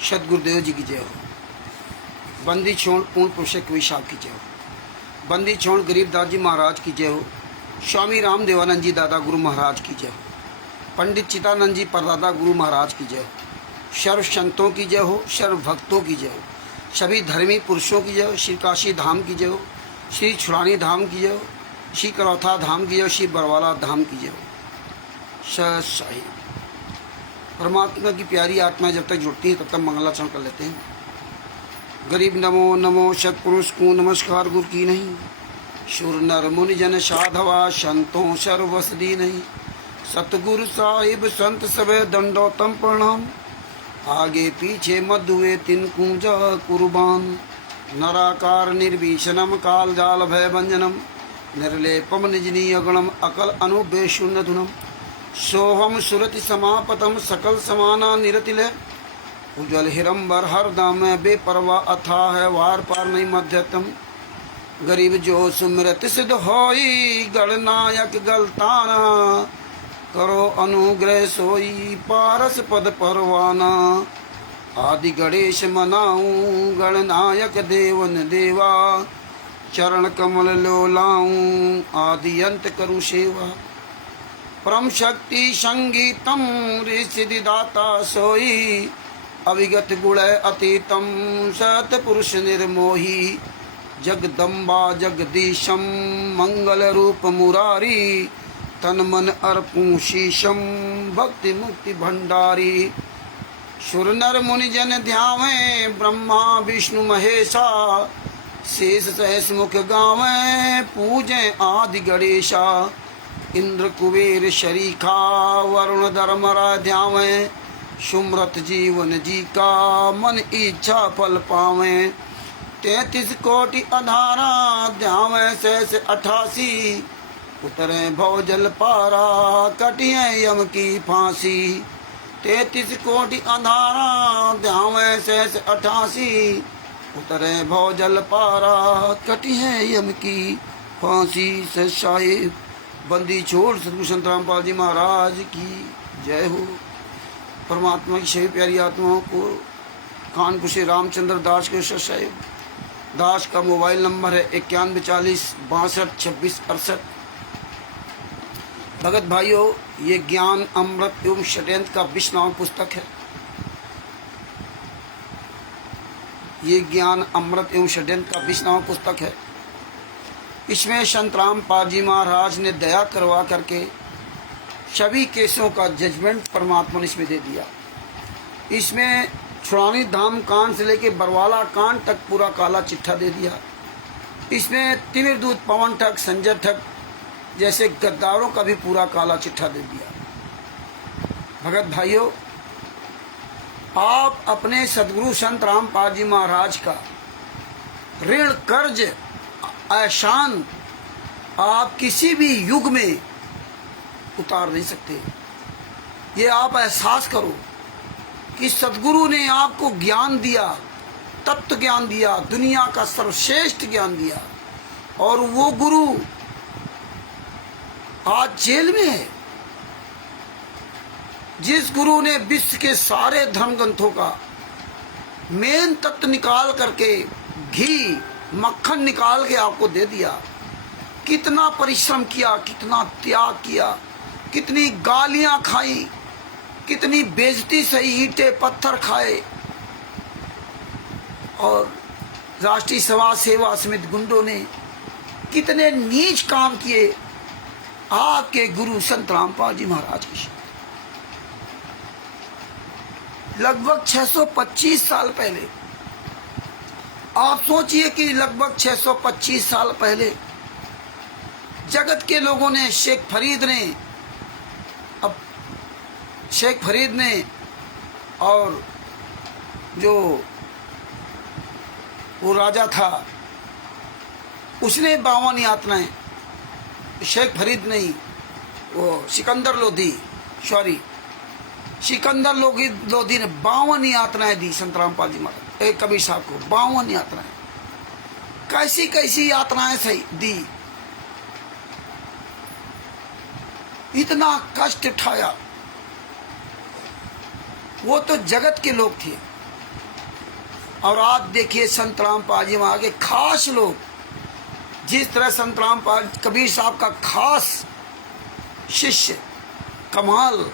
सदगुरुदेव जी की जय हो। बंदी छोड़ पूर्ण पुरुष कवि साहब की जय हो। बंदी छोड़ गरीबदास जी महाराज की जय हो। स्वामी राम देवानंद जी दादा गुरु महाराज की जय हो। पंडित चितानंद जी परदादा गुरु महाराज की जय हो। सर्व संतों की जय हो, सर्व भक्तों की जय हो, सभी धर्मी पुरुषों की जय हो। श्री काशी धाम की जय हो, श्री छुड़ानी धाम की जय हो, श्री करौथा धाम की जय हो, श्री बरवाला धाम की जय हो। सत साई परमात्मा की प्यारी आत्मा जब तक जुड़ती है तब तक मंगलाचरण कर लेते हैं। गरीब नमो नमो सतपुरुष को नमस्कार गुरु की नहीं, सुर नर मुनि जन साधवा संतों सर्वसदी नहीं। सतगुरु साहिब संत सबे दंडोतम प्रणाम, आगे पीछे मधुए तिन कुंजा कुर्बान। नराकार निर्भीषणम काल जाल भय भंजनम, निर्लेपम निजनी अगणम अकल अनुबेशुन धुनम। सोहम सुरति समापतम सकल समाना निरतिल, उज्जवल हिरंबर हर दाम बेपरवा अथा है वार पार नहीं मध्यतम। गरीब जो सुमृत सिद्ध होई, गणनायक गलताना, करो अनुग्रह सोई पारस पद परवाना। आदि गणेश मनाऊं गणनायक देवन देवा, चरण कमल लो लाऊं आदि अंत करूं सेवा। परम शक्ति संगीतम ऋषि दाता सोई, अविगत गुण अतीतम सत पुरुष निर्मोही। जगदम्बा जगदीशम मंगल रूप मुरारी, तन मन अर्पूं शीशम भक्ति मुक्ति भंडारी। सुर नर मुनि जन ध्यावे ब्रह्मा विष्णु महेशा, शेष सहस मुख गावे पूजे आदि गणेशा। इंद्र कुबेर शरीखा वरुण धर्मरा ध्यावे, सुमरत जीवन जी का मन इच्छा फल पावे। 33 कोटि अधारा ध्यावे शेष 88, उतरे भव जल पारा कटिए यम की फांसी। 33 कोटि अधारा ध्यावे शेष 88, उतरे भव जल पारा कटिए यम की फांसी। ससाए बंदी छोड़ सतगुरु संत रामपाल जी महाराज की जय हो। परमात्मा की सभी प्यारी आत्माओं को कानपुर से रामचंद्र दास के ससाए दास का मोबाइल नंबर है 9140 62 26 68। भगत भाइयों, ये ज्ञान अमृत एवं षड्यंत्र का विश्व पुस्तक है। ये ज्ञान अमृत एवं षड्यंत्र का विश्व पुस्तक है। इसमें संत रामपाल जी महाराज ने दया करवा करके सभी केसों का जजमेंट परमात्मा ने इसमें दे दिया। इसमें छुड़ानी धाम कांड से लेके बरवाला कांड तक पूरा काला चिट्ठा दे दिया। इसमें तिमिरदूत पवन ठग संजय ठग जैसे गद्दारों का भी पूरा काला चिट्ठा दे दिया। भगत भाइयों, आप अपने सदगुरु संत रामपाल जी महाराज का ऋण कर्ज एहसान आप किसी भी युग में उतार नहीं सकते। ये आप एहसास करो कि सदगुरु ने आपको ज्ञान दिया, तत्व ज्ञान दिया, दुनिया का सर्वश्रेष्ठ ज्ञान दिया, और वो गुरु आज जेल में है। जिस गुरु ने विश्व के सारे धर्म ग्रंथों का मेन तत्व निकाल करके घी मक्खन निकाल के आपको दे दिया, कितना परिश्रम किया, कितना त्याग किया, कितनी गालियां खाई, कितनी बेइज्जती सही, ईंटे पत्थर खाए, और राष्ट्रीय समाज सेवा समिति गुंडों ने कितने नीच काम किए आपके गुरु संत रामपाल जी महाराज के। लगभग 625 साल पहले, आप सोचिए कि लगभग 625 साल पहले जगत के लोगों ने शेख फरीद ने और जो वो राजा था उसने 52 यातनाएं, शेख फरीद नहीं, वो सिकंदर लोधी ने 52 यातनाएं दी संत रामपाल जी महाराज कबीर साहब को। 52 यातनाएं, कैसी कैसी यातनाएं सही दी, इतना कष्ट उठाया। वो तो जगत के लोग थे, और आज देखिए संत रामपाल जी वहाँ के खास लोग, जिस तरह संत रामपाल कबीर साहब का खास शिष्य कमाल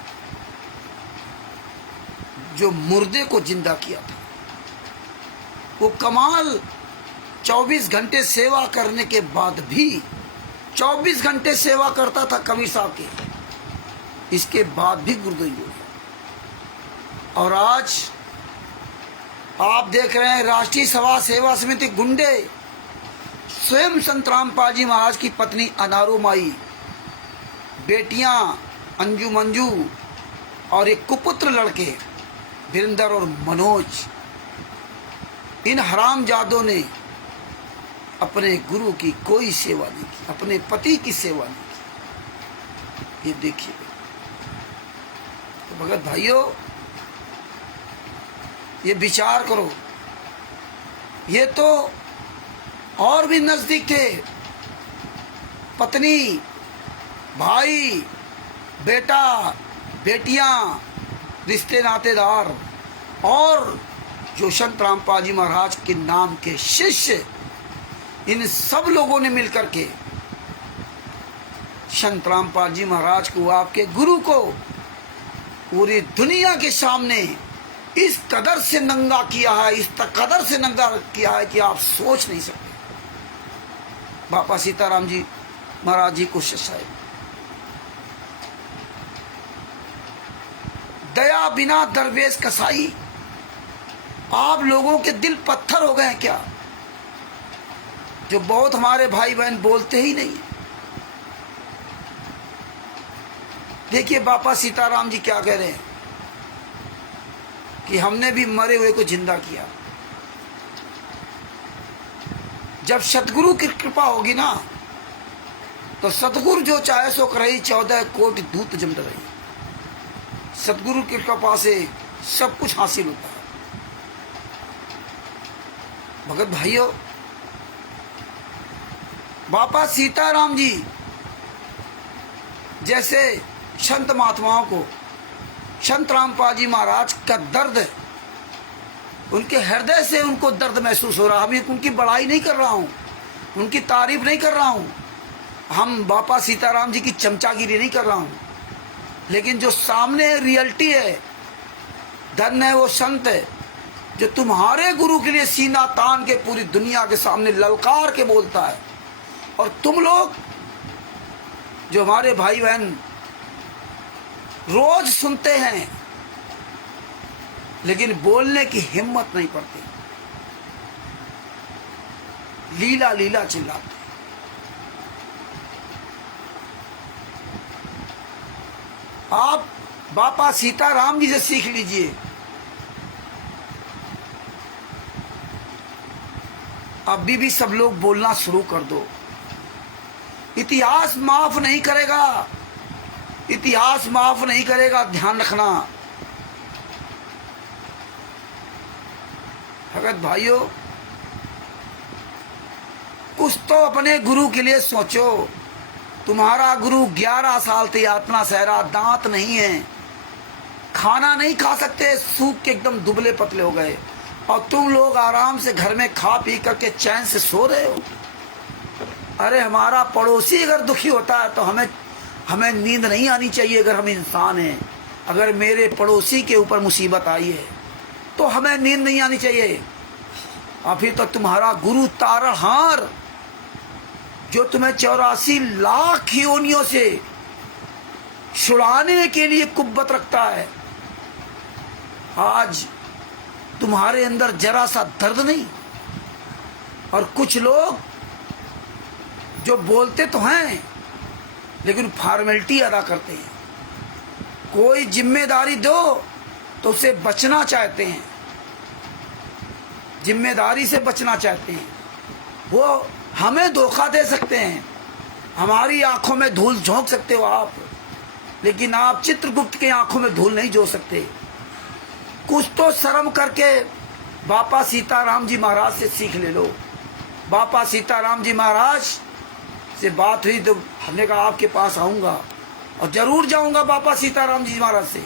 जो मुर्दे को जिंदा किया था, वो कमाल 24 घंटे सेवा करने के बाद भी 24 घंटे सेवा करता था कबीर साहब के, इसके बाद भी गुरुदेव हो गया। और आज आप देख रहे हैं राष्ट्रीय सभा सेवा समिति गुंडे स्वयं संत रामपाल जी महाराज की पत्नी अनारो माई, बेटियां अंजू मंजू और एक कुपुत्र लड़के वीरेंद्र और मनोज, इन हरामजादों ने अपने गुरु की कोई सेवा नहीं की, अपने पति की सेवा नहीं की। ये देखिए तो भगत भाइयों, ये विचार करो, ये तो और भी नजदीक थे, पत्नी भाई बेटा बेटियां रिश्ते नातेदार, और जो संत रामपाल जी महाराज के नाम के शिष्य, इन सब लोगों ने मिलकर के संत रामपाल जी महाराज को, आपके गुरु को पूरी दुनिया के सामने इस कदर से नंगा किया है, इस कदर से नंगा किया है कि आप सोच नहीं सकते। बाबा सीताराम जी महाराज जी को साहेब, दया बिना दरवेश कसाई, आप लोगों के दिल पत्थर हो गए हैं क्या? जो बहुत हमारे भाई बहन बोलते ही नहीं। देखिए बाबा सीताराम जी क्या कह रहे हैं कि हमने भी मरे हुए को जिंदा किया। जब सतगुरु की कृपा होगी ना, तो सतगुरु जो चाहे सो करही, 14 कोटि दूत जम रही। सतगुरु की कृपा से सब कुछ हासिल होता है। भगत भाइयों, बाबा सीताराम जी जैसे संत महात्माओं को संत रामपाल जी महाराज का दर्द, उनके हृदय से उनको दर्द महसूस हो रहा। अभी उनकी बड़ाई नहीं कर रहा हूँ, उनकी तारीफ नहीं कर रहा हूँ, हम बाबा सीताराम जी की चमचागिरी नहीं कर रहा हूँ, लेकिन जो सामने रियलिटी है, धन है वो संत है जो तुम्हारे गुरु के लिए सीना तान के पूरी दुनिया के सामने ललकार के बोलता है। और तुम लोग जो हमारे भाई बहन रोज सुनते हैं लेकिन बोलने की हिम्मत नहीं पड़ती, लीला लीला चिल्लाते। आप बाबा सीताराम जी से सीख लीजिए। अभी भी सब लोग बोलना शुरू कर दो। इतिहास माफ नहीं करेगा, इतिहास माफ नहीं करेगा, ध्यान रखना। भगत भाइयों, कुछ तो अपने गुरु के लिए सोचो। तुम्हारा गुरु 11 साल से यातना सह रहा, दांत नहीं है, खाना नहीं खा सकते, सूख के एकदम दुबले पतले हो गए, और तुम लोग आराम से घर में खा पी करके चैन से सो रहे हो। अरे हमारा पड़ोसी अगर दुखी होता है तो हमें नींद नहीं आनी चाहिए। अगर हम इंसान हैं, अगर मेरे पड़ोसी के ऊपर मुसीबत आई है तो हमें नींद नहीं आनी चाहिए। अभी तो तुम्हारा गुरु तारहार, जो तुम्हें 84 लाख योनियों से छुड़ाने के लिए कुव्वत रखता है, आज तुम्हारे अंदर जरा सा दर्द नहीं। और कुछ लोग जो बोलते तो हैं लेकिन फॉर्मेलिटी अदा करते हैं। कोई जिम्मेदारी दो तो उससे बचना चाहते हैं, जिम्मेदारी से बचना चाहते हैं। वो हमें धोखा दे सकते हैं, हमारी आंखों में धूल झोंक सकते हो आप, लेकिन आप चित्रगुप्त के आंखों में धूल नहीं झोंक सकते। कुछ तो शर्म करके बाबा सीताराम जी महाराज से सीख ले लो। बाबा सीताराम जी महाराज से बात हुई तो हमने कहा आपके पास आऊंगा और जरूर जाऊंगा बाबा सीताराम जी महाराज से।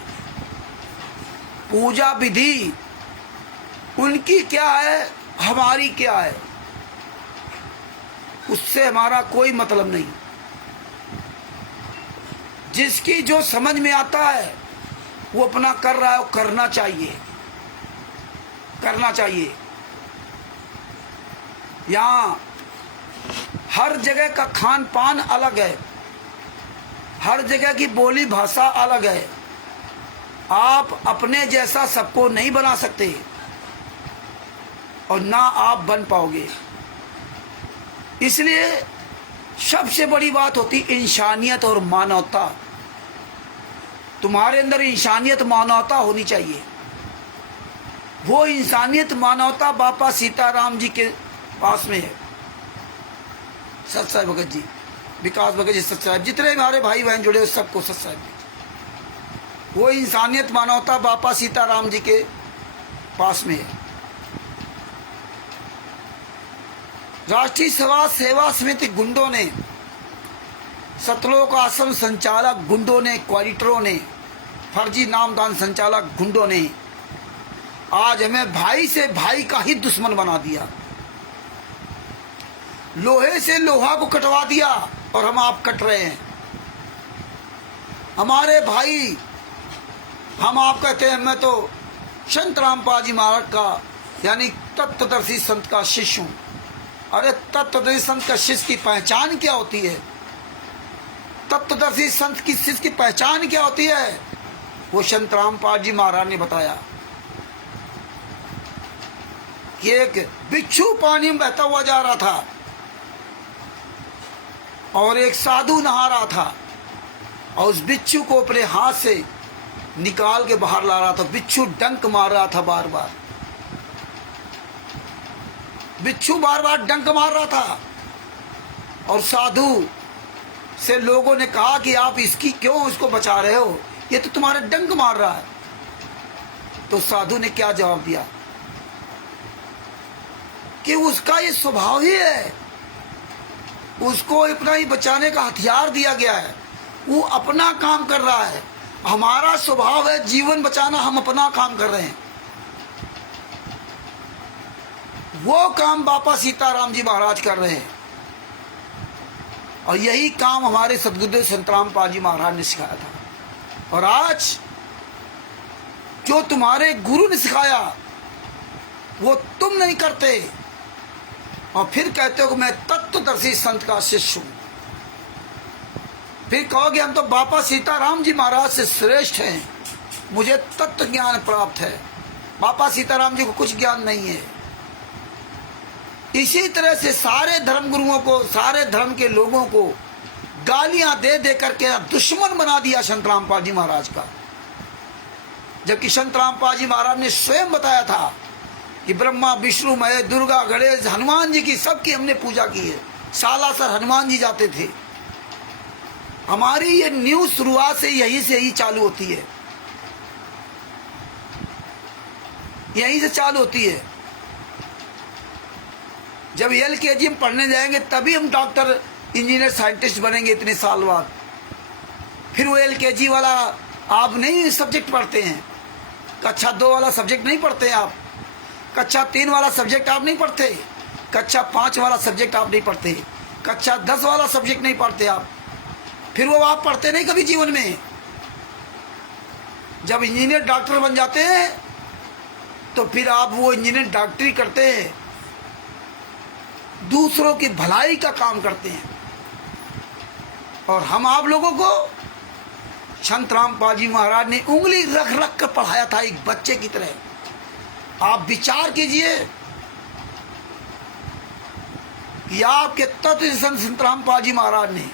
पूजा विधि उनकी क्या है, हमारी क्या है, उससे हमारा कोई मतलब नहीं। जिसकी जो समझ में आता है वो अपना कर रहा है, वो करना चाहिए, करना चाहिए। यहाँ हर जगह का खान पान अलग है, हर जगह की बोली भाषा अलग है। आप अपने जैसा सबको नहीं बना सकते और ना आप बन पाओगे। इसलिए सबसे बड़ी बात होती इंसानियत और मानवता। तुम्हारे अंदर इंसानियत मानवता होनी चाहिए। वो इंसानियत मानवता बापा सीताराम जी के पास में है। सत साहिब भगत जी, विकास भगत जी, सत साहिब, जितने हमारे भाई बहन जुड़े उस सबको सत साहिब जी। वो इंसानियत मानवता बापा सीताराम जी के पास में है। राष्ट्रीय सेवा समिति गुंडों ने, सतलोक आश्रम संचालक गुंडों ने, क्वारिटरों ने, फर्जी नामदान संचालक गुंडों ने आज हमें भाई से भाई का ही दुश्मन बना दिया। लोहे से लोहा को कटवा दिया और हम आप कट रहे हैं। हमारे भाई, हम आप कहते हैं मैं तो संत रामपाल जी महाराज का यानी तत्वदर्शी संत का शिष्य हूं। अरे तत्वदर्शी संत का शिष्य की पहचान क्या होती है? तत्वदर्शी संत की शिष्य की पहचान क्या होती है? वो संत रामपाल जी महाराज ने बताया कि एक बिच्छू पानी में बहता हुआ जा रहा था और एक साधु नहा रहा था और उस बिच्छू को अपने हाथ से निकाल के बाहर ला रहा था। बिच्छू डंक मार रहा था, बार बार बिच्छू बार बार डंक मार रहा था और साधु से लोगों ने कहा कि आप इसकी क्यों इसको बचा रहे हो, ये तो तुम्हारे डंक मार रहा है। तो साधु ने क्या जवाब दिया कि उसका ये स्वभाव ही है, उसको अपना ही बचाने का हथियार दिया गया है, वो अपना काम कर रहा है। हमारा स्वभाव है जीवन बचाना, हम अपना काम कर रहे हैं। वो काम बापा सीताराम जी महाराज कर रहे हैं और यही काम हमारे सदगुरुदेव संत रामपाल जी महाराज ने सिखाया था। और आज जो तुम्हारे गुरु ने सिखाया वो तुम नहीं करते और फिर कहते हो कि मैं तत्वदर्शी संत का शिष्य हूं। फिर कहोगे हम तो बापा सीताराम जी महाराज से श्रेष्ठ हैं, मुझे तत्व ज्ञान प्राप्त है। बापा सीताराम जी को कुछ ज्ञान नहीं है। इसी तरह से सारे धर्म गुरुओं को, सारे धर्म के लोगों को गालियां दे दे करके दुश्मन बना दिया संत रामपाल जी महाराज का। जबकि संत रामपाल जी महाराज ने स्वयं बताया था कि ब्रह्मा विष्णु महेश दुर्गा गणेश हनुमान जी की सबकी हमने पूजा की है। सालासर हनुमान जी जाते थे। हमारी ये न्यू शुरुआत से यही चालू होती है, यहीं से चालू होती है। जब LKG में पढ़ने जाएंगे तभी हम डॉक्टर इंजीनियर साइंटिस्ट बनेंगे इतने साल बाद। फिर वो LKG वाला आप नहीं सब्जेक्ट पढ़ते हैं, कक्षा 2 वाला सब्जेक्ट नहीं पढ़ते हैं आप, कक्षा 3 वाला सब्जेक्ट आप नहीं पढ़ते, कक्षा 5 वाला सब्जेक्ट आप नहीं पढ़ते, कक्षा 10 वाला सब्जेक्ट नहीं पढ़ते आप। फिर वो आप पढ़ते नहीं कभी जीवन में। जब इंजीनियर डॉक्टर बन जाते हैं तो फिर आप वो इंजीनियर डॉक्टरी करते हैं, दूसरों की भलाई का काम करते हैं। और हम आप लोगों को संत रामपाल जी महाराज ने उंगली रख रख कर पढ़ाया था एक बच्चे की तरह। आप विचार कीजिए कि आपके तत्व संत रामपाल जी महाराज ने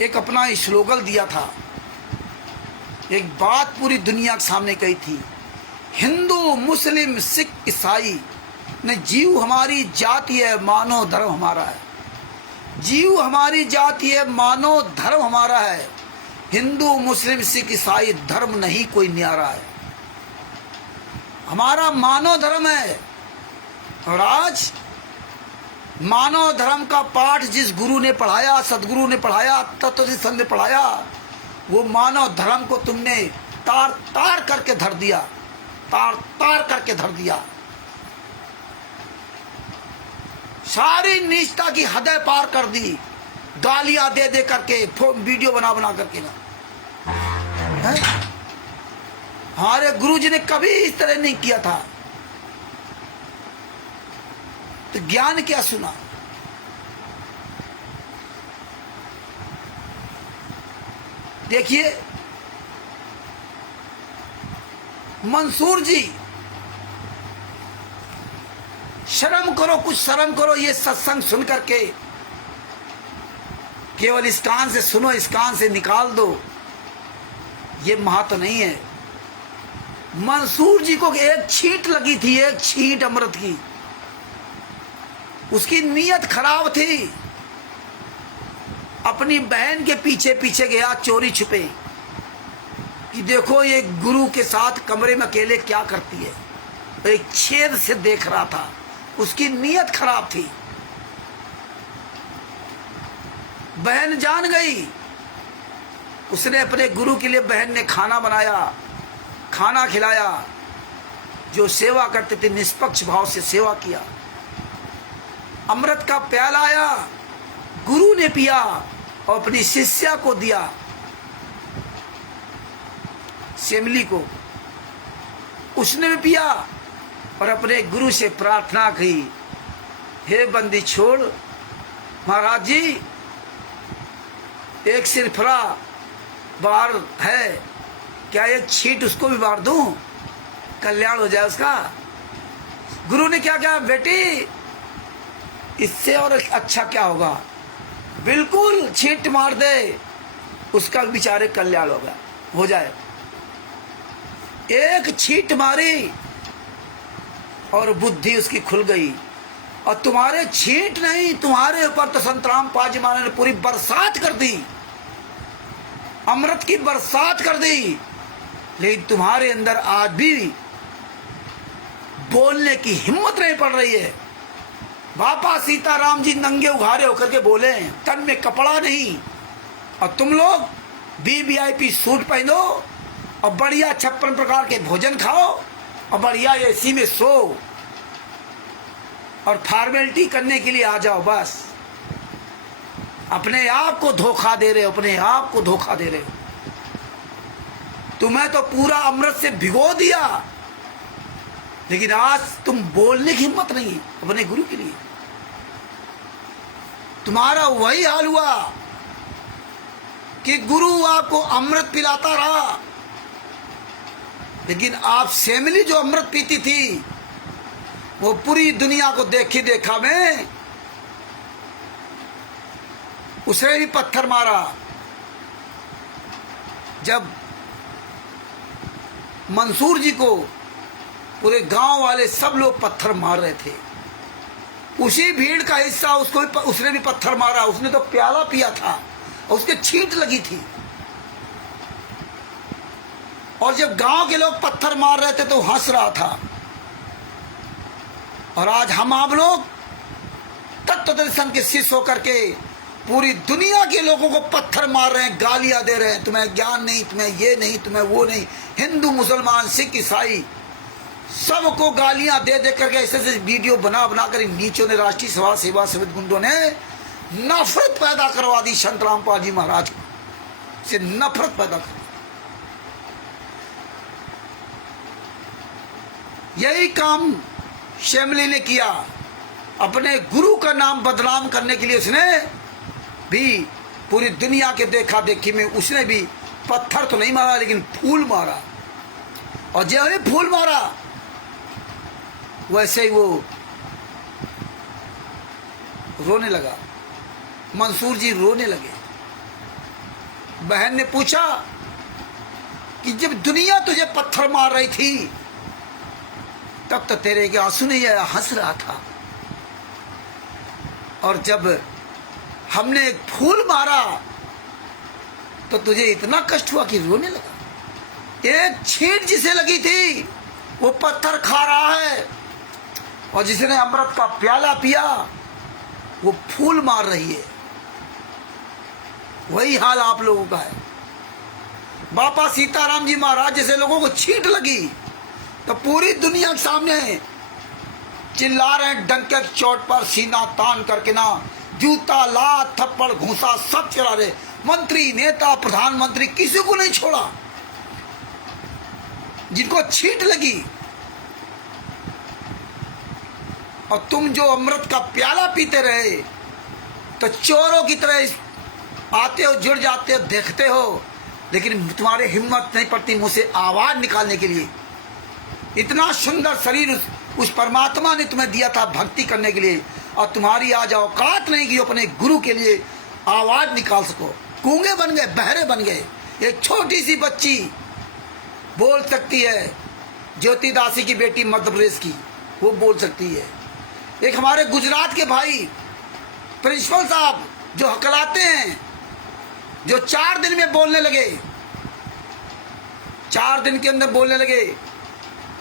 एक अपना स्लोगन दिया था, एक बात पूरी दुनिया के सामने कही थी, हिंदू मुस्लिम सिख ईसाई ने जीव हमारी जाति है, मानव धर्म हमारा है। जीव हमारी जाति है, मानव धर्म हमारा है। हिंदू मुस्लिम सिख ईसाई धर्म नहीं कोई न्यारा है, हमारा मानव धर्म है। और आज मानव धर्म का पाठ जिस गुरु ने पढ़ाया, सदगुरु ने पढ़ाया, तत्वदर्शी संत ने पढ़ाया, वो मानव धर्म को तुमने तार तार करके धर दिया, तार तार करके धर दिया। सारी नीचता की हदें पार कर दी, गालियां दे दे करके, वीडियो बना बना करके ना। हमारे गुरुजी ने कभी इस तरह नहीं किया था, तो ज्ञान क्या सुना। देखिए मंसूर जी, शर्म करो, कुछ शर्म करो। ये सत्संग सुन करके केवल इस कान से सुनो, इस कान से निकाल दो, ये महत्व नहीं है। मंसूर जी को एक छींट लगी थी, एक छींट अमृत की, उसकी नीयत खराब थी। अपनी बहन के पीछे पीछे गया चोरी छुपे कि देखो ये गुरु के साथ कमरे में अकेले क्या करती है। तो एक छेद से देख रहा था, उसकी नीयत खराब थी। बहन जान गई, उसने अपने गुरु के लिए, बहन ने खाना बनाया, खाना खिलाया, जो सेवा करते थे निष्पक्ष भाव से सेवा किया। अमृत का प्याला आया, गुरु ने पिया और अपनी शिष्या को दिया, सेमली को, उसने भी पिया और अपने गुरु से प्रार्थना की, हे बंदी छोड़ महाराज जी, एक सिरफरा बाहर है, क्या एक छींट उसको भी बांट दूं, कल्याण हो जाए उसका। गुरु ने क्या कहा, बेटी इससे और अच्छा क्या होगा, बिल्कुल छींट मार दे, उसका बेचारे कल्याण होगा, हो जाए। एक छींट मारी और बुद्धि उसकी खुल गई। और तुम्हारे छींट नहीं, तुम्हारे ऊपर तो संतराम पाजी महाराज ने पूरी बरसात कर दी, अमृत की बरसात कर दी। लेकिन तुम्हारे अंदर आज भी बोलने की हिम्मत नहीं पड़ रही है। बापा सीताराम जी नंगे उघारे होकर के बोले, तन में कपड़ा नहीं, और तुम लोग वीवीआईपी सूट पहनो और बढ़िया 56 प्रकार के भोजन खाओ और बढ़िया एसी में सो और फॉर्मेलिटी करने के लिए आ जाओ। बस अपने आप को धोखा दे रहे हो, अपने आप को धोखा दे रहे हो। तुम्हें तो पूरा अमृत से भिगो दिया, लेकिन आज तुम बोलने की हिम्मत नहीं अपने गुरु के लिए। तुम्हारा वही हाल हुआ कि गुरु आपको अमृत पिलाता रहा, लेकिन आप सेमली जो अमृत पीती थी, वो पूरी दुनिया को देखी देखा में उसने भी पत्थर मारा। जब मंसूर जी को पूरे गांव वाले सब लोग पत्थर मार रहे थे, उसी भीड़ का हिस्सा उसने भी पत्थर मारा। उसने तो प्याला पिया था और उसके छींट लगी थी, और जब गांव के लोग पत्थर मार रहे थे तो हंस रहा था। और आज हम आप लोग तत्व दर्शन के शिष्य होकर के पूरी दुनिया के लोगों को पत्थर मार रहे हैं, गालियां दे रहे हैं, तुम्हें ज्ञान नहीं, तुम्हें ये नहीं, तुम्हें वो नहीं। हिंदू मुसलमान सिख ईसाई सबको गालियां दे दे करके ऐसे ऐसे वीडियो बना बना कर नीचों ने, राष्ट्रीय सभा सेवा समिति गुंडों ने नफरत पैदा करवा दी। संत रामपाल जी महाराज से नफरत पैदा कर, यही काम शेमली ने किया। अपने गुरु का नाम बदनाम करने के लिए उसने भी पूरी दुनिया के देखा देखी में उसने भी पत्थर तो नहीं मारा, लेकिन फूल मारा। और जब ने फूल मारा वैसे ही वो रोने लगा, मंसूर जी रोने लगे। बहन ने पूछा कि जब दुनिया तुझे पत्थर मार रही थी तब तो तेरे के आंसू नहीं आया, हंस रहा था, और जब हमने एक फूल मारा तो तुझे इतना कष्ट हुआ कि रोने लगा। एक छींट जिसे लगी थी वो पत्थर खा रहा है, और जिसने अमृत का प्याला पिया वो फूल मार रही है। वही हाल आप लोगों का है। बापा सीताराम जी महाराज जैसे लोगों को छींट लगी तो पूरी दुनिया के सामने चिल्ला रहे हैं, डंके की चोट पर सीना तान करके ना, जूता लात थप्पड़ घूसा सब चला रहे, मंत्री नेता प्रधानमंत्री किसी को नहीं छोड़ा जिनको छींट लगी। और तुम जो अमृत का प्याला पीते रहे तो चोरों की तरह आते हो, जुड़ जाते हो, देखते हो, लेकिन तुम्हारी हिम्मत नहीं पड़ती मुंह से आवाज निकालने के लिए। इतना सुंदर शरीर उस परमात्मा ने तुम्हें दिया था भक्ति करने के लिए, और तुम्हारी आज औकात नहीं कि अपने गुरु के लिए आवाज निकाल सको। गूंगे बन गए, बहरे बन गए। एक छोटी सी बच्ची बोल सकती है, ज्योति दासी की बेटी मध्य प्रदेश की, वो बोल सकती है। एक हमारे गुजरात के भाई प्रिंसिपल साहब जो हकलाते हैं, जो 4 दिन में बोलने लगे, 4 दिन के अंदर बोलने लगे।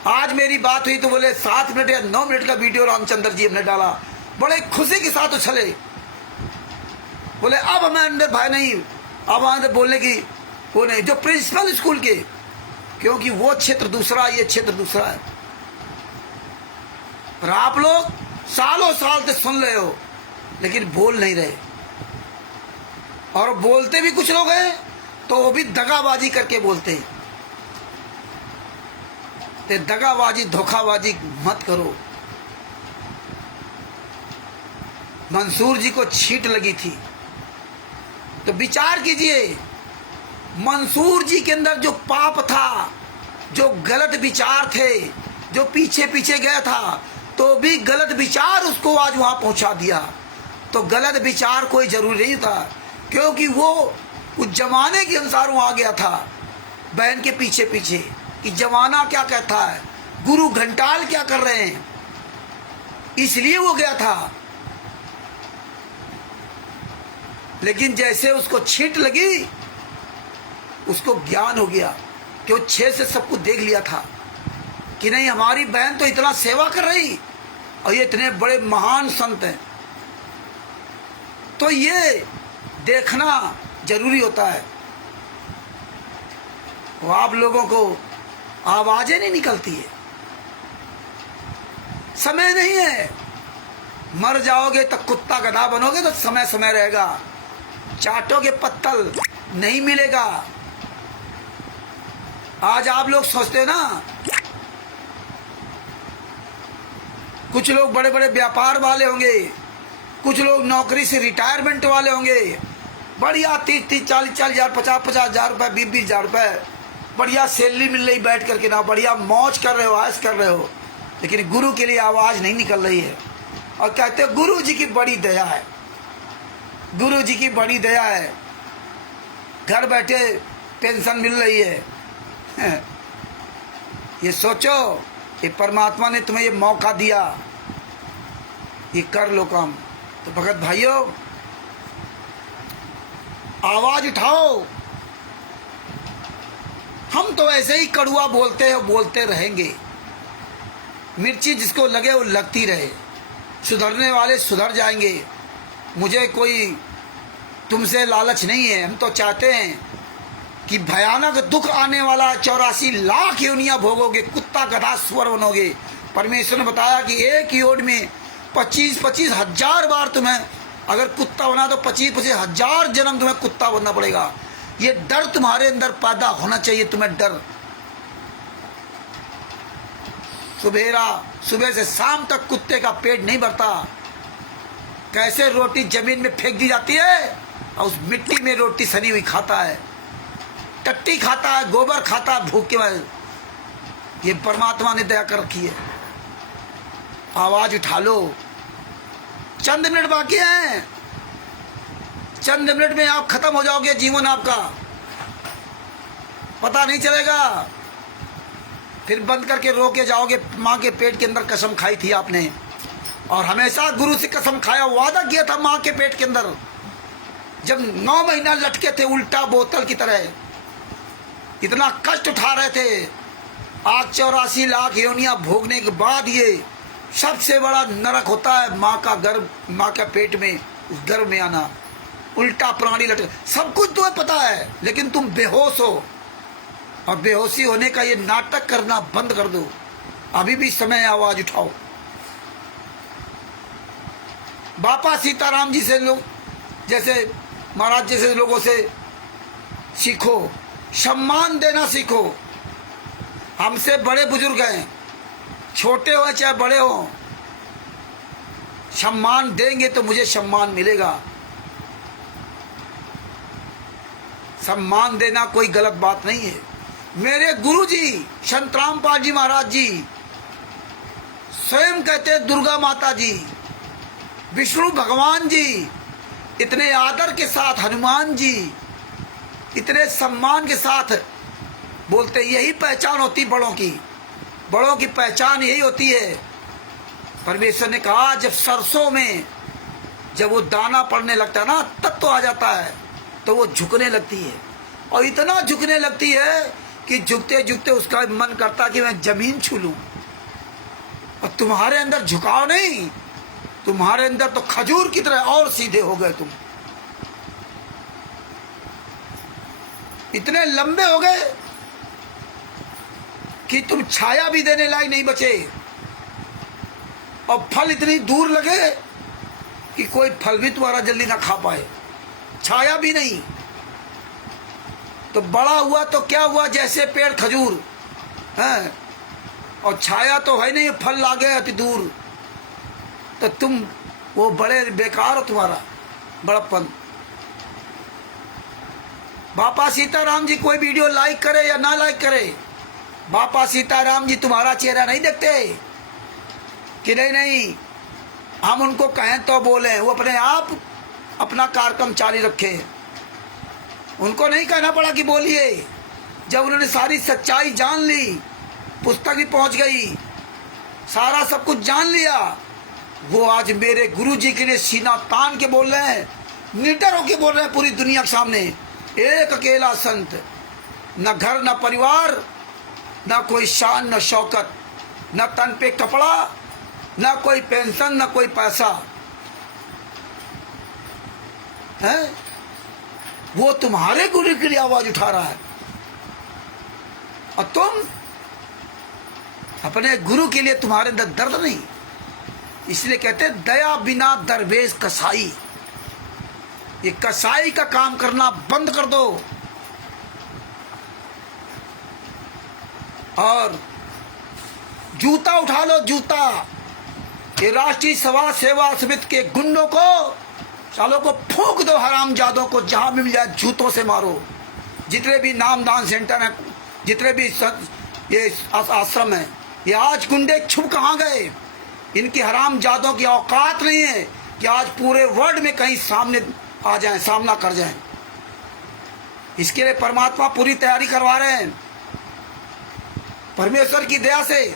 आज मेरी बात हुई तो बोले 7 मिनट या 9 मिनट का वीडियो रामचंद्र जी हमने डाला, बड़े खुशी के साथ उछले, बोले अब हमें अंदर भय नहीं, अब अंदर बोलने की वो नहीं। जो प्रिंसिपल स्कूल के, क्योंकि वो क्षेत्र दूसरा, ये क्षेत्र दूसरा है। और आप लोग सालों साल से सुन रहे हो लेकिन बोल नहीं रहे, और बोलते भी कुछ लोग हैं तो वो भी दगाबाजी करके बोलते हैं। ते दगाबाजी धोखाबाजी मत करो। मंसूर जी को छींट लगी थी तो विचार कीजिए, मंसूर जी के अंदर जो पाप था, जो गलत विचार थे, जो पीछे पीछे गया था, तो भी गलत विचार उसको आज वहां पहुंचा दिया। तो गलत विचार कोई जरूरी नहीं था, क्योंकि वो उस जमाने के अनुसार वहां गया था, बहन के पीछे पीछे कि जमाना क्या कहता है, गुरु घंटाल क्या कर रहे हैं, इसलिए वो गया था। लेकिन जैसे उसको छींट लगी, उसको ज्ञान हो गया कि वो 6 से सब कुछ देख लिया था कि नहीं, हमारी बहन तो इतना सेवा कर रही और ये इतने बड़े महान संत हैं। तो ये देखना जरूरी होता है। वो आप लोगों को आवाजें नहीं निकलती है, समय नहीं है। मर जाओगे तो कुत्ता गधा बनोगे तो समय समय रहेगा, चाटोगे पत्तल नहीं मिलेगा। आज आप लोग सोचते हो ना, कुछ लोग बड़े बड़े व्यापार वाले होंगे, कुछ लोग नौकरी से रिटायरमेंट वाले होंगे, बढ़िया 30-30, 40-40 हजार, 50-50 हजार रुपये, 20-20 हजार रुपये बढ़िया सैलरी मिल रही, बैठ करके ना बढ़िया मौज कर रहे हो, ऐश कर रहे हो, लेकिन गुरु के लिए आवाज़ नहीं निकल रही है। और कहते हो गुरु जी की बड़ी दया है, गुरु जी की बड़ी दया है, घर बैठे पेंशन मिल रही है। ये सोचो, ये परमात्मा ने तुम्हें ये मौका दिया, ये कर लो काम। तो भगत भाइयों, आवाज उठाओ। हम तो ऐसे ही कड़ुआ बोलते हैं, बोलते रहेंगे। मिर्ची जिसको लगे वो लगती रहे, सुधरने वाले सुधर जाएंगे। मुझे कोई तुमसे लालच नहीं है। हम तो चाहते हैं कि भयानक दुख आने वाला 84 लाख योनियां भोगोगे, कुत्ता गधा स्वर बनोगे। परमेश्वर ने बताया कि एक योनि में 25-25 हजार बार तुम्हें अगर कुत्ता बना तो 25-25 हजार जन्म तुम्हें कुत्ता बनना पड़ेगा। ये डर तुम्हारे अंदर पैदा होना चाहिए, तुम्हें डर। सुबह से शाम तक कुत्ते का पेट नहीं भरता। कैसे रोटी जमीन में फेंक दी जाती है और उस मिट्टी में रोटी सनी हुई खाता है, टट्टी खाता है, गोबर खाता है, भूख के बाद। ये परमात्मा ने दया कर रखी है। आवाज उठा लो। चंद मिनट बाकी हैं, चंद मिनट में आप खत्म हो जाओगे। जीवन आपका पता नहीं चलेगा। फिर बंद करके रो के जाओगे, माँ के पेट के अंदर कसम खाई थी आपने, और हमेशा गुरु से कसम खाया, वादा किया था माँ के पेट के अंदर, जब 9 महीना लटके थे उल्टा बोतल की तरह, इतना कष्ट उठा रहे थे। आज 84 लाख योनियां भोगने के बाद ये सबसे बड़ा नरक होता है, माँ का गर्भ, माँ का पेट में, उस गर्भ में आना, उल्टा प्राणी लटक। सब कुछ तुम्हें पता है, लेकिन तुम बेहोश हो। और बेहोशी होने का ये नाटक करना बंद कर दो। अभी भी समय है, आवाज उठाओ। बापा सीताराम जी से लोग, जैसे महाराज जैसे लोगों से सीखो, सम्मान देना सीखो। हमसे बड़े बुजुर्ग हैं, छोटे हो चाहे बड़े हो, सम्मान देंगे तो मुझे सम्मान मिलेगा। सम्मान देना कोई गलत बात नहीं है। मेरे गुरु जी संत रामपाल जी महाराज जी स्वयं कहते दुर्गा माता जी, विष्णु भगवान जी, इतने आदर के साथ हनुमान जी, इतने सम्मान के साथ बोलते। यही पहचान होती बड़ों की। बड़ों की पहचान यही होती है। परमेश्वर ने कहा जब सरसों में जब वो दाना पड़ने लगता है ना, तत्व आ जाता है तो वो झुकने लगती है, और इतना झुकने लगती है कि झुकते झुकते उसका मन करता कि मैं जमीन छू लूं। और तुम्हारे अंदर झुकाव नहीं, तुम्हारे अंदर तो खजूर की तरह और सीधे हो गए। तुम इतने लंबे हो गए कि तुम छाया भी देने लायक नहीं बचे, और फल इतनी दूर लगे कि कोई फल भी तुम्हारा जल्दी ना खा पाए, छाया भी नहीं। तो बड़ा हुआ तो क्या हुआ, जैसे पेड़ खजूर है, और छाया तो है नहीं, फल लागे अति दूर। तो तुम वो बड़े बेकार हो, तुम्हारा बड़प्पन। बापा सीताराम जी कोई वीडियो लाइक करे या ना लाइक करे, बापा सीताराम जी तुम्हारा चेहरा नहीं देखते कि नहीं नहीं हम उनको कहें तो बोले, वो अपने आप अपना कार्यक्रम जारी रखे। उनको नहीं कहना पड़ा कि बोलिए। जब उन्होंने सारी सच्चाई जान ली, पुस्तक भी पहुंच गई, सारा सब कुछ जान लिया, वो आज मेरे गुरु जी के लिए सीना तान के बोल रहे हैं, निडर होके बोल रहे हैं पूरी दुनिया के सामने। एक अकेला संत, न घर न परिवार, न कोई शान न शौकत, न तन पे कपड़ा, न कोई पेंशन, न कोई पैसा है, वो तुम्हारे गुरु के लिए आवाज उठा रहा है। और तुम अपने गुरु के लिए, तुम्हारे अंदर दर्द नहीं। इसलिए कहते हैं दया बिना दरवेश कसाई। ये कसाई का काम करना बंद कर दो। और जूता उठा लो, जूता। ये राष्ट्रीय सभा सेवा समिति के गुंडों को, सालों को फूंक दो, हरामजादों को जहां भी मिल जाए जूतों से मारो। जितने भी नामदान सेंटर हैं, जितने भी ये आश्रम है, ये आज गुंडे छुप कहाँ गए? इनकी हरामजादों की औकात नहीं है कि आज पूरे वर्ल्ड में कहीं सामने आ जाएं, सामना कर जाएं। इसके लिए परमात्मा पूरी तैयारी करवा रहे हैं। परमेश्वर की दया से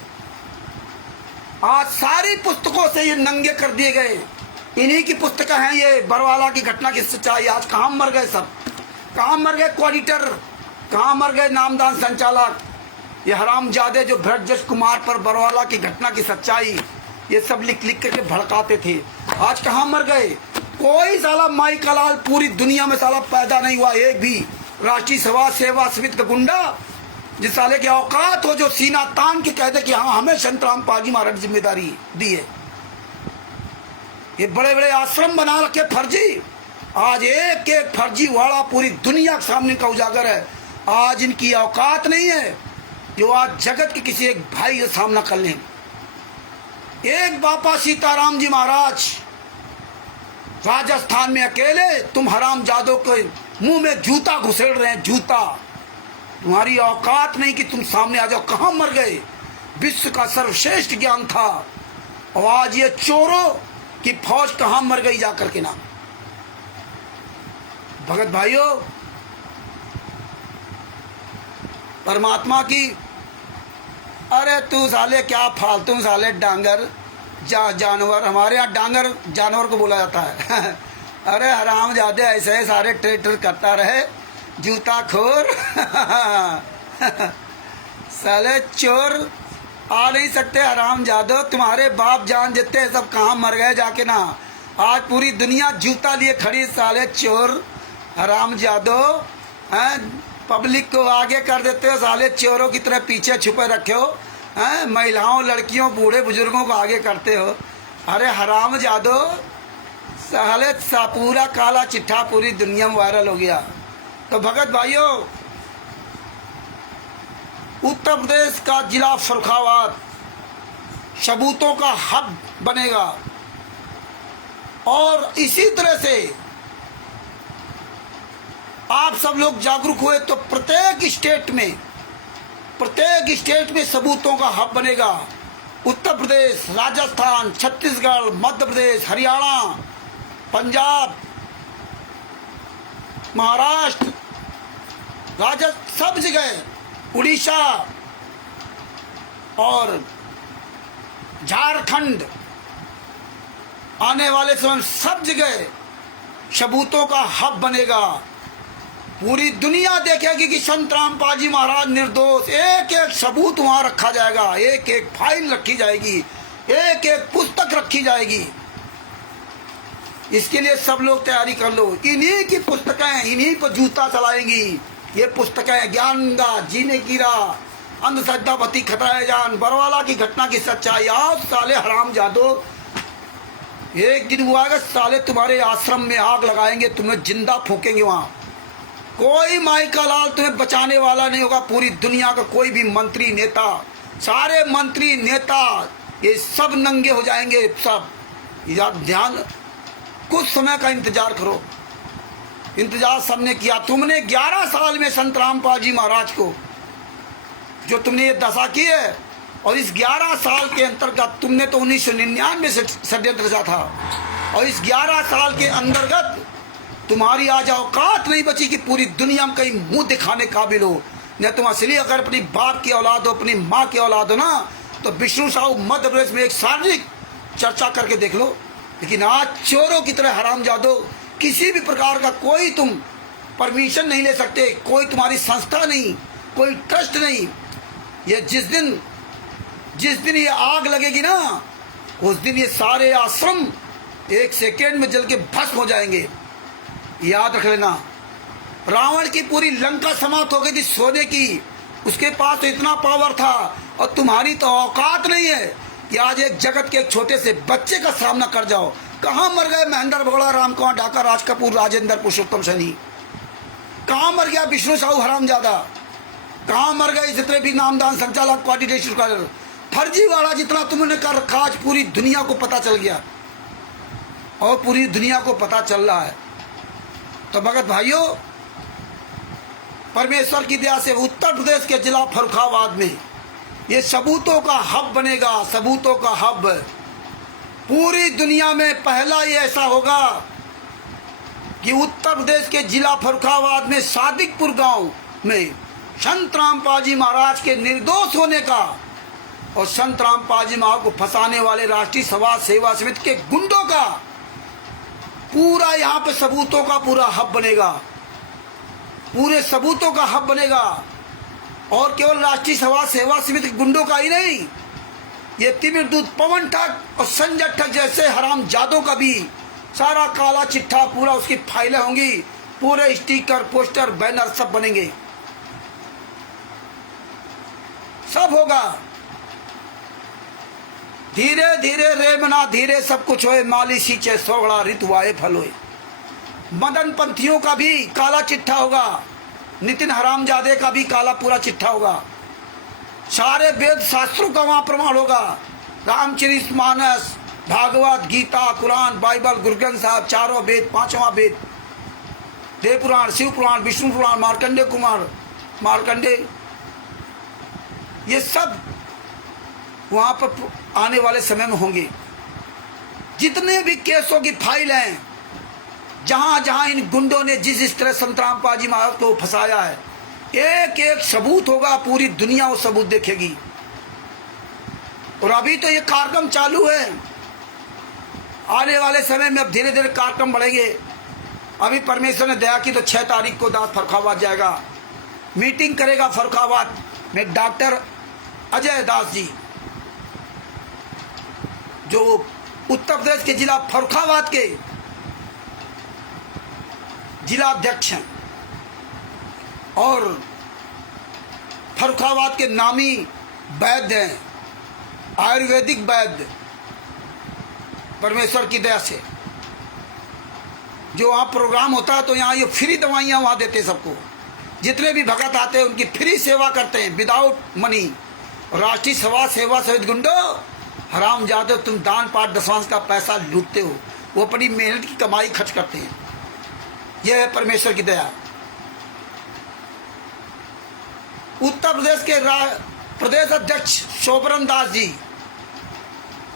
आज सारी पुस्तकों से ये नंगे कर दिए गए। इन्हीं की पुस्तकें हैं ये बरवाला की घटना की सच्चाई। आज कहाँ मर गए सब? कहाँ मर गए कोऑर्डिनेटर? कहाँ मर गए नामदान संचालक? ये हरामजादे जो ब्रजस कुमार पर बरवाला की घटना की सच्चाई ये सब लिख लिख करके भड़काते थे, आज कहाँ मर गए? कोई साला माई कलाल पूरी दुनिया में साला पैदा नहीं हुआ, एक भी राष्ट्रीय सभा सेवा समिति का गुंडा जिस साले की औकात हो, जो सीना तान के कहते कि हाँ हमें संत रामपाल जी महाराज जिम्मेदारी दी है। ये बड़े बड़े आश्रम बना रखे फर्जी, आज एक एक फर्जी वाला पूरी दुनिया के सामने का उजागर है। आज इनकी औकात नहीं है जो आज जगत के किसी एक भाई का सामना कर लें। एक बापा सीताराम जी महाराज राजस्थान में अकेले, तुम हरामजादों के मुंह में जूता घुसेड़ रहे हैं, जूता। तुम्हारी औकात नहीं कि तुम सामने आ जाओ। कहाँ मर गए? विश्व का सर्वश्रेष्ठ ज्ञान था, और आज ये चोरों की फौज कहाँ मर गई जाकर के ना। भगत भाइयों, परमात्मा की, अरे तू साले क्या फालतू साले डांगर जानवर, हमारे यहाँ डांगर जानवर को बोला जाता है। अरे हरामजादे ऐसे सारे ट्रेटर करता रहे, जूता खोर। साले चोर आ नहीं सकते हरामजादो, तुम्हारे बाप जान जितने सब कहाँ मर गए जाके ना। आज पूरी दुनिया जूता लिए खड़ी, साले चोर हरामजादो हैं। पब्लिक को आगे कर देते हो, साले चोरों की तरह पीछे छुपे रखे हो हैं, महिलाओं लड़कियों बूढ़े बुजुर्गों को आगे करते हो। अरे हराम जादो, साले पूरा काला चिट्ठा पूरी दुनिया में वायरल हो गया। तो भगत भाइयों, उत्तर प्रदेश का जिला फर्रुखाबाद सबूतों का हब बनेगा और इसी तरह से आप सब लोग जागरूक हुए तो प्रत्येक स्टेट में सबूतों का हब बनेगा। उत्तर प्रदेश, राजस्थान, छत्तीसगढ़, मध्य प्रदेश, हरियाणा, पंजाब, महाराष्ट्र, सब जगह, उड़ीसा और झारखंड, आने वाले समय सब जगह सबूतों का हब बनेगा। पूरी दुनिया देखेगी कि संत रामपाल जी महाराज निर्दोष। एक एक सबूत वहां रखा जाएगा, एक एक फाइल रखी जाएगी, एक एक पुस्तक रखी जाएगी। इसके लिए सब लोग तैयारी कर लो। इन्हीं की पुस्तकें इन्हीं पर जूता चलाएंगी। ये पुस्तकें ज्ञानगंगा, जीने की राह, अंधश्रद्धापति, खतरा जान, बरवाला की घटना की सच्चाई। आओ साले हराम जादो, एक दिन हुआ है साले तुम्हारे आश्रम में आग लगाएंगे, तुम्हें जिंदा फूकेंगे। वहां कोई माई का लाल तुम्हें बचाने वाला नहीं होगा। पूरी दुनिया का कोई भी मंत्री नेता, सारे मंत्री नेता ये सब नंगे हो जाएंगे। सब ध्यान, कुछ समय का इंतजार करो। इंतजार सबने किया। तुमने 11 साल में संत रामपाल जी महाराज को जो तुमने ये दशा की है, और इस 11 साल के अंतर्गत तुमने तो 1999 से षड्यंत्र रचा था, और इस 11 साल के अंतर्गत तुम्हारी आज औकात नहीं बची कि पूरी दुनिया में कहीं मुंह दिखाने काबिल हो। न तुम असली अगर अपनी बाप की औलाद हो, अपनी माँ की औलाद हो ना, तो विष्णु साहू मध्य प्रदेश में एक सार्वजनिक चर्चा करके देख लो। लेकिन आज चोरों की तरह हरामजादो, किसी भी प्रकार का कोई तुम परमिशन नहीं ले सकते, कोई तुम्हारी संस्था नहीं, कोई ट्रस्ट नहीं। ये जिस दिन ये आग लगेगी ना, उस दिन ये सारे आश्रम 1 सेकेंड में जल के भस्म हो जाएंगे। याद रख लेना। रावण की पूरी लंका समाप्त हो गई थी सोने की, उसके पास तो इतना पावर था, और तुम्हारी तो औकात नहीं है कि आज एक जगत के एक छोटे से बच्चे का सामना कर जाओ। कहाँ मर गए महेंद्र बगड़ा, राम कुमार ढाका, राज कपूर, राजेंद्र, पुरुषोत्तम सैनी? कहाँ मर गया विष्णु साहू हरामजादा? कहाँ मर गए जितने भी नामदान संचालक, क्वार्टिटेशन फर्जीवाड़ा जितना तुमने कर रखा, आज पूरी दुनिया को पता चल गया, और पूरी दुनिया को पता चल रहा है। तो भगत भाइयों, परमेश्वर की दया से उत्तर प्रदेश के जिला फर्रुखाबाद में ये सबूतों का हब बनेगा। सबूतों का हब पूरी दुनिया में पहला ये ऐसा होगा कि उत्तर प्रदेश के जिला फर्रुखाबाद में सादिकपुर गांव में संत रामपाल जी महाराज के निर्दोष होने का, और संत रामपाल जी महाराज को फंसाने वाले राष्ट्रीय समाज सेवा समिति के गुंडों का पूरा यहाँ पे सबूतों का पूरा हब बनेगा। पूरे सबूतों का हब बनेगा। और केवल राष्ट्रीय समाज सेवा समिति के गुंडों का ही नहीं, ये तिमिर दूत, पवन ठग और संजय ठग जैसे हरामजादों का भी सारा काला चिट्ठा, पूरा उसकी फाइलें होंगी, पूरे स्टिकर, पोस्टर, बैनर सब बनेंगे, सब होगा। धीरे धीरे रे मना धीरे सब कुछ होए, माली सींचे सोगड़ा ऋतुआए फल होए। मदन पंथियों का भी काला चिट्ठा होगा, नितिन हरामजादे का भी काला पूरा चिट्ठा होगा। सारे वेद शास्त्रों का वहां प्रमाण होगा। रामचरितमानस, भागवत, गीता, कुरान, बाइबल, गुरु ग्रंथ साहब, चारों वेद, 5वां वेद, देव पुराण, शिव पुराण, विष्णु पुराण, मार्कंडे, ये सब वहां पर आने वाले समय में होंगे। जितने भी केसों की फाइल हैं, जहां जहां इन गुंडों ने जिस तरह संत रामपाल जी महाराज को फंसाया है, एक एक सबूत होगा। पूरी दुनिया वो सबूत देखेगी। और अभी तो ये कार्यक्रम चालू है, आने वाले समय में अब धीरे धीरे कार्यक्रम बढ़ेंगे। अभी परमेश्वर ने दया की तो 6 तारीख को दास फर्रुखाबाद जाएगा, मीटिंग करेगा फर्रुखाबाद में डॉक्टर अजय दास जी, जो उत्तर प्रदेश के जिला फर्रुखाबाद के जिला अध्यक्ष हैं। और फर्रुखाबाद के नामी वैद्य हैं, आयुर्वेदिक वैद्य, परमेश्वर की दया से जो वहाँ प्रोग्राम होता है तो यहाँ ये फ्री दवाइयाँ वहाँ देते सबको। जितने भी भगत आते हैं उनकी फ्री सेवा करते हैं विदाउट मनी। राष्ट्रीय समाज सेवा सहित गुंडो हराम जादो, तुम दान पाठ दशवांश का पैसा लूटते हो, वो अपनी मेहनत की कमाई खर्च करते हैं। यह है परमेश्वर की दया। उत्तर प्रदेश के प्रदेश अध्यक्ष शोभरन दास जी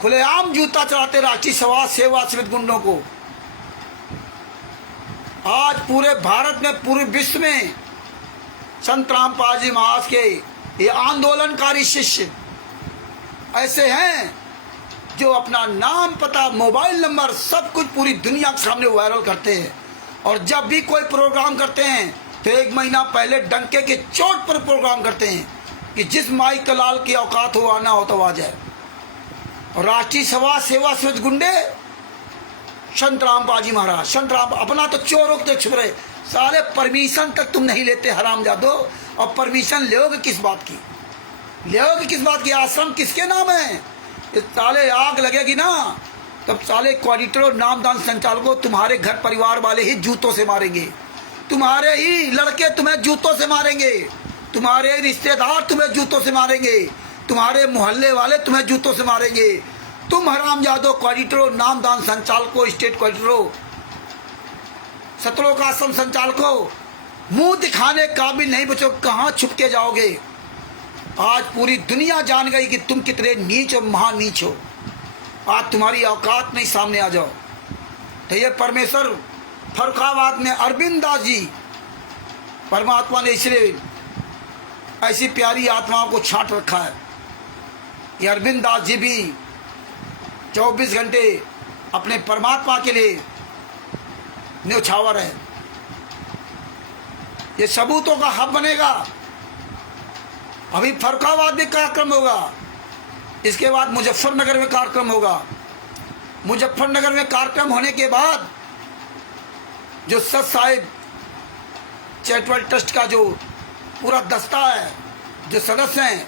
खुलेआम जूता चढ़ाते राष्ट्रीय समाज सेवा सहित गुंडों को। आज पूरे भारत में, पूरे विश्व में संत रामपाल जी महाराज के ये आंदोलनकारी शिष्य ऐसे हैं जो अपना नाम, पता, मोबाइल नंबर सब कुछ पूरी दुनिया के सामने वायरल करते हैं। और जब भी कोई प्रोग्राम करते हैं तो 1 महीना पहले डंके के चोट पर प्रोग्राम करते हैं कि जिस माई कलाल की औकात हो आना हो तो आ जाए। और राष्ट्रीय समाज सेवा सहित गुंडे संत रामपाल जी महाराज, संत राम अपना तो चोरों के छुप रहे, सारे परमिशन तक तुम नहीं लेते हराम जादो। और परमिशन लोगे किस बात की, लोगे किस बात की? आश्रम किसके नाम है? इस साले आग लगेगी ना तब साले क्वालिटरों, नामदान संचालकों तुम्हारे घर परिवार वाले ही जूतों से मारेंगे, तुम्हारे ही लड़के तुम्हें जूतों से मारेंगे, तुम्हारे रिश्तेदार तुम्हें जूतों से मारेंगे, तुम्हारे मोहल्ले वाले तुम्हें जूतों से मारेंगे। तुम हरामजादों, क्वालिटरों, नामदान संचालकों, स्टेट क्वालिटरों, सतलोक आश्रम संचालकों, मुंह दिखाने काबिल नहीं बचो, कहाँ छुप के जाओगे? आज पूरी दुनिया जान गई कि तुम कितने नीच और महानीच हो। आज तुम्हारी औकात नहीं, सामने आ जाओ। तो ये परमेश्वर फर्रुखाबाद में अरविंद दास जी, परमात्मा ने इसलिए ऐसी प्यारी आत्माओं को छांट रखा है। ये अरविंद दास जी भी 24 घंटे अपने परमात्मा के लिए न्यौछावर है। ये सबूतों का हब बनेगा। अभी फर्रुखाबाद में कार्यक्रम होगा, इसके बाद मुजफ्फरनगर में कार्यक्रम होगा। मुजफ्फरनगर में कार्यक्रम होने के बाद जो सत साहिब चैरिटेबल ट्रस्ट का जो पूरा दस्ता है, जो सदस्य हैं,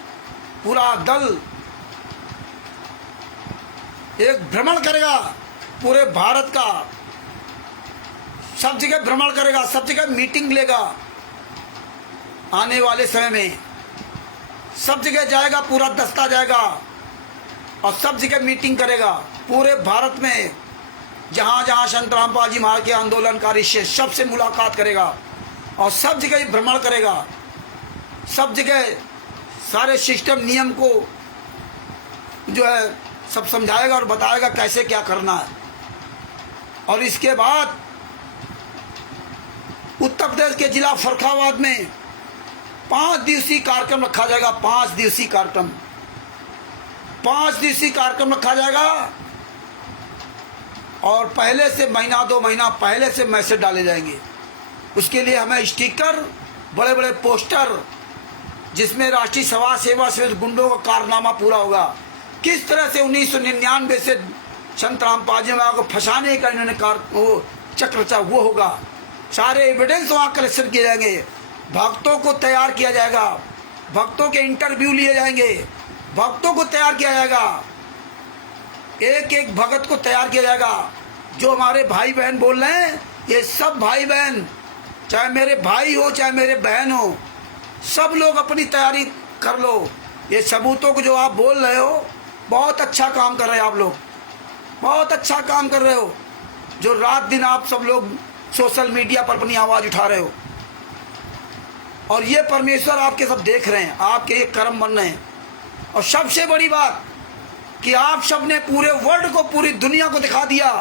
पूरा दल एक भ्रमण करेगा पूरे भारत का, सब जगह भ्रमण करेगा, सब जगह मीटिंग लेगा। आने वाले समय में सब जगह जाएगा, पूरा दस्ता जाएगा और सब जगह मीटिंग करेगा। पूरे भारत में जहाँ जहाँ संत रामपाल जी महाराज के आंदोलनकारी से सबसे मुलाकात करेगा और सब जगह भ्रमण करेगा। सब जगह सारे सिस्टम, नियम को जो है सब समझाएगा और बताएगा कैसे क्या करना है। और इसके बाद उत्तर प्रदेश के जिला फर्रुखाबाद में 5 दिवसीय कार्यक्रम रखा जाएगा। 5 दिवसीय कार्यक्रम, 5 दिवसीय कार्यक्रम रखा जाएगा। और पहले से महीना 2 महीना पहले से मैसेज डाले जाएंगे। उसके लिए हमें स्टिकर, बड़े बड़े पोस्टर, जिसमें राष्ट्रीय समाज सेवा सहित गुंडों का कारनामा पूरा होगा। किस तरह से 1999 से संत रामपाल जी महाराज को फंसाने का इन्होंने वो चक्र रचा, वो होगा। सारे एविडेंस वहाँ कलेक्शन किए जाएंगे। भक्तों को तैयार किया जाएगा, भक्तों के इंटरव्यू लिए जाएंगे, भक्तों को तैयार किया जाएगा, एक एक भगत को तैयार किया जाएगा। जो हमारे भाई बहन बोल रहे हैं, ये सब भाई बहन, चाहे मेरे भाई हो चाहे मेरे बहन हो, सब लोग अपनी तैयारी कर लो। ये सबूतों को जो आप बोल रहे हो, बहुत अच्छा काम कर रहे हैं आप लोग, बहुत अच्छा काम कर रहे हो। जो रात दिन आप सब लोग सोशल मीडिया पर अपनी आवाज़ उठा रहे हो, और ये परमेश्वर आपके सब देख रहे हैं, आपके ये कर्म बन रहे हैं। और सबसे बड़ी बात कि आप सब ने पूरे वर्ल्ड को, पूरी दुनिया को दिखा दिया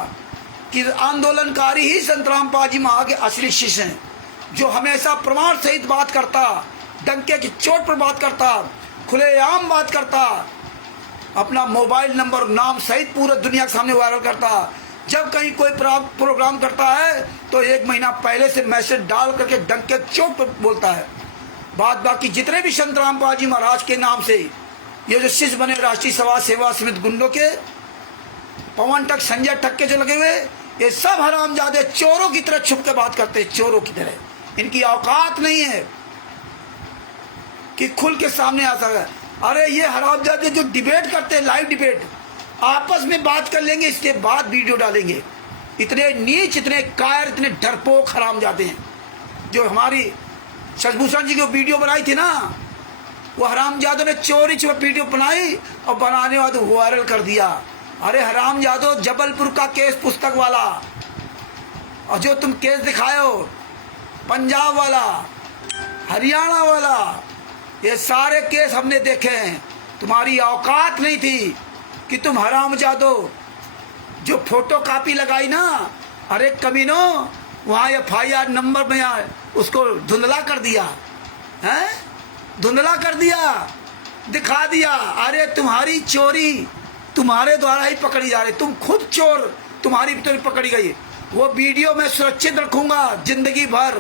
कि आंदोलनकारी ही संत रामपाल जी महाराज के असली शिष्य हैं। जो हमेशा प्रमाण सहित बात करता, डंके की चोट पर बात करता, खुलेआम बात करता, अपना मोबाइल नंबर, नाम सहित पूरे दुनिया के सामने वायरल करता। जब कहीं कोई प्रोग्राम करता है तो 1 महीना पहले से मैसेज डाल करके डंके चोट पर बोलता है। बाकी जितने भी संत रामपाल जी महाराज के नाम से ये जो शिष्य बने राष्ट्रीय समाज सेवा समिति गुंडों के, पवन टक, संजय टक के जो लगे हुए, ये सब हरामजादे चोरों की तरह छुप के बात करते हैं, चोरों की तरह। इनकी औकात नहीं है। कि खुल के सामने आ सके। अरे ये हरामजादे जो डिबेट करते हैं, लाइव डिबेट, आपस में बात कर लेंगे, इसके बाद वीडियो डालेंगे। इतने नीच, इतने कायर, इतने डरपोक हरामजादे हैं। जो हमारी शशिभूषण जी की वीडियो बनाई थी ना, वो हरामजादों ने चोरी वीडियो बनाई और बनाने वाले वायरल कर दिया। अरे हरामजादो, जबलपुर का केस पुस्तक वाला, और जो तुम केस दिखाए हो पंजाब वाला, हरियाणा वाला, ये सारे केस हमने देखे हैं। तुम्हारी औकात नहीं थी कि तुम हरामजादो जो फोटो कॉपी लगाई ना, अरे कमीनों, वहाँ FIR नंबर में उसको धुंधला कर दिया है, धुंधला कर दिया, दिखा दिया। अरे तुम्हारी चोरी तुम्हारे द्वारा ही पकड़ी जा रही, तुम खुद चोर, तुम्हारी भी पकड़ी गई। वो वीडियो मैं सुरक्षित रखूंगा जिंदगी भर।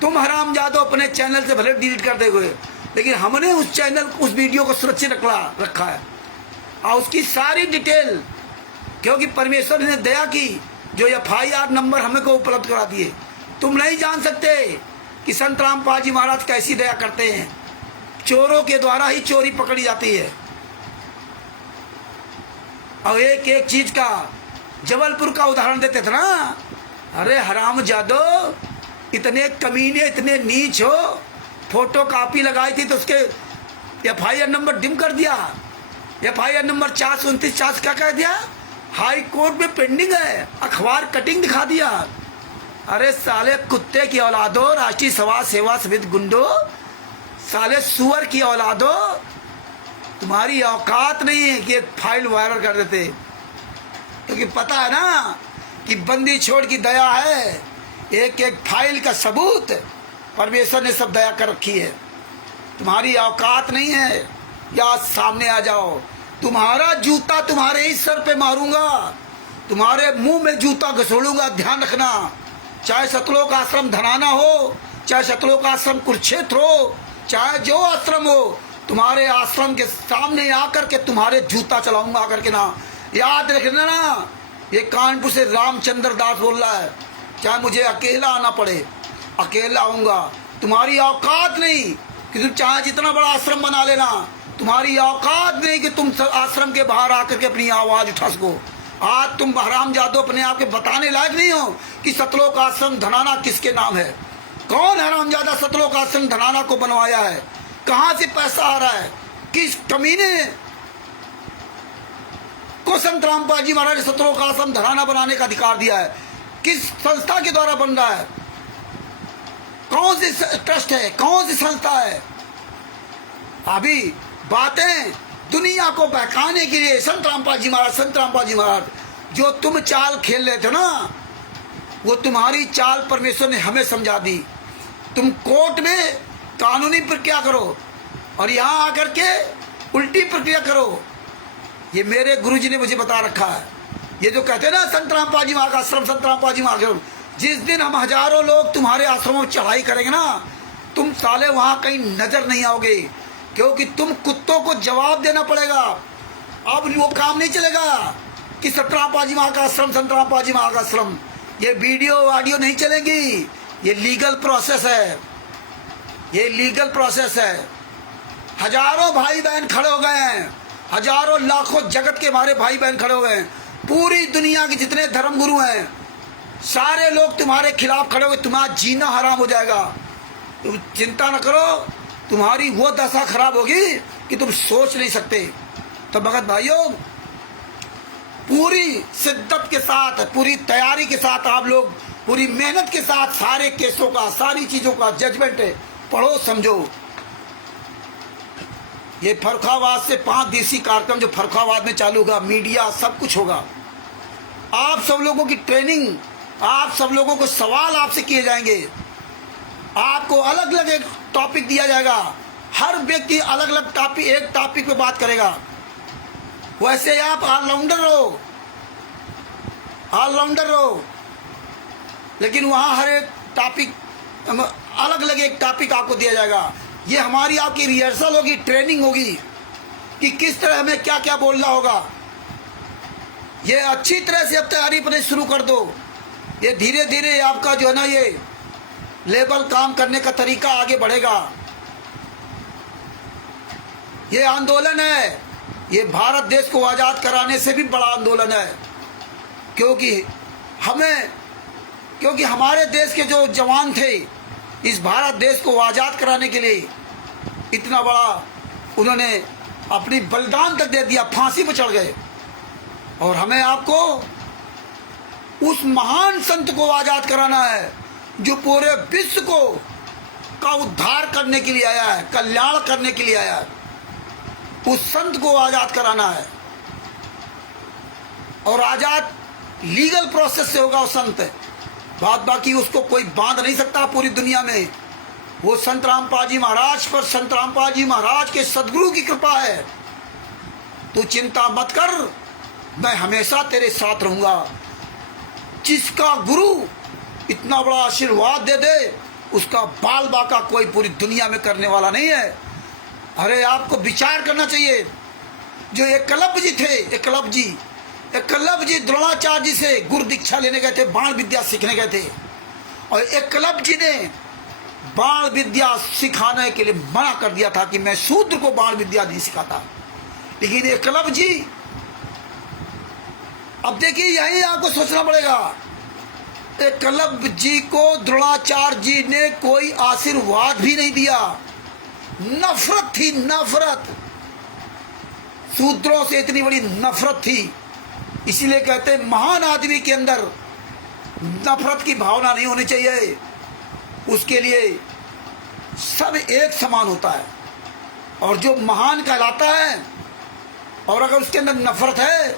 तुम हरामजादो अपने चैनल से भले डिलीट कर दोगे, लेकिन हमने उस चैनल, उस वीडियो को सुरक्षित रखा है, और उसकी सारी डिटेल, क्योंकि परमेश्वर ने दया की, जो FIR नंबर हमें को उपलब्ध करा दिए। तुम नहीं जान सकते कि संत रामपाल जी महाराज कैसी दया करते हैं। चोरों के द्वारा ही चोरी पकड़ी जाती है। और एक एक चीज का, जबलपुर का उदाहरण देते थे ना। अरे हरामजादो, इतने कमीने, इतने नीच हो, फोटो कॉपी लगाई थी तो उसके FIR नंबर डिम कर दिया। FIR नंबर 429 क्या कह दिया, हाई कोर्ट में पेंडिंग है, अखबार कटिंग दिखा दिया। अरे साले कुत्ते की औलादो, राष्ट्रीय समाज सेवा समिति गुंडो, साले सुअर की औलादो, तुम्हारी औकात नहीं है कि एक फाइल वायरल कर देते। क्योंकि पता है ना कि बंदी छोड़ की दया है, एक एक फाइल का सबूत परमेश्वर ने सब दया कर रखी है। तुम्हारी औकात नहीं है, या सामने आ जाओ, तुम्हारा जूता तुम्हारे ही सर पे मारूंगा, तुम्हारे मुंह में जूता घसोड़ूंगा। ध्यान रखना, चाहे सतलोक आश्रम धनाना हो, चाहे सतलोक आश्रम कुरुक्षेत्र हो, चाहे जो आश्रम हो, तुम्हारे आश्रम के सामने आकर के तुम्हारे जूता चलाऊंगा आकर के ना। याद रखना ना, ये कानपुर से रामचंद्र दास बोल रहा है। चाहे मुझे अकेला आना पड़े, अकेला आऊंगा। तुम्हारी औकात नहीं कि तुम चाहे जितना बड़ा आश्रम बना लेना, तुम्हारी औकात नहीं कि तुम आश्रम के बाहर आकर के अपनी आवाज उठा सको। आज तुम हरामजादो अपने आप के बताने लायक नहीं हो कि सतलोक आश्रम धनाना किसके नाम है। कौन हरामजादा सतलोक आश्रम धनाना को बनवाया है, कहां से पैसा आ रहा है, किस कमीने को संत रामपाल जी महाराज ने सतलोक आश्रम धनाना बनाने का अधिकार दिया है, किस संस्था के द्वारा बन रहा है, कौन सी ट्रस्ट है, कौन सी संस्था है। अभी बातें दुनिया को बहकाने के लिए संत रामपाल जी महाराज जो तुम चाल खेल रहे थे ना, वो तुम्हारी चाल परमेश्वर ने हमें समझा दी। तुम कोर्ट में कानूनी प्रक्रिया करो और यहाँ आकर के उल्टी प्रक्रिया करो। ये मेरे गुरुजी ने मुझे बता रखा है। ये जो कहते हैं ना संत रामपाल जी महाराज आश्रम, संत रामपाल जी महाराज, जिस दिन हम हजारों लोग तुम्हारे आश्रमों में चढ़ाई करेंगे ना, तुम साले वहां कहीं नजर नहीं आओगे, क्योंकि तुम कुत्तों को जवाब देना पड़ेगा। अब वो काम नहीं चलेगा कि संत रामपाल जी महाराज आश्रम, संत रामपाल जी महाराज आश्रम, ये वीडियो ऑडियो नहीं चलेंगी। ये लीगल प्रोसेस है, ये लीगल प्रोसेस है। हजारों भाई बहन खड़े हो गए हैं, हजारों लाखों जगत के हमारे भाई बहन खड़े हो गए हैं। पूरी दुनिया के जितने धर्म गुरु हैं, सारे लोग तुम्हारे खिलाफ खड़े हुए। तुम्हारा जीना हराम हो जाएगा। तुम चिंता न करो, तुम्हारी वो दशा खराब होगी कि तुम सोच नहीं सकते। तो भगत भाइयों, पूरी शिद्दत के साथ, पूरी तैयारी के साथ आप लोग पूरी मेहनत के साथ सारे केसों का, सारी चीजों का जजमेंट पढ़ो, समझो। ये फर्रुखाबाद से 5 दिवसीय कार्यक्रम जो फर्रुखाबाद में चालू होगा, मीडिया सब कुछ होगा। आप सब लोगों की ट्रेनिंग, आप सब लोगों को सवाल आपसे किए जाएंगे। आपको अलग अलग एक टॉपिक दिया जाएगा। हर व्यक्ति अलग अलग टॉपिक, एक टॉपिक पे बात करेगा। वैसे आप ऑलराउंडर रहो, ऑलराउंडर रहो, लेकिन वहां हर एक टॉपिक अलग अलग एक टॉपिक आपको दिया जाएगा। ये हमारी आपकी रिहर्सल होगी, ट्रेनिंग होगी कि किस तरह हमें क्या क्या बोलना होगा। ये अच्छी तरह से अब तैयारी अपने शुरू कर दो। ये धीरे धीरे आपका जो है ना, ये लेवल काम करने का तरीका आगे बढ़ेगा। ये आंदोलन है, ये भारत देश को आज़ाद कराने से भी बड़ा आंदोलन है, क्योंकि हमारे देश के जो जवान थे इस भारत देश को आज़ाद कराने के लिए इतना बड़ा उन्होंने अपनी बलिदान तक दे दिया, फांसी पर चढ़ गए। और हमें आपको उस महान संत को आज़ाद कराना है जो पूरे विश्व का उद्धार करने के लिए आया है, कल्याण करने के लिए आया है। उस संत को आज़ाद कराना है, और आज़ाद लीगल प्रोसेस से होगा वो संत। बात बाकी उसको कोई बांध नहीं सकता पूरी दुनिया में। वो संत रामपाल जी महाराज पर, संत रामपाल जी महाराज के सदगुरु की कृपा है। तू चिंता मत कर, मैं हमेशा तेरे साथ रहूंगा। जिसका गुरु इतना बड़ा आशीर्वाद दे दे उसका बाल बाका कोई पूरी दुनिया में करने वाला नहीं है। अरे आपको विचार करना चाहिए। जो एकलव्य जी थे, एकलव्य जी द्रोणाचार्य जी से गुरु दीक्षा लेने गए थे, बाण विद्या सीखने गए थे, और एकलव्य जी ने बाण विद्या सिखाने के लिए मना कर दिया था कि मैं शूद्र को बाण विद्या नहीं सिखाता। लेकिन एकलव्य जी, अब देखिए यही आपको सोचना पड़ेगा, एकलव्य जी को द्रोणाचार्य जी ने कोई आशीर्वाद भी नहीं दिया। नफरत थी, नफरत, शूद्रों से इतनी बड़ी नफरत थी। इसीलिए कहते महान आदमी के अंदर नफरत की भावना नहीं होनी चाहिए। उसके लिए सब एक समान होता है, और जो महान कहलाता है और अगर उसके अंदर नफरत है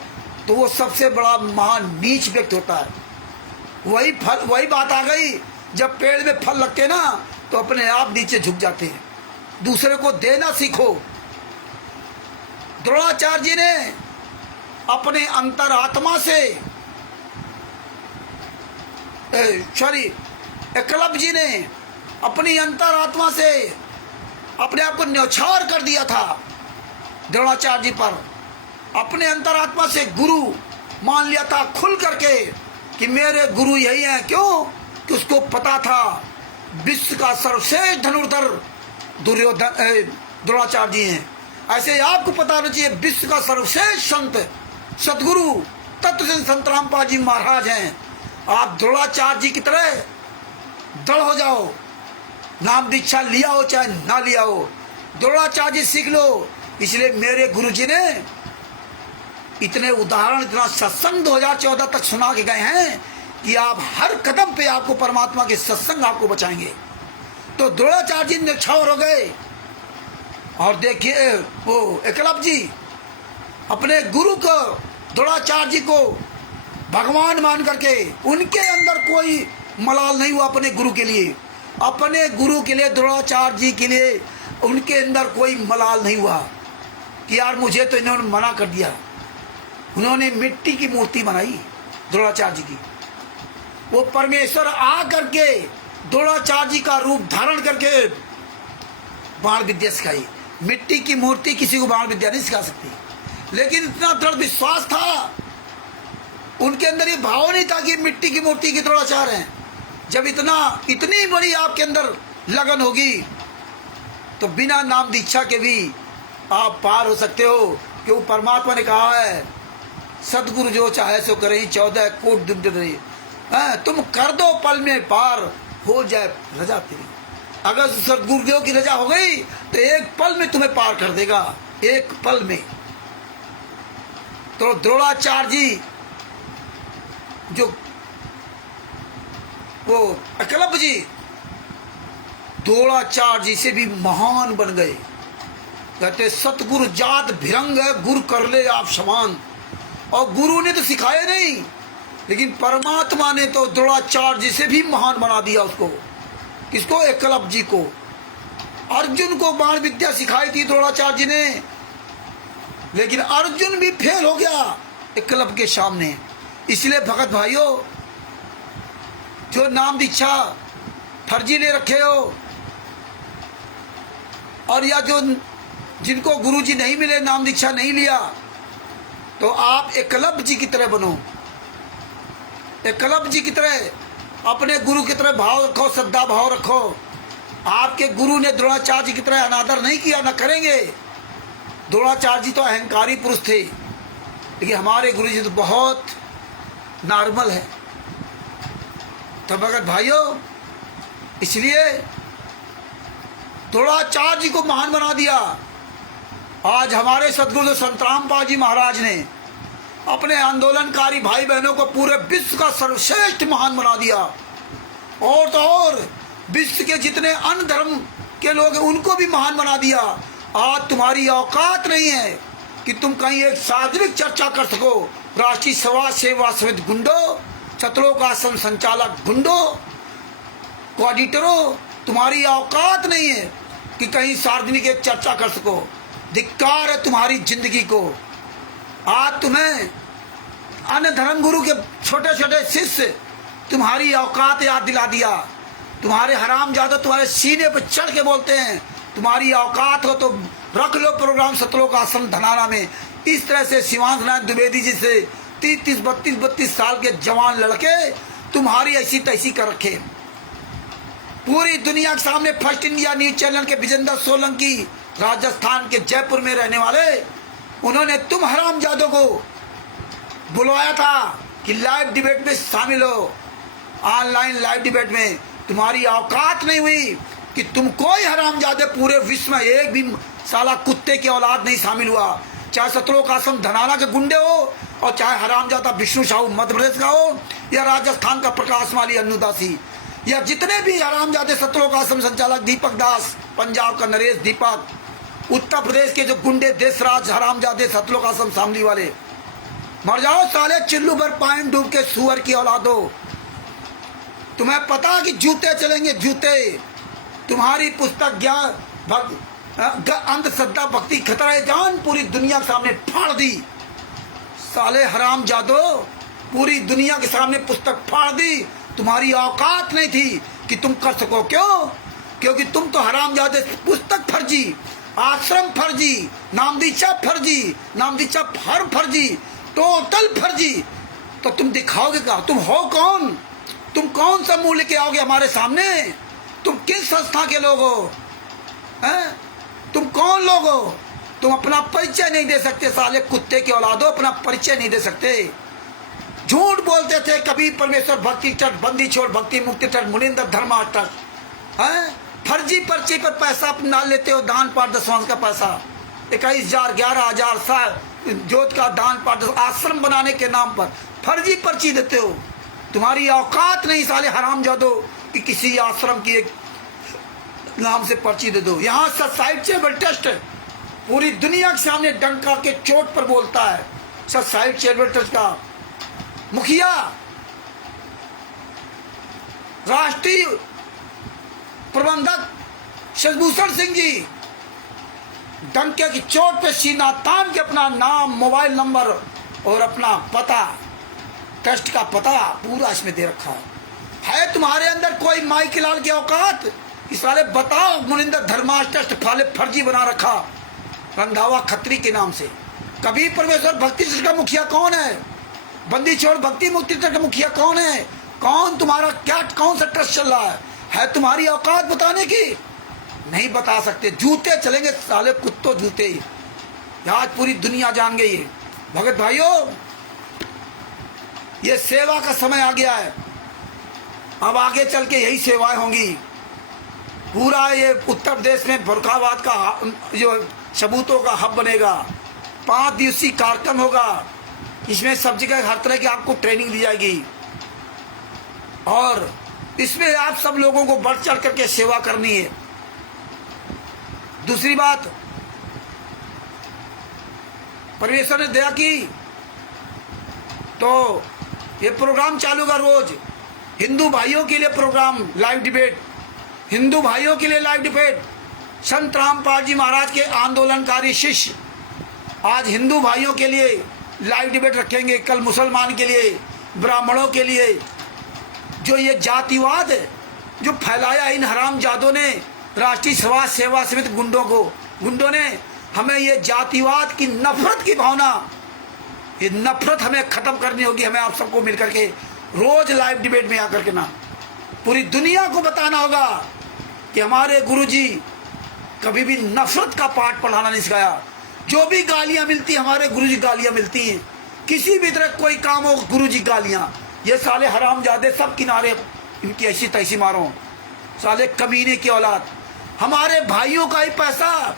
तो वो सबसे बड़ा महान नीच व्यक्ति होता है। वही बात आ गई, जब पेड़ में फल लगते ना तो अपने आप नीचे झुक जाते हैं। दूसरे को देना सीखो। द्रोणाचार्य जी ने अपने अंतरात्मा से, एकलव्य जी ने अपनी अंतरात्मा से अपने आप को न्यौछावर कर दिया था द्रोणाचार्य जी पर। अपने अंतरात्मा से गुरु मान लिया था खुल करके कि मेरे गुरु यही हैं। क्यों? कि उसको पता था विश्व का सर्वश्रेष्ठ धनुर्धर द्रोणाचार्य जी हैं। ऐसे आपको पता होना चाहिए विश्व का सर्वश्रेष्ठ संत सदगुरु तत्व संत रामपाल जी महाराज हैं। आप द्रोणाचार्य जी की तरह दृढ़ हो जाओ। नाम दीक्षा लिया हो चाहे ना लिया हो, द्रोणाचार्य जी सीख लो। इसलिए मेरे गुरु जी ने इतने उदाहरण, इतना सत्संग 2014 तक सुना के गए हैं कि आप हर कदम पे आपको परमात्मा के सत्संग आपको बचाएंगे। तो द्रोणाचार्य जी न्यौछावर हो गए। और देखिए वो एकलव्य जी अपने गुरु को, द्रोणाचार्य जी को भगवान मान करके, उनके अंदर कोई मलाल नहीं हुआ अपने गुरु के लिए। अपने गुरु के लिए, द्रोणाचार्य जी के लिए उनके अंदर कोई मलाल नहीं हुआ कि यार मुझे तो इन्होंने मना कर दिया। उन्होंने मिट्टी की मूर्ति बनाई द्रोणाचार्य जी की। वो परमेश्वर आ करके द्रोणाचार्य जी का रूप धारण करके बाण विद्या सिखाई। मिट्टी की मूर्ति किसी को बाण विद्या नहीं सिखा सकती। लेकिन इतना दृढ़ विश्वास था उनके अंदर, ये भाव नहीं था कि मिट्टी की मूर्ति की द्रोणाचार्य हैं। जब इतनी बड़ी आपके अंदर लगन होगी तो बिना नाम दीक्षा के भी आप पार हो सकते हो। क्यों? परमात्मा ने कहा है सदगुरु जो चाहे सो करे, 14 कोट दुख दे। तुम कर दो पल में पार, हो जाए रजा तेरी। अगर सदगुरुदेव की रजा हो गई तो एक पल में तुम्हें पार कर देगा, एक पल में। तो द्रोणाचार्य जी जो वो एकलव्य जी द्रोणाचार्य जी से भी महान बन गए। कहते सतगुरु जात भिरंग है, गुरु कर ले आप समान। और गुरु ने तो सिखाया नहीं, लेकिन परमात्मा ने तो द्रोणाचार्य जी से भी महान बना दिया उसको। किसको? एकलव्य जी को। अर्जुन को बाण विद्या सिखाई थी द्रोणाचार्य जी ने, लेकिन अर्जुन भी फेल हो गया एकलव्य के सामने। इसलिए भगत भाइयों, जो नाम दीक्षा फर्जी ले रखे हो, और या जो जिनको गुरुजी नहीं मिले, नाम दीक्षा नहीं लिया, तो आप एकलव्य जी की तरह बनो। एकलव्य जी की तरह अपने गुरु की तरह भाव रखो, श्रद्धा भाव रखो। आपके गुरु ने द्रोणाचार्य जी की तरह अनादर नहीं किया, न करेंगे। द्रोणाचार्य जी तो अहंकारी पुरुष थे, लेकिन हमारे गुरु जी तो बहुत नॉर्मल है। तो भगत भाइयों, इसलिए द्रोणाचार्य जी को महान बना दिया। आज हमारे सदगुरु संत रामपाल जी महाराज ने अपने आंदोलनकारी भाई बहनों को पूरे विश्व का सर्वश्रेष्ठ महान बना दिया। और तो और विश्व के जितने अन्य धर्म के लोग हैं उनको भी महान बना दिया। आज तुम्हारी औकात नहीं है कि तुम कहीं एक सार्वजनिक चर्चा कर सको। राष्ट्रीय समाज सेवा समिति गुंडो, छत्रों का आश्रम संचालक गुंडो, कोऑर्डिनेटरों, तुम्हारी औकात नहीं है कि कहीं सार्वजनिक एक चर्चा कर सको। धिक्कार है तुम्हारी जिंदगी को। आज तुम्हें अन्य धर्म गुरु के छोटे छोटे शिष्य तुम्हारी औकात याद दिला दिया। तुम्हारे हरामजादा तुम्हारे सीने पर चढ़ के बोलते हैं तुम्हारी औकात हो तो रख लो प्रोग्राम सतलोक आश्रम धनाना में। इस तरह से शिवांश नारायण द्विवेदी जी से 30, 32 साल के जवान लड़के तुम्हारी ऐसी तैसी कर रखे। पूरी दुनिया के सामने फर्स्ट इंडिया न्यूज चैनल के विजेंद्र सोलंकी, राजस्थान के जयपुर में रहने वाले, उन्होंने तुम हरामजादों को बुलाया था कि लाइव डिबेट में शामिल हो। ऑनलाइन लाइव डिबेट में तुम्हारी औकात नहीं हुई कि तुम कोई हरामजादे पूरे विश्व में एक भी साला कुत्ते की औलाद नहीं शामिल हुआ। चाहे सतलोक आश्रम धनाना के गुंडे हो और चाहे हरामजादा विष्णु साहू मध्य प्रदेश का हो या राजस्थान का प्रकाश माली अन्नुदासी या जितने भी हरामजादे सतलोक आश्रम संचालक दीपक दास, पंजाब का नरेश दीपक, उत्तर प्रदेश के जो गुंडे देशराज हरामजादे सतलोक आश्रम शामली वाले, मर जाओ साले चिल्लू भर पाइन डूब के सुअर की औलादो। तुम्हें पता कि जूते चलेंगे जूते। तुम्हारी पुस्तक ज्ञान अंधश्रद्धा भक्ति खतरा जान पूरी दुनिया के सामने फाड़ दी। साले हरामजादो, पूरी दुनिया के सामने पुस्तक फाड़ दी। तुम्हारी औकात नहीं थी कि तुम कर सको। क्यों? क्योंकि तुम तो हरामजादे पुस्तक फर्जी, आश्रम फर्जी, नामदीक्षा फर्जी, नामदीक्षा फर्म फर्जी, टोटल फर्जी। तो तुम दिखाओगे क्या? तुम हो कौन? तुम कौन सा मुंह लेके आओगे हमारे सामने? तुम किस संस्था के लोग हो? हैं? तुम कौन लोग हो? तुम अपना परिचय नहीं दे सकते। साले कुत्ते की औलादो, अपना परिचय नहीं दे सकते। झूठ बोलते थे कभी परमेश्वर भक्ति तट, बंदी छोड़ भक्ति मुक्ति तट, मुनिंदर धर्मा तट। हैं? फर्जी पर्ची पर पैसा अपना लेते हो, दान पाठ दशवांश का पैसा 21,000 11,000 साल जोत का दान पाठ आश्रम बनाने के नाम पर फर्जी पर्ची देते हो। तुम्हारी औकात नहीं साले हरामजादो कि किसी आश्रम की एक नाम से पर्ची दे दो। यहाँ सोसाइटी टेस्ट पूरी दुनिया के सामने डंका के चोट पर बोलता है। सोसाइटी चैरिटेबल ट्रस्ट का मुखिया राष्ट्रीय प्रबंधक शशिभूषण सिंह जी डंके की चोट पे सीना तान के अपना नाम, मोबाइल नंबर और अपना पता, ट्रस्ट का पता पूरा इसमें दे रखा है। तुम्हारे अंदर कोई माई के लाल की औकात कि साले बताओ मुनिंदर धर्माश ट्रस्ट फाले फर्जी बना रखा रंधावा खत्री के नाम से। कभी परमेश्वर भक्ति ट्रस्ट का मुखिया कौन है? बंदी छोड़ भक्ति मुक्ति ट्रस्ट का मुखिया कौन है? कौन तुम्हारा क्या कौन सा ट्रस्ट चल रहा है तुम्हारी औकात बताने की? नहीं बता सकते। जूते चलेंगे साले कुत्तों जूते। आज पूरी दुनिया जान गई है। भगत भाइयों, ये सेवा का समय आ गया है। अब आगे चल के यही सेवाएं होंगी। पूरा ये उत्तर प्रदेश में फर्रुखाबाद का जो सबूतों का हब बनेगा। 5 दिवसीय कार्यक्रम होगा। इसमें सब जगह हर तरह की आपको ट्रेनिंग दी जाएगी और इसमें आप सब लोगों को बढ़ चढ़ करके सेवा करनी है। दूसरी बात, परमेश्वर ने दया की तो ये प्रोग्राम चालू होगा रोज। हिंदू भाइयों के लिए प्रोग्राम लाइव डिबेट, हिंदू भाइयों के लिए लाइव डिबेट। संत रामपाल जी महाराज के आंदोलनकारी शिष्य आज हिंदू भाइयों के लिए लाइव डिबेट रखेंगे। कल मुसलमान के लिए, ब्राह्मणों के लिए। जो ये जातिवाद जो फैलाया इन हरामजादों ने, राष्ट्रीय समाज सेवा समिति गुंडों ने हमें ये जातिवाद की नफरत की भावना, ये नफरत हमें खत्म करनी होगी। हमें आप सबको मिलकर के रोज लाइव डिबेट में आकर के ना पूरी दुनिया को बताना होगा कि हमारे गुरुजी कभी भी नफरत का पाठ पढ़ाना नहीं सिखाया। जो भी गालियां मिलती हमारे गुरुजी गालियां मिलती हैं, किसी भी तरह कोई काम हो गुरुजी गालियां। ये साले हरामजादे सब किनारे, इनकी ऐसी तैसी मारो, साले कमीने की औलाद। हमारे भाइयों का ही पैसा,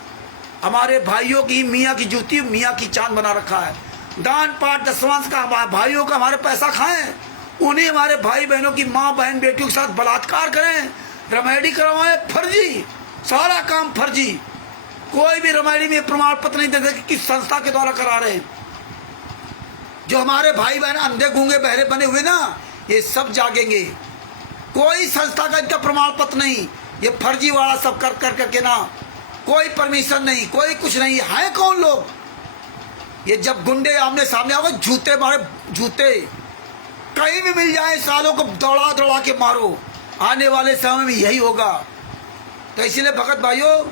हमारे भाइयों की मियाँ की जूती मियाँ की चांद बना रखा है। दान पाठ दसवांश का भाइयों का हमारे पैसा खाएं, उन्हें हमारे भाई बहनों की माँ बहन बेटियों के साथ बलात्कार करें, रमेडी करवाएं, फर्जी, सारा काम फर्जी। कोई भी रमेडी में प्रमाण पत्र नहीं देते कि किस संस्था के द्वारा करा रहे हैं। जो हमारे भाई बहन अंधे गूंगे बहरे बने हुए ना, ये सब जागेंगे। कोई संस्था का इनका प्रमाण पत्र नहीं, ये फर्जी वाला सब कर कर करके ना, कोई परमिशन नहीं, कोई कुछ नहीं है। कौन लोग ये? जब गुंडे आमने सामने आओगे, जूते मारे, जूते कहीं भी मिल जाए, सालों को दौड़ा दौड़ा के मारो। आने वाले समय में यही होगा। तो इसलिए भगत भाइयों,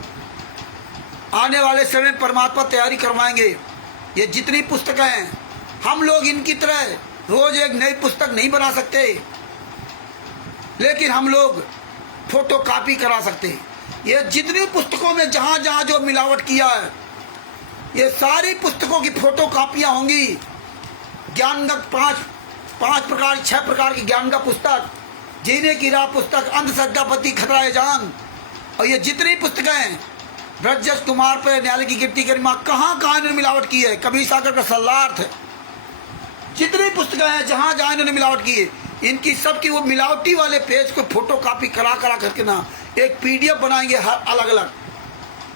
आने वाले समय में परमात्मा तैयारी करवाएंगे। ये जितनी पुस्तकें हैं, हम लोग इनकी तरह रोज एक नई पुस्तक नहीं बना सकते, लेकिन हम लोग फोटो कॉपी करा सकते हैं। ये जितनी पुस्तकों में जहाँ जहाँ जो मिलावट किया है, ये सारी पुस्तकों की फोटो कापियाँ होंगी। ज्ञान का पांच प्रकार 6 प्रकार की ज्ञान का पुस्तक, जीने की राह पुस्तक, अंधश्रद्धापति खतरा जान, और ये जितनी पुस्तकें हैं, ब्रजस कुमार पर न्यायालय की गिरती गरिमा, कहाँ कहाँ इन्होंने मिलावट की है। कबीर सागर का सल्लार्थ, जितनी पुस्तकें हैं जहाँ जहाँ इन्होंने मिलावट की है, इनकी सबकी वो मिलावटी वाले पेज को फोटो कॉपी करा करा करके ना एक पीडीएफ बनाएंगे, हर अलग अलग।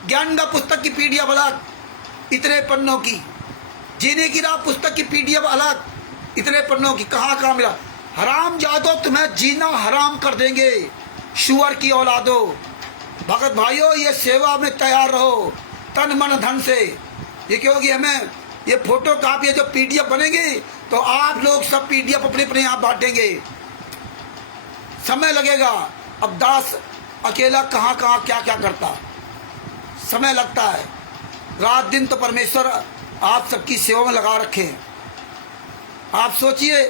ज्ञान का पुस्तक की पीडीएफ अलग, इतने पन्नों की। जीने की राह पुस्तक की पीडीएफ अलग, इतने पन्नों की। कहाँ कहाँ मिला। हराम जादो, तुम्हें जीना हराम कर देंगे, शुअर की औलादो। भगत भाइयों, ये सेवा में तैयार रहो तन मन धन से। ये क्योंकि हमें ये फोटो कॉपी जो पीडीएफ बनेगी, तो आप लोग सब पीडीएफ अपने अपने आप बांटेंगे। समय लगेगा। अब दास अकेला कहाँ कहाँ क्या क्या करता, समय लगता है। रात दिन तो परमेश्वर आप सबकी सेवा में लगा रखे हैं। आप सोचिए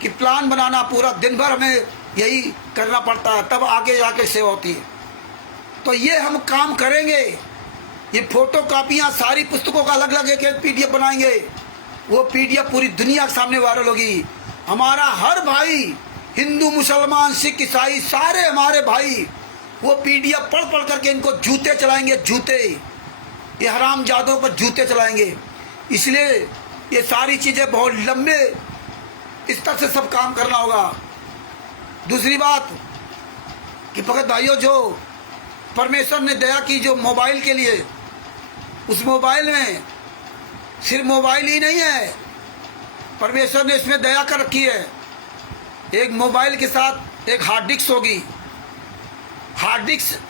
कि प्लान बनाना, पूरा दिन भर हमें यही करना पड़ता है, तब आगे जाके सेवा होती है। तो ये हम काम करेंगे। ये फोटो कापियाँ सारी पुस्तकों का अलग अलग एक पीडीएफ बनाएंगे। वो पीडीएफ पूरी दुनिया के सामने वायरल होगी। हमारा हर भाई, हिंदू मुसलमान सिख ईसाई, सारे हमारे भाई वो पीडीएफ पढ़ पढ़ करके इनको जूते चलाएंगे, जूते। ये हराम जादों पर जूते चलाएंगे। इसलिए ये सारी चीज़ें बहुत लंबे स्तर से सब काम करना होगा। दूसरी बात कि भगत भाइयों, जो परमेश्वर ने दया की जो मोबाइल के लिए, उस मोबाइल में सिर्फ मोबाइल ही नहीं है, परमेश्वर ने इसमें दया कर रखी है। एक मोबाइल के साथ एक हार्ड डिस्क होगी। हार्ड डिस्क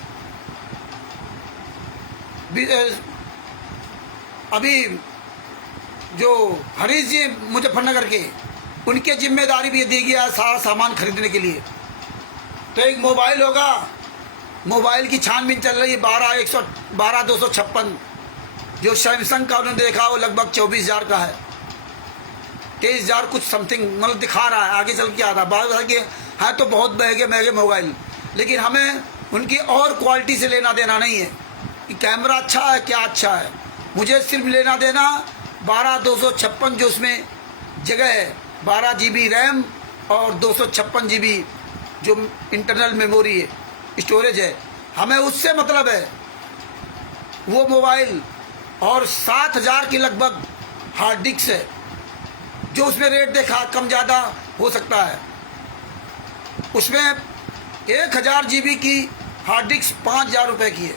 अभी जो हरीश जी मुजफ्फरनगर के, उनके जिम्मेदारी भी दी गई है सारा सामान खरीदने के लिए। तो एक मोबाइल होगा, मोबाइल की छानबीन चल रही है। 12,256 जो सैमसंग का उन्होंने देखा वो लगभग 24,000 का है। 23,000 कुछ समथिंग मतलब दिखा रहा है, आगे चल के आता। बात है हाँ तो बहुत महंगे महंगे मोबाइल, लेकिन हमें उनकी और क्वालिटी से लेना देना नहीं है कि कैमरा अच्छा है क्या अच्छा है। मुझे सिर्फ लेना देना 12,256 जो उसमें जगह है, 12 GB रैम और 256 GB जो इंटरनल मेमोरी है, स्टोरेज है, हमें उससे मतलब है। वो मोबाइल और 7,000 की लगभग हार्ड डिस्क है, जो उसमें रेट देखा कम ज़्यादा हो सकता है। उसमें 1,000 GB की हार्ड डिस्क 5,000 रुपये की है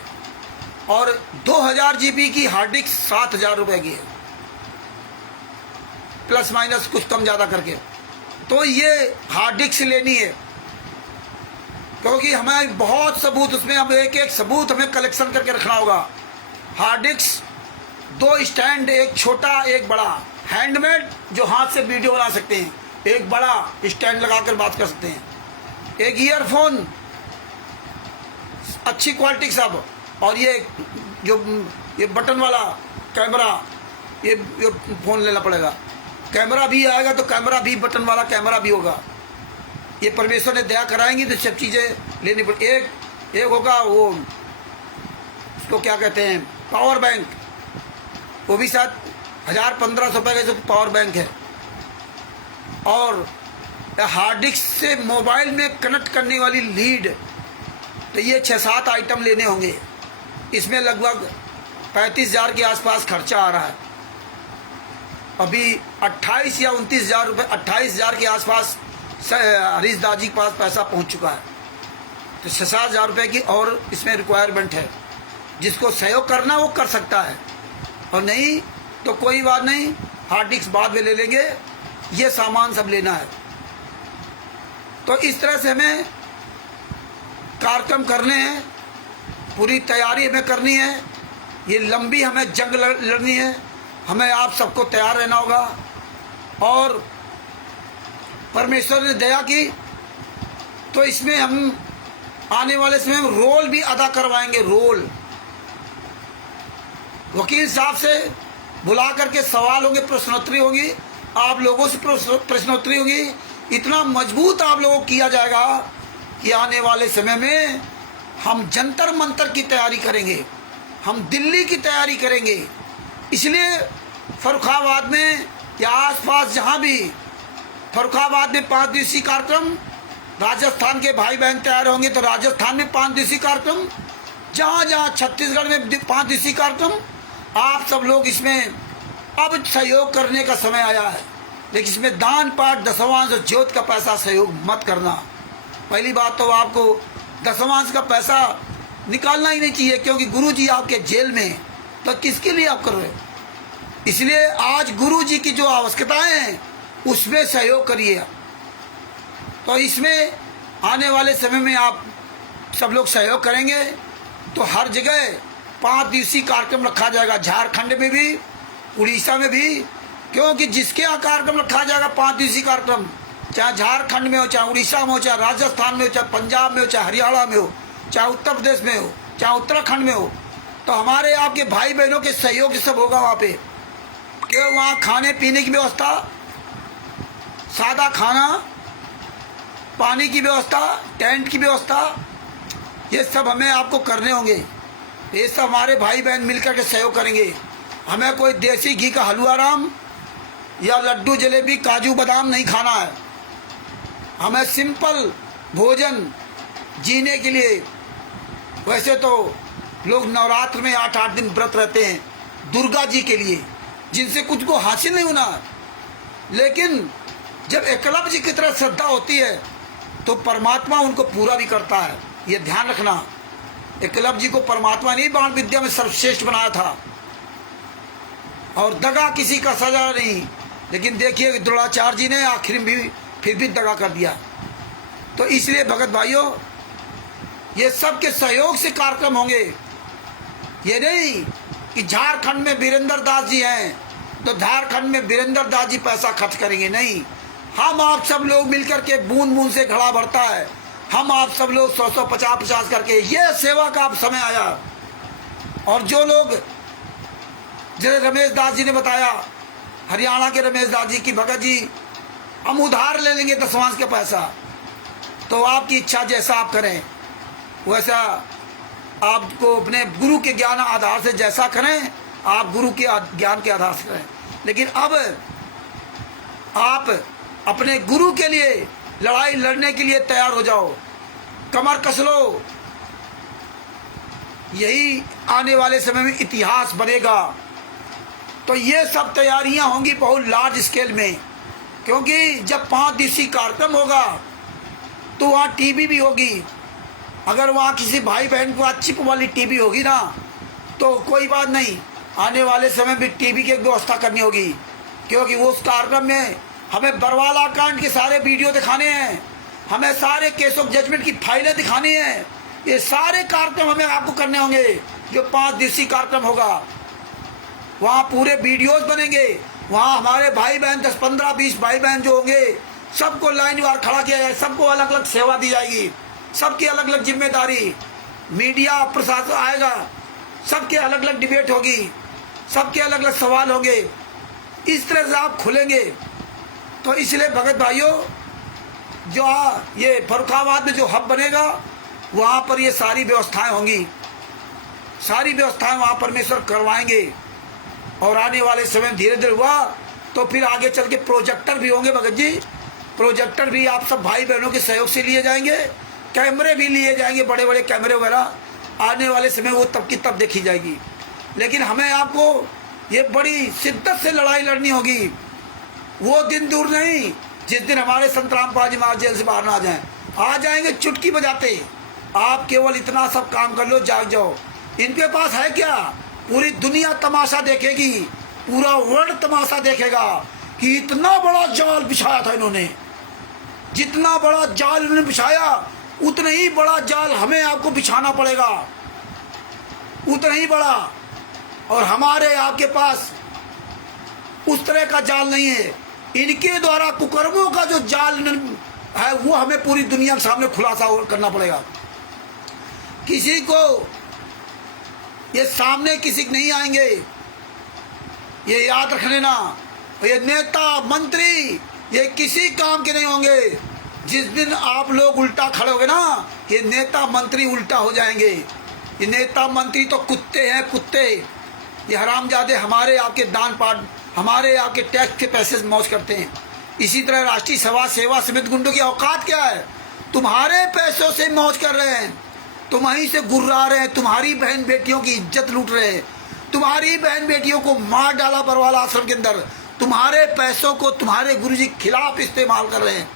और 2,000 GB की हार्ड डिस्क 7,000 रुपये की है, प्लस माइनस कुछ कम ज़्यादा करके। तो ये हार्ड डिस्क लेनी है, क्योंकि हमें बहुत सबूत, उसमें हम एक एक सबूत हमें कलेक्शन करके रखना होगा। हार्ड डिस्क 2 स्टैंड, एक छोटा एक बड़ा, हैंडमेड जो हाथ से वीडियो बना सकते हैं, एक बड़ा स्टैंड लगाकर बात कर सकते हैं, एक ईयरफोन अच्छी क्वालिटी सब, और ये जो ये बटन वाला कैमरा, ये फ़ोन लेना पड़ेगा। कैमरा भी आएगा तो कैमरा भी बटन वाला कैमरा भी होगा। ये परमेश्वर ने दया कराएंगी तो सब चीज़ें लेनी पड़े। एक होगा वो, उसको क्या कहते हैं, पावर बैंक, वो भी शायद 1000-1500 रुपये का जो पावर बैंक है। और हार्ड डिस्क से मोबाइल में कनेक्ट करने वाली लीड, तो ये 6-7 आइटम लेने होंगे। इसमें लगभग 35,000 के आसपास खर्चा आ रहा है। अभी 28 या 29,000 रुपये, 28,000 के आसपास हरीश दास जी के पास पैसा पहुंच चुका है। तो 6-7 रुपये की और इसमें रिक्वायरमेंट है। जिसको सहयोग करना वो कर सकता है, और नहीं तो कोई बात नहीं, हार्ड डिस्क बाद में ले लेंगे। ये सामान सब लेना है। तो इस तरह से हमें कार्यक्रम करने हैं, पूरी तैयारी हमें करनी है। ये लंबी हमें जंग लड़नी है। हमें आप सबको तैयार रहना होगा। और परमेश्वर ने दया की तो इसमें हम आने वाले समय में रोल भी अदा करवाएंगे। रोल वकील साहब से बुला करके सवाल होंगे, प्रश्नोत्तरी होगी, आप लोगों से प्रश्नोत्तरी होगी। इतना मजबूत आप लोगों को किया जाएगा कि आने वाले समय में हम जंतर मंतर की तैयारी करेंगे, हम दिल्ली की तैयारी करेंगे। इसलिए फर्रुखाबाद में या आसपास जहाँ भी, फर्रुखाबाद में 5 दिवसीय कार्यक्रम, राजस्थान के भाई बहन तैयार होंगे तो राजस्थान में 5 दिवसीय कार्यक्रम, जहाँ जहाँ छत्तीसगढ़ में 5 दिवसीय कार्यक्रम। आप सब लोग इसमें अब सहयोग करने का समय आया है। लेकिन इसमें दान पाठ, दशमांश और ज्योत का पैसा सहयोग मत करना। पहली बात तो आपको दशमांश का पैसा निकालना ही नहीं चाहिए, क्योंकि गुरुजी आपके जेल में, तो किसके लिए आप कर रहे हो। इसलिए आज गुरुजी की जो आवश्यकताएं हैं उसमें सहयोग करिए। तो इसमें आने वाले समय में आप सब लोग सहयोग करेंगे तो हर जगह 5 दिवसीय कार्यक्रम रखा जाएगा। झारखंड में भी, उड़ीसा में भी, क्योंकि जिसके यहाँ कार्यक्रम रखा जाएगा 5 दिवसीय कार्यक्रम, चाहे झारखंड में हो, चाहे उड़ीसा में हो, चाहे राजस्थान में हो, चाहे पंजाब में हो, चाहे हरियाणा में हो, चाहे उत्तर प्रदेश में हो, चाहे उत्तराखंड में हो, तो हमारे आपके भाई बहनों के सहयोग से सब होगा वहाँ पे। कि वहाँ खाने पीने की व्यवस्था, सादा खाना, पानी की व्यवस्था, टेंट की व्यवस्था, ये सब हमें आपको करने होंगे। ये सब हमारे भाई बहन मिलकर के सहयोग करेंगे। हमें कोई देसी घी का हलवा राम या लड्डू जलेबी काजू बादाम नहीं खाना है। हमें सिंपल भोजन जीने के लिए, वैसे तो लोग नवरात्र में 8-8 दिन व्रत रहते हैं दुर्गा जी के लिए, जिनसे कुछ को हासिल नहीं होना, लेकिन जब एकलव्य जी की तरह श्रद्धा होती है तो परमात्मा उनको पूरा भी करता है। ये ध्यान रखना। एकलव्य जी को परमात्मा ने बाण विद्या में सर्वश्रेष्ठ बनाया था, और दगा किसी का सजा नहीं। लेकिन देखिए द्रोणाचार्य जी ने आखिर में भी फिर भी दगा कर दिया। तो इसलिए भगत भाइयों, ये सब के सहयोग से कार्यक्रम होंगे। ये नहीं कि झारखंड में वीरेंद्र दास जी हैं तो झारखंड में वीरेंद्र दास जी पैसा खर्च करेंगे, नहीं। हम आप सब लोग मिलकर के बूंद बूंद से घड़ा भरता है। हम आप सब लोग 100-100, 50-50 करके, ये सेवा का अब समय आया। और जो लोग, जैसे रमेश दास जी ने बताया, हरियाणा के रमेश दास जी की, भगत जी हम उधार ले लेंगे दशमांश का पैसा, तो आपकी इच्छा जैसा आप करें वैसा, आपको अपने गुरु के ज्ञान आधार से जैसा करें, आप गुरु के ज्ञान के आधार से करें। लेकिन अब आप अपने गुरु के लिए लड़ाई लड़ने के लिए तैयार हो जाओ, कमर कस लो। यही आने वाले समय में इतिहास बनेगा। तो ये सब तैयारियां होंगी बहुत लार्ज स्केल में, क्योंकि जब 5 दिवसीय कार्यक्रम होगा तो वहाँ टीवी भी होगी। अगर वहाँ किसी भाई बहन को चिप वाली टीवी होगी ना, तो कोई बात नहीं, आने वाले समय में टीवी की व्यवस्था करनी होगी। क्योंकि उस कार्यक्रम में हमें बरवाला कांड के सारे वीडियो दिखाने हैं, हमें सारे केस ऑफ जजमेंट की फाइलें दिखानी हैं। ये सारे कार्यक्रम हमें आपको करने होंगे। जो 5 दिवसीय कार्यक्रम होगा वहाँ पूरे वीडियोस बनेंगे। वहाँ हमारे भाई बहन 10, 15, 20 भाई बहन जो होंगे, सबको लाइन वार खड़ा किया जाए, सबको अलग अलग सेवा दी जाएगी, सबकी अलग अलग जिम्मेदारी। मीडिया प्रशासन आएगा, सबके अलग अलग डिबेट होगी, सबके अलग अलग सवाल होंगे। इस तरह से आप खुलेंगे। तो इसलिए भगत भाइयों, जो ये फर्रुखाबाद में जो हब बनेगा वहाँ पर ये सारी व्यवस्थाएं होंगी, सारी व्यवस्थाएं वहाँ परमेश्वर करवाएंगे। और आने वाले समय धीरे धीरे हुआ तो फिर आगे चल के प्रोजेक्टर भी होंगे भगत जी। प्रोजेक्टर भी आप सब भाई बहनों के सहयोग से लिए जाएंगे, कैमरे भी लिए जाएंगे, बड़े बड़े कैमरे वगैरह। आने वाले समय वो तब की तब देखी जाएगी। लेकिन हमें आपको ये बड़ी शिद्दत से लड़ाई लड़नी होगी। वो दिन दूर नहीं जिस दिन हमारे संत रामपाल जी महाराज जेल से बाहर ना आ जाएं। आ जाएंगे चुटकी बजाते। आप केवल इतना सब काम कर लो, जाग जाओ। इनके पास है क्या? पूरी दुनिया तमाशा देखेगी, पूरा वर्ल्ड तमाशा देखेगा कि इतना बड़ा जाल बिछाया था इन्होंने। जितना बड़ा जाल इन्होंने बिछाया उतना ही बड़ा जाल हमें आपको बिछाना पड़ेगा, उतना ही बड़ा। और हमारे आपके पास उस तरह का जाल नहीं है। इनके द्वारा कुकर्मों का जो जाल है वो हमें पूरी दुनिया के सामने खुलासा करना पड़ेगा। किसी को ये सामने किसी नहीं आएंगे, ये याद रख लेना। ये नेता मंत्री ये किसी काम के नहीं होंगे। जिस दिन आप लोग उल्टा खड़े होगे ना, ये नेता मंत्री उल्टा हो जाएंगे। ये नेता मंत्री तो कुत्ते हैं, कुत्ते। ये हरामजादे हमारे आपके दान पाठ, हमारे आपके टैक्स के पैसे मौज करते हैं। इसी तरह राष्ट्रीय समाज सेवा समिति गुंडों की औकात क्या है? तुम्हारे पैसों से मौज कर रहे हैं, तुम्हारी से गुर्रा रहे हैं, तुम्हारी बहन बेटियों की इज्जत लूट रहे हैं, तुम्हारी बहन बेटियों को मार डाला बरवाला आश्रम के अंदर। तुम्हारे पैसों को तुम्हारे गुरुजी के खिलाफ इस्तेमाल कर रहे हैं।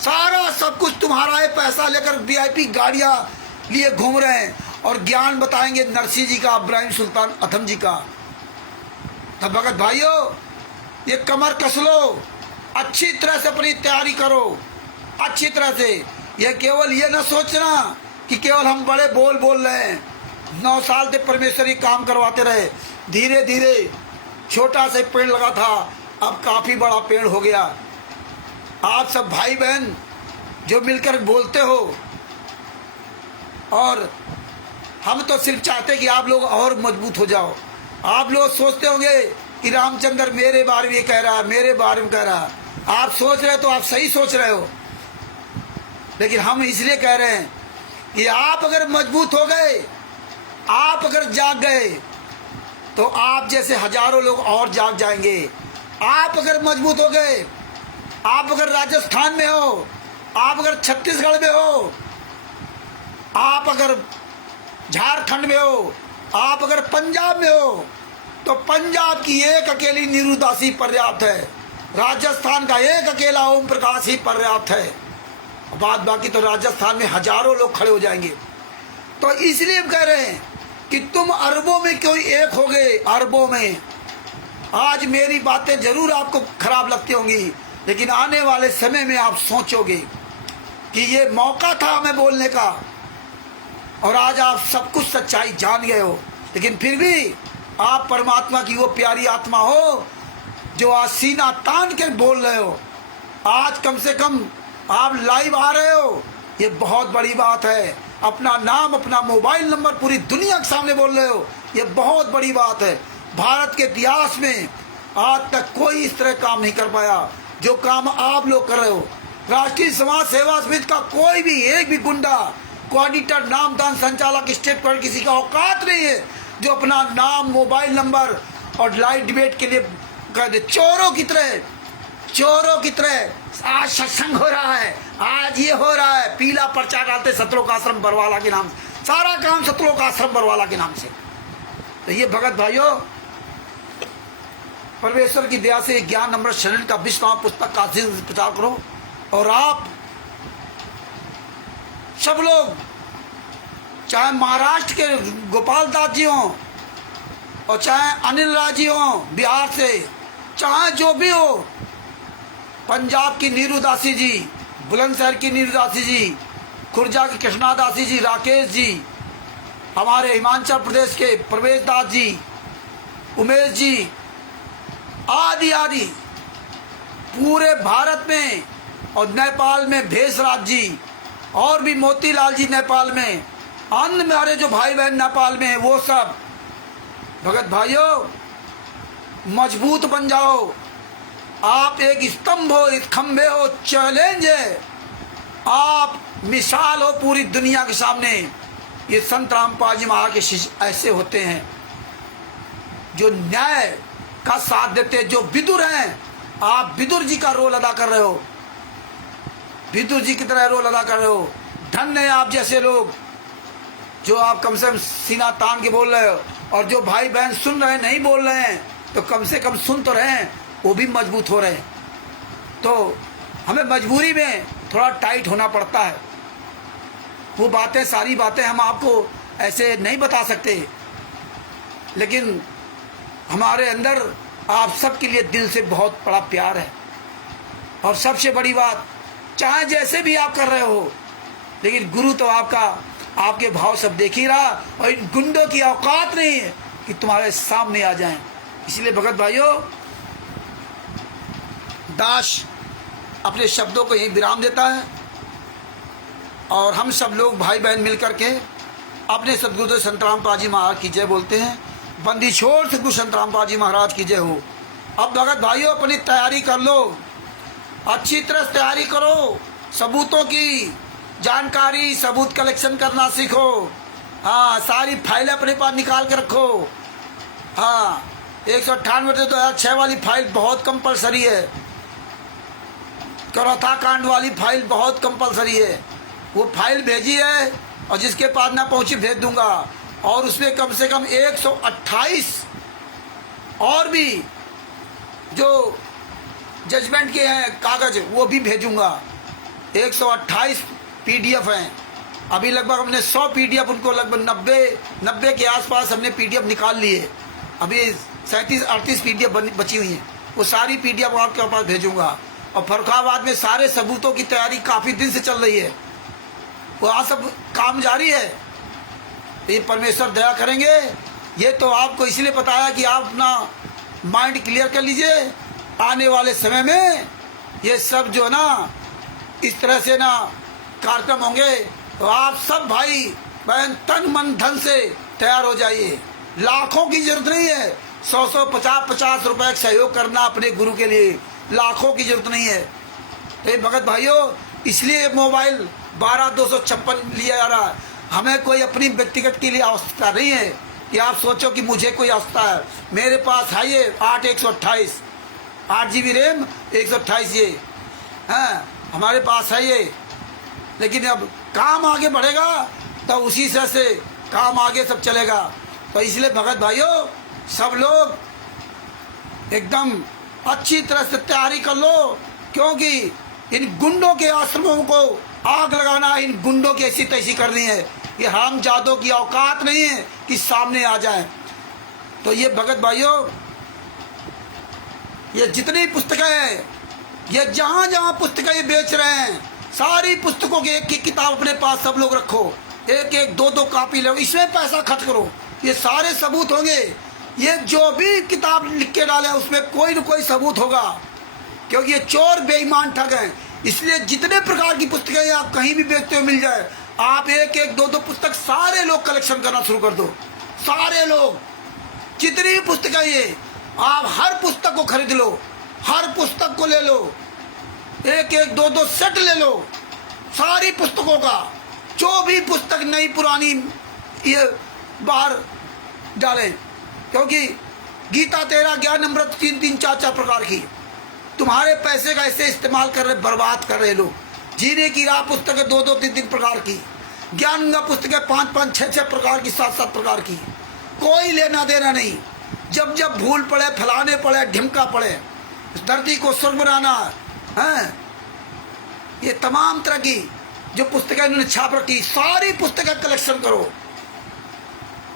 सारा सब कुछ तुम्हारा है। पैसा लेकर वीआईपी गाड़ियां लिए घूम रहे हैं और ज्ञान बताएंगे नरसिंह जी का, इब्राहिम सुल्तान अथम जी का। तब भगत भाइयों ये कमर कस लो, अच्छी तरह से अपनी तैयारी करो, अच्छी तरह से। ये केवल ये ना सोचना कि केवल हम बड़े बोल रहे हैं। 9 साल से परमेश्वर ये काम करवाते रहे। धीरे धीरे छोटा सा पेड़ लगा था, अब काफी बड़ा पेड़ हो गया। आप सब भाई बहन जो मिलकर बोलते हो, और हम तो सिर्फ चाहते कि आप लोग और मजबूत हो जाओ। आप लोग सोचते होंगे कि रामचंद्र मेरे बारे में कह रहा है, मेरे बारे में कह रहा है। आप सोच रहे हो तो आप सही सोच रहे हो, लेकिन हम इसलिए कह रहे हैं कि आप अगर मजबूत हो गए, आप अगर जाग गए, तो आप जैसे हजारों लोग और जाग जाएंगे। आप अगर मजबूत हो गए, आप अगर राजस्थान में हो, आप अगर छत्तीसगढ़ में हो, आप अगर झारखंड में हो, आप अगर पंजाब में हो, तो पंजाब की एक अकेली नीरू दास ही पर्याप्त है। राजस्थान का एक अकेला ओम प्रकाश ही पर्याप्त है। बात बाकी तो राजस्थान में हजारों लोग खड़े हो जाएंगे। तो इसलिए हम कह रहे हैं कि तुम अरबों में कोई एक हो गए, अरबों में। आज मेरी बातें जरूर आपको खराब लगती होंगी, लेकिन आने वाले समय में आप सोचोगे कि ये मौका था हमें बोलने का, और आज आप सब कुछ सच्चाई जान गए हो। लेकिन फिर भी आप परमात्मा की वो प्यारी आत्मा हो जो आज सीना तान के बोल रहे हो। आज कम से कम आप लाइव आ रहे हो, ये बहुत बड़ी बात है। अपना नाम, अपना मोबाइल नंबर पूरी दुनिया के सामने बोल रहे हो, ये बहुत बड़ी बात है। भारत के इतिहास में आज तक कोई इस तरह काम नहीं कर पाया जो काम आप लोग कर रहे हो। राष्ट्रीय समाज सेवा समिति का कोई भी एक भी गुंडा, कोऑर्डिनेटर, नामदान संचालक, स्टेट पर किसी का औकात नहीं है जो अपना नाम, मोबाइल नंबर और लाइव डिबेट के लिए कह दे। चोरों की तरह आज सत्संग हो रहा है, आज ये हो रहा है, पीला पर्चा डालते सतलोक आश्रम बरवाला के नाम से। सारा काम सतलोक आश्रम बरवाला के नाम से। तो ये भगत भाइयों, परमेश्वर की दया से ज्ञान अमृत शरण का 20वां पुस्तक का प्रचार करो। और आप सब लोग, चाहे महाराष्ट्र के गोपाल दास जी हों और चाहे अनिल राज जी हों बिहार से, चाहे जो भी हो, पंजाब की नीरू दासी जी, बुलंदशहर की नीरू दासी जी, खुर्जा की कृष्णा दासी जी, राकेश जी, हमारे हिमाचल प्रदेश के प्रवेश दास जी, उमेश जी, आदि आदि, पूरे भारत में, और नेपाल में भेषराज जी, और भी मोतीलाल जी नेपाल में, अन्य हमारे जो भाई बहन नेपाल में, वो सब भगत भाइयों मजबूत बन जाओ। आप एक स्तंभ हो, एक खंभे हो, चैलेंज है। आप मिसाल हो पूरी दुनिया के सामने। ये संत रामपाल जी महाराज के शिष्य ऐसे होते हैं जो न्याय का साथ देते जो विदुर हैं, आप विदुर जी का रोल अदा कर रहे हो, विदुर जी की तरह रोल अदा कर रहे हो। धन्य है आप जैसे लोग जो आप कम से कम सीना तान के बोल रहे हो, और जो भाई बहन सुन रहे हैं नहीं बोल रहे हैं तो कम से कम सुन तो रहे हैं, वो भी मजबूत हो रहे हैं। तो हमें मजबूरी में थोड़ा टाइट होना पड़ता है। वो बातें, सारी बातें हम आपको ऐसे नहीं बता सकते, लेकिन हमारे अंदर आप सबके लिए दिल से बहुत बड़ा प्यार है। और सबसे बड़ी बात, चाहे जैसे भी आप कर रहे हो, लेकिन गुरु तो आपका, आपके भाव सब देख ही रहा, और इन गुंडों की औकात नहीं है कि तुम्हारे सामने आ जाएं। इसलिए भगत भाइयों, दास अपने शब्दों को यही विराम देता है, और हम सब लोग भाई बहन मिलकर के अपने सदगुरुदेव संत रामपाल जी महाराज की जय बोलते हैं। बंदी छोड़ सदगुरु संत रामपाल जी महाराज की जय हो। अब भगत भाइयों अपनी तैयारी कर लो, अच्छी तरह से तैयारी करो, सबूतों की जानकारी, सबूत कलेक्शन करना सीखो। हाँ, सारी फाइलें अपने पास निकाल के रखो। हाँ, 198 से 2006 वाली फाइल बहुत कंपलसरी है, करौथा कांड वाली फाइल बहुत कंपलसरी है। वो फाइल भेजी है, और जिसके पास ना पहुंची भेज दूंगा, और उसमें कम से कम 128 और भी जो जजमेंट के हैं कागज, वो भी भेजूंगा। 128 PDF हैं। अभी लगभग हमने 100 PDF, उनको लगभग 90 के आसपास हमने PDF निकाल लिए। अभी 37-38 PDF बची हुई हैं। वो सारी PDF आपके पास भेजूंगा। और फर्रुखाबाद में सारे सबूतों की तैयारी काफ़ी दिन से चल रही है, वहाँ सब काम जारी है। ये परमेश्वर दया करेंगे। ये तो आपको इसलिए बताया कि आप अपना माइंड क्लियर कर लीजिए। आने वाले समय में ये सब जो है ना, इस तरह से ना कार्यक्रम होंगे, तो आप सब भाई बहन तन मन धन से तैयार हो जाइए। लाखों की जरूरत नहीं है, 100 50 रुपए का सहयोग करना अपने गुरु के लिए, लाखों की जरूरत नहीं है। तो भगत भाइयों, इसलिए मोबाइल 12256 लिया जा रहा है। हमें कोई अपनी व्यक्तिगत के लिए आवश्यकता नहीं है कि आप सोचो कि मुझे कोई आवश्यकता है। मेरे पास है ये 8/128 8 GB रैम 128, ये हाँ हमारे पास है ये। लेकिन अब काम आगे बढ़ेगा तो उसी तरह से काम आगे सब चलेगा। तो इसलिए भगत भाइयों, सब लोग एकदम अच्छी तरह से तैयारी कर लो, क्योंकि इन गुंडों के आश्रमों को आग लगाना, इन गुंडों की ऐसी तैसी करनी है। ये हरामजादों की औकात नहीं है कि सामने आ जाए। तो ये भगत भाइयों, ये जितनी पुस्तकें हैं, ये जहाँ जहाँ पुस्तकें बेच रहे हैं, सारी पुस्तकों की एक एक किताब अपने पास सब लोग रखो, एक एक दो कापी लो, इसमें पैसा खर्च करो। ये सारे सबूत होंगे। ये जो भी किताब लिख के डाले उसमें कोई न कोई सबूत होगा, क्योंकि ये चोर बेईमान ठग हैं। इसलिए जितने प्रकार की पुस्तकें आप कहीं भी बेचते हो मिल जाए, आप एक एक दो पुस्तक सारे लोग कलेक्शन करना शुरू कर दो। सारे लोग, जितनी भी पुस्तकें ये, आप हर पुस्तक को खरीद लो, हर पुस्तक को ले लो, एक एक दो सेट ले लो सारी पुस्तकों का। जो भी पुस्तक नई पुरानी ये बाहर डालें, क्योंकि गीता 13, ज्ञान अमृत 3 4 प्रकार की। तुम्हारे पैसे का ऐसे इस्तेमाल कर रहे, बर्बाद कर रहे लोग। जीने की राह पुस्तकें 2 3 प्रकार की, ज्ञान गंगा पुस्तकें 5 6 प्रकार की, 7 प्रकार की। कोई लेना देना नहीं। जब जब भूल पड़े, फलाने पड़े, ढिमका पड़े, इस धरती को स्वर्ग बनाना है। ये तमाम तरह की जो पुस्तकें इन्होंने छाप रखी, सारी पुस्तकें कलेक्शन करो,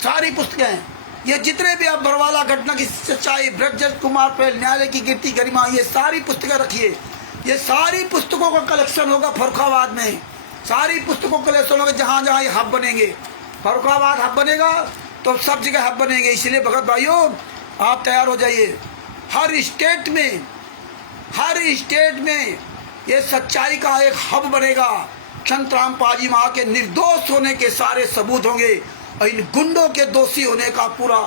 सारी पुस्तकें। ये जितने भी आप बरवाला घटना की सच्चाई, ब्रजराज कुमार पहल, न्यायालय की कीर्ति गरिमा, ये सारी पुस्तकें रखिए। ये सारी पुस्तकों का कलेक्शन होगा फर्रुखाबाद में। सारी पुस्तकों का कलेक्शन होगा। जहाँ जहाँ ये हब बनेंगे, फर्रुखाबाद हब बनेगा तो सब जगह हब बनेंगे। इसलिए भगत भाइयों, आप तैयार हो जाइए। हर स्टेट में ये सच्चाई का एक हब बनेगा। संत रामपाल जी वहाँ के निर्दोष होने के सारे सबूत होंगे, और इन गुंडों के दोषी होने का पूरा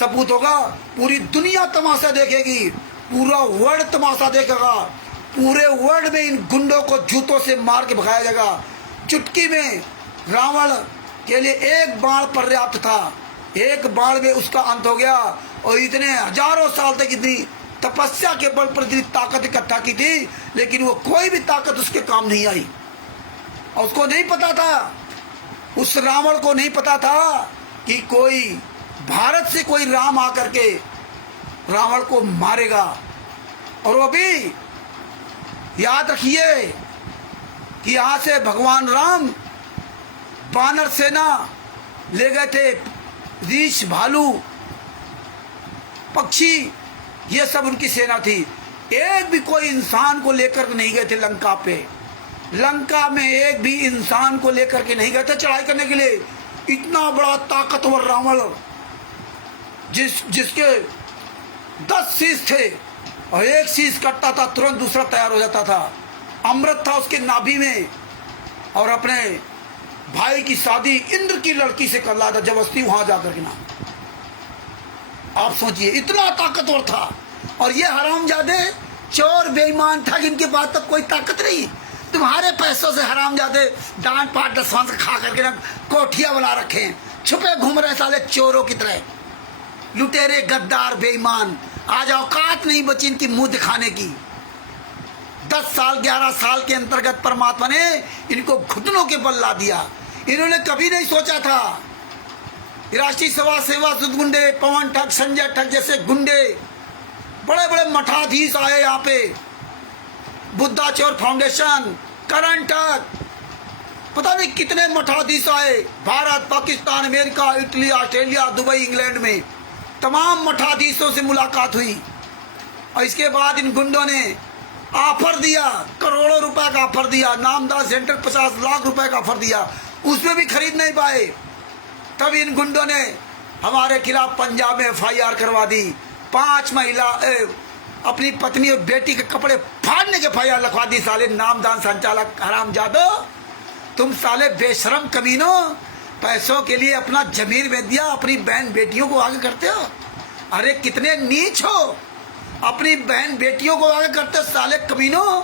सबूत होगा। पूरी दुनिया तमाशा देखेगी, पूरा वर्ल्ड तमाशा देखेगा। पूरे वर्ल्ड में इन गुंडों को जूतों से मार के भगाया जाएगा। चुटकी में रावण के लिए एक बाण पर्याप्त था, एक बाण में उसका अंत हो गया। और इतने हजारों साल तक इतनी तपस्या के बल पर इतनी ताकत इकट्ठा की थी, लेकिन वो कोई भी ताकत उसके काम नहीं आई। और उसको नहीं पता था, उस रावण को नहीं पता था कि कोई भारत से कोई राम आकर के रावण को मारेगा। और वो भी याद रखिए कि यहाँ से भगवान राम बानर सेना ले गए थे, रीछ, भालू, पक्षी, ये सब उनकी सेना थी। एक भी कोई इंसान को लेकर नहीं गए थे लंका पे। लंका में एक भी इंसान को लेकर के नहीं गए थे चढ़ाई करने के लिए। इतना बड़ा ताकतवर रावण, जिसके 10 शीश थे और एक शीश कटता था तुरंत दूसरा तैयार हो जाता था। अमृत था उसके नाभि में, और अपने भाई की शादी इंद्र की लड़की से कर रहा था जबरदस्ती वहां जाकर के ना। आप सोचिए, इतना ताकतवर था। और ये हरामजादे चोर बेईमान था, जिनके पास तब कोई ताकत नहीं। तुम्हारे पैसों से हरामजादे डांट पाट दसवांस खा करके ना कोठियां बना रखे हैं, छुपे घूम रहे साले चोरों की तरह, लुटेरे, गद्दार, बेईमान। आज औकात नहीं बची इनकी मुंह दिखाने की। 10 साल 11 साल के अंतर्गत परमात्मा ने इनको घुटनों के बल ला दिया। इन्होंने कभी नहीं सोचा था राष्ट्रीय सेवा सुध गुंडे, पवन ठग, संजय ठग जैसे गुंडे, बड़े बड़े मठाधीश आए यहाँ पे, बुद्धाचौर फाउंडेशन, करण ठग, पता नहीं कितने मठाधीश आए। Bharat, Pakistan, America, Italy, Australia, Dubai, England में तमाम मठाधीशों से मुलाकात हुई। और इसके बाद इन गुंडों ने ऑफर दिया, करोड़ों रुपए का ऑफर दिया। नामदास सेंटर 50 लाख रुपए का ऑफर दिया, उसमें भी खरीद नहीं पाए। तब इन गुंडों ने हमारे खिलाफ पंजाब में FIR करवा दी। 5 महिला अपनी पत्नी और बेटी के कपड़े फाड़ने के FIR लिखवा दी। साले नामदान संचालक हरामजादो, तुम साले बेशरम कमीनों, पैसों के लिए अपना जमीर बेच दिया, अपनी बहन बेटियों को आगे करते हो। अरे कितने नीच हो, अपनी बहन बेटियों को आगे करते हो साले कमीनों,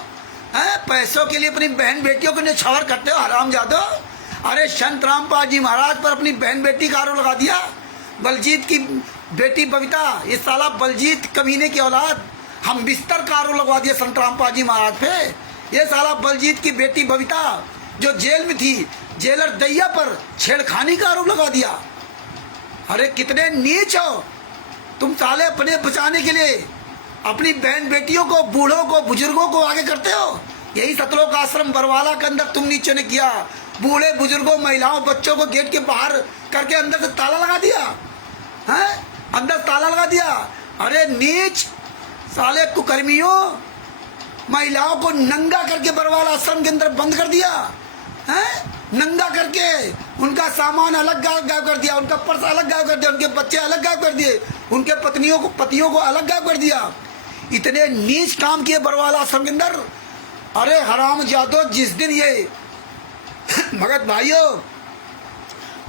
हैं? पैसों के लिए अपनी बहन बेटियों को निछावर करते हो हरामजादो। अरे संत रामपाल जी महाराज पर अपनी बहन बेटी का आरोप लगा दिया। बलजीत की बेटी बबीता, ये साला बलजीत कमीने की औलाद, हम बिस्तर का आरोप लगवा दिया संत रामपाल जी महाराज पे। ये साला बलजीत की बेटी बबीता जो जेल में थी, जेलर दैया पर छेड़खानी का आरोप लगा दिया। अरे कितने नीच हो तुम साले, अपने बचाने के लिए अपनी बहन बेटियों को, बूढ़ों को, बुजुर्गों को आगे करते हो। यही सतलोक आश्रम बरवाला के अंदर तुम नीचों ने किया। बूढ़े बुजुर्गों, महिलाओं, बच्चों को गेट के बाहर करके अंदर से ताला लगा दिया, हैं? अंदर ताला लगा दिया। अरे नीच साले कुकर्मियों, महिलाओं को नंगा करके बरवाला आश्रम के अंदर बंद कर दिया, हैं? नंगा करके उनका सामान अलग गायब कर दिया, उनका पर्स अलग गायब कर दिया, उनके बच्चे अलग गायब कर दिए, उनके पतियों को अलग गायब कर दिया। इतने नीच काम किए बरवाला आश्रम के अंदर। अरे हरामजादो, जिस दिन ये भगत भाइयों,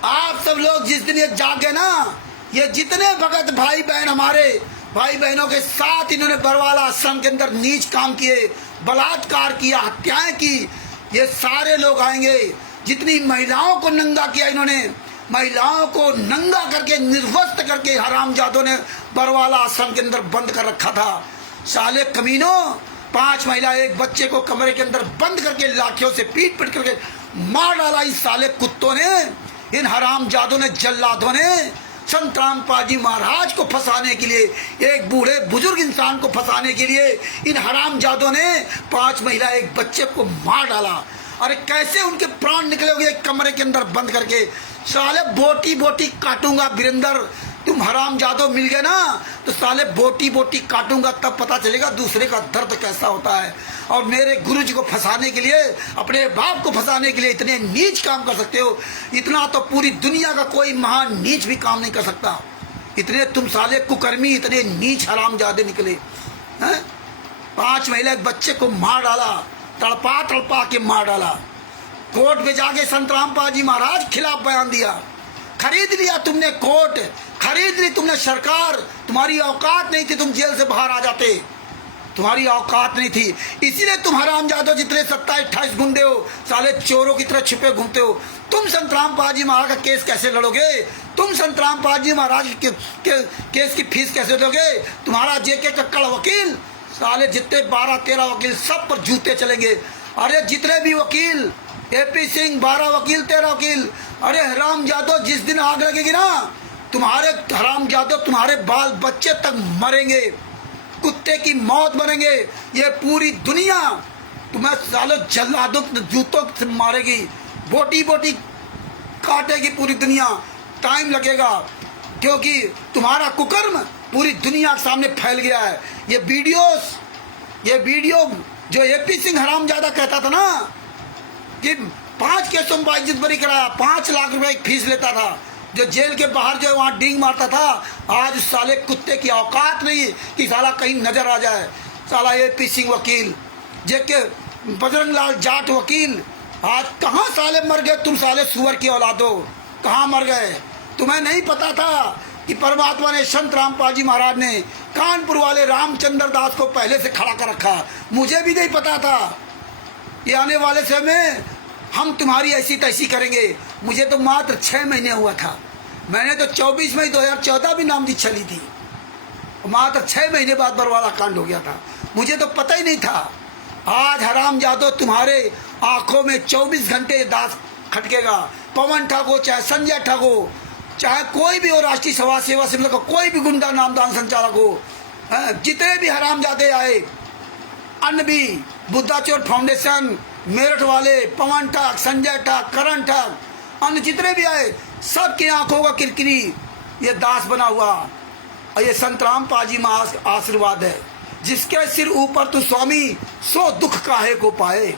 आप सब लोग जिस दिन ये जागे ना, ये जितने भगत भाई बहन, हमारे भाई बहनों के साथ इन्होंने बरवाला आश्रम के अंदर नीच काम किए, बलात्कार किया, हत्याएं की, ये सारे लोग आएंगे। जितनी महिलाओं को नंगा किया इन्होंने, महिलाओं को नंगा करके, निर्वस्त्र करके हरामजादों ने बरवाला आश्रम के अंदर बंद कर रखा था। साले कमीनों, 5 महिला, 1 बच्चे को कमरे के अंदर बंद करके लाठियों से पीट करके मार डाला। इस साले कुत्तों ने, इन हरामजादों ने, जल्लादों ने संत रामपाल जी महाराज को फंसाने के लिए, एक बूढ़े बुजुर्ग इंसान को फंसाने के लिए इन हरामजादों ने 5 महिला, 1 बच्चे को मार डाला। अरे कैसे उनके प्राण निकले होंगे एक कमरे के अंदर बंद करके। साले बोटी बोटी काटूंगा वीरेंद्र, तुम हरामजादो मिल गए ना तो साले बोटी बोटी काटूंगा, तब पता चलेगा दूसरे का दर्द कैसा होता है। और मेरे गुरु जी को फंसाने के लिए, अपने बाप को फंसाने के लिए इतने नीच काम कर सकते हो, इतना तो पूरी दुनिया का कोई महान नीच भी काम नहीं कर सकता। इतने तुम साले कुकर्मी, इतने नीच हरामजादे निकले हैं। 5 महिला, 1 बच्चे को मार डाला, तड़पा तड़पा के मार डाला। कोर्ट में जाके संत रामपाल जी महाराज खिलाफ बयान दिया। खरीद लिया तुमने कोर्ट, खरीद ली तुमने सरकार। तुम्हारी औकात नहीं थी, तुम जेल से बाहर आ जाते, तुम्हारी औकात नहीं थी। इसीलिए तुम हरामजादो जितने 27-28 गुंडे हो, साले चोरों की तरह छिपे घूमते हो। तुम संत रामपाल जी महाराज का केस कैसे लड़ोगे? तुम संतराम पाल जी महाराज के केस की फीस कैसे दोगे? तुम्हारा जेके कक्कड़ वकील, साले जितने 12-13 वकील सब पर जूते चलेंगे। अरे जितने भी वकील, एपी सिंह 12 वकील 13 वकील, अरे हराम जादो जिस दिन आग लगेगी ना, तुम्हारे हराम जादो तुम्हारे बाल बच्चे तक मरेंगे, कुत्ते की मौत बनेंगे। ये पूरी दुनिया तुम्हें सालों जल्लादों जूतों से मारेगी, बोटी बोटी काटेगी पूरी दुनिया। टाइम लगेगा क्योंकि तुम्हारा कुकर्म पूरी दुनिया के सामने फैल गया है। ये वीडियो जो एपी सिंह हरामजादा कहता था ना कि 5 केसों में इज्जत बरी कराया, 5 लाख रुपए की फीस लेता था, जो जेल के बाहर जो वहाँ डींग मारता था, आज उस साले कुत्ते की औकात नहीं कि साला कहीं नजर आ जाए। साला एपी सिंह वकील, जेके बजरंग लाल जाट वकील, आज कहाँ साले मर गए तुम साले सुअर की औलादो, कहाँ मर गए? तुम्हें नहीं पता था कि परमात्मा ने संत रामपाल जी महाराज ने कानपुर वाले रामचंद्र दास को पहले से खड़ा कर रखा? मुझे भी नहीं पता था। ये आने वाले समय में हम तुम्हारी ऐसी तैसी करेंगे। मुझे तो मात्र 6 महीने हुआ था, मैंने तो 24 मई 2014 भी नामजद चली थी, मात्र 6 महीने बाद बरवाला कांड हो गया था। मुझे तो पता ही नहीं था। आज हरामजादो तुम्हारे आंखों में 24 घंटे दास खटकेगा। पवन ठाकुर हो, चाहे संजय ठाकुर हो, चाहे कोई भी हो, राष्ट्रीय समाज सेवा समिति का कोई भी गुंडा नामदान संचालक हो, जितने भी हरामजादे आए, अन्य भी बुद्धा चोर फाउंडेशन मेरठ वाले, पवन ठाक, संजय ठाक, करण ठाक, अन्य जितने भी आए, सबकी आंखों का किरकिरी ये दास बना हुआ। और ये संत रामपाल जी का आशीर्वाद है, जिसके सिर ऊपर तू स्वामी सो दुख काहे को पाए।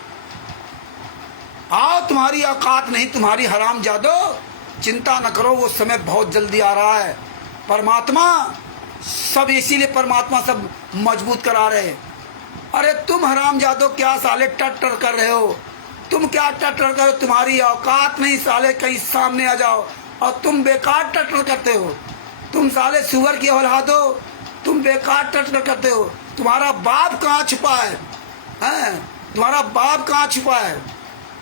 आओ, तुम्हारी औकात नहीं तुम्हारी हरामजादो, चिंता न करो, वो समय बहुत जल्दी आ रहा है। परमात्मा सब, इसीलिए परमात्मा सब मजबूत करा रहे। अरे तुम हरामजादो क्या साले टट्टर कर रहे हो? तुम क्या टट्टर कर रहे हो? तुम्हारी औकात नहीं साले, कहीं सामने आ जाओ। और तुम बेकार टट्टर करते हो, तुम साले सुअर की औलादो, तुम बेकार टट्टर करते हो। तुम्हारा बाप कहाँ छुपा है? तुम्हारा बाप कहाँ छुपा है?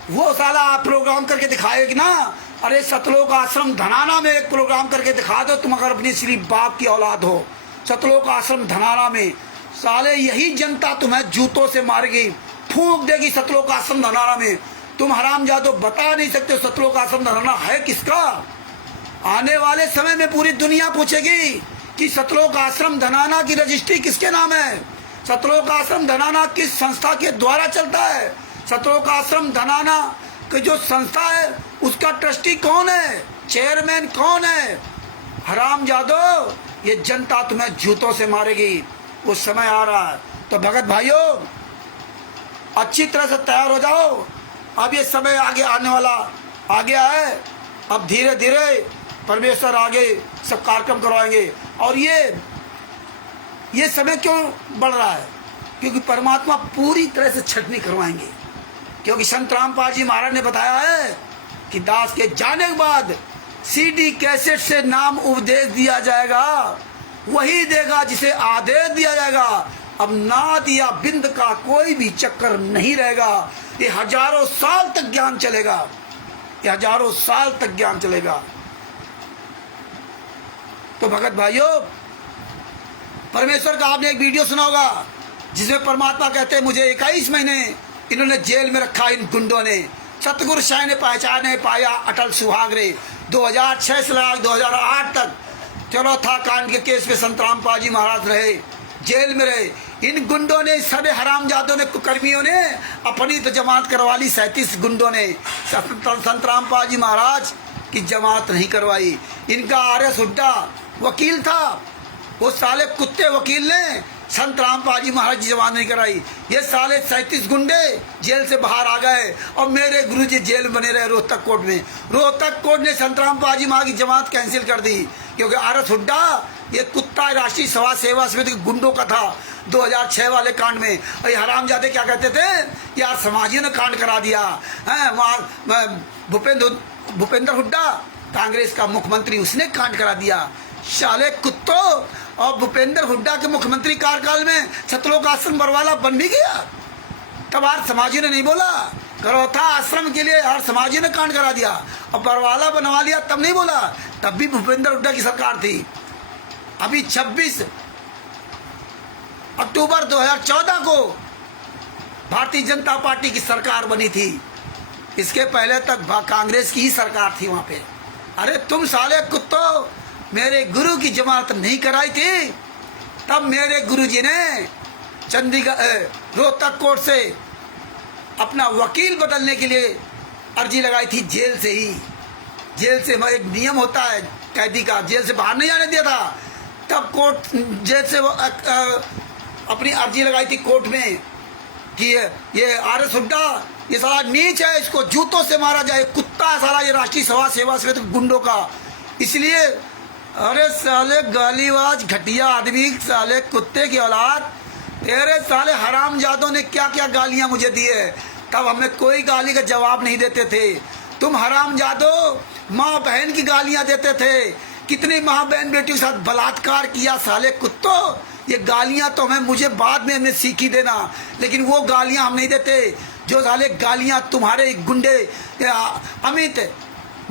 वो साला आप प्रोग्राम करके दिखाएगी ना। अरे सतलोक आश्रम धनाना में एक प्रोग्राम करके दिखा दो, तुम अगर अपनी सिर्फ बाप की औलाद हो। सतलोक आश्रम धनाना में साले यही जनता तुम्हें जूतों से मारेगी, फूंक देगी सतलोक आश्रम धनाना में। तुम हरामजादो बता नहीं सकते सतलोक आश्रम धनाना है किसका। आने वाले समय में पूरी दुनिया पूछेगी कि सतलोक आश्रम धनाना की रजिस्ट्री किसके नाम है, सतलोक आश्रम धनाना किस संस्था के द्वारा चलता है, सतलोक आश्रम धनाना की जो संस्था है उसका ट्रस्टी कौन है, चेयरमैन कौन है। हरामजादो, ये जनता तुम्हें जूतों से मारेगी, वो समय आ रहा है। तो भगत भाइयों, अच्छी तरह से तैयार हो जाओ। अब ये समय आगे आने वाला आ गया है। अब धीरे धीरे परमेश्वर आगे सब कार्यक्रम करवाएंगे। और ये समय क्यों बढ़ रहा है? क्योंकि परमात्मा पूरी तरह से छटनी करवाएंगे। क्योंकि संत रामपाल जी महाराज ने बताया है कि दास के जाने के बाद सीडी कैसेट से नाम उपदेश दिया जाएगा, वही देगा जिसे आदेश दिया जाएगा। अब नाद या बिंद का कोई भी चक्कर नहीं रहेगा। ये हजारों साल तक ज्ञान चलेगा, ये हजारों साल तक ज्ञान चलेगा। तो भगत भाइयों, परमेश्वर का आपने एक वीडियो सुना होगा जिसमें परमात्मा कहते हैं मुझे 21 महीने इन्होंने जेल में रखा। इन गुंडों ने, सतगुरु साईं ने पहचाने पाया अटल सुहागरे। 2006 से लगा 2008 तक चौथा कांड के केस में संत रामपाल जी महाराज रहे, जेल में रहे। इन गुंडों ने, सभी हरामजादों ने, कुकर्मियों ने अपनी तो जमात करवा ली। 37 गुंडों ने संत रामपाल जी महाराज की जमात नहीं करवाई। इनका आरएस हुड्डा वकील था, वो साले कुत्ते वकील ने संत रामपाल जी महाराज की जमात नहीं कराई। ये साले 37 गुंडे जेल से बाहर आ गए और मेरे गुरुजी जेल में बने रहे रोहतक कोर्ट में। रोहतक कोर्ट ने संत रामपाल जी महाराज की जमात कैंसिल कर दी क्योंकि आरएस हुड्डा ये कुत्ता राष्ट्रीय समाज सेवा समिति के गुंडों का था 2006 वाले कांड में। और ये हरामजादे क्या कहते थे, यार समाजियों ने कांड करा दिया है। वहाँ भूपेंद्र हुड्डा कांग्रेस का मुख्यमंत्री, उसने कांड करा दिया। शाले कुत्तों, और भूपेंद्र हुड्डा के मुख्यमंत्री कार्यकाल में सतलोक आश्रम बरवाला बन भी गया। तब आज समाजियों ने नहीं बोला करौथा आश्रम के लिए हर समाजी ने कांड करा दिया और बरवाला बनवा लिया, तब नहीं बोला, तब भी भूपेंद्र हुड्डा की सरकार थी। अभी 26 अक्टूबर 2014 को भारतीय जनता पार्टी की सरकार बनी थी, इसके पहले तक कांग्रेस की ही सरकार थी वहां पे। अरे तुम साले कुत्तों, मेरे गुरु की जमानत नहीं कराई थी, तब मेरे गुरुजी ने चंडीगढ़ रोहतक कोर्ट से अपना वकील बदलने के लिए अर्जी लगाई थी, जेल से ही। जेल से एक नियम होता है कैदी का, जेल से बाहर नहीं आने दिया था, तब कोर्ट जेल से अपनी अर्जी लगाई थी कोर्ट में कि ये आर.एस. हुड्डा ये साला नीच है, इसको जूतों से मारा जाए, कुत्ता है साला, ये राष्ट्रीय समाज सेवा समिति गुंडों का। इसलिए अरे साले गालीबाज घटिया आदमी, साले कुत्ते की औलाद, तेरे साले हरामजादों ने क्या क्या गालियां मुझे दी है, तब हमें कोई गाली का जवाब नहीं देते थे। तुम हरामजादों माँ बहन की गालियां देते थे, कितनी माँ बहन बेटियों के साथ बलात्कार किया साले कुत्तों। ये गालियां तो मुझे बाद में हमने सीखी देना, लेकिन वो गालियां हम नहीं देते जो साले गालियां तुम्हारे गुंडे अमित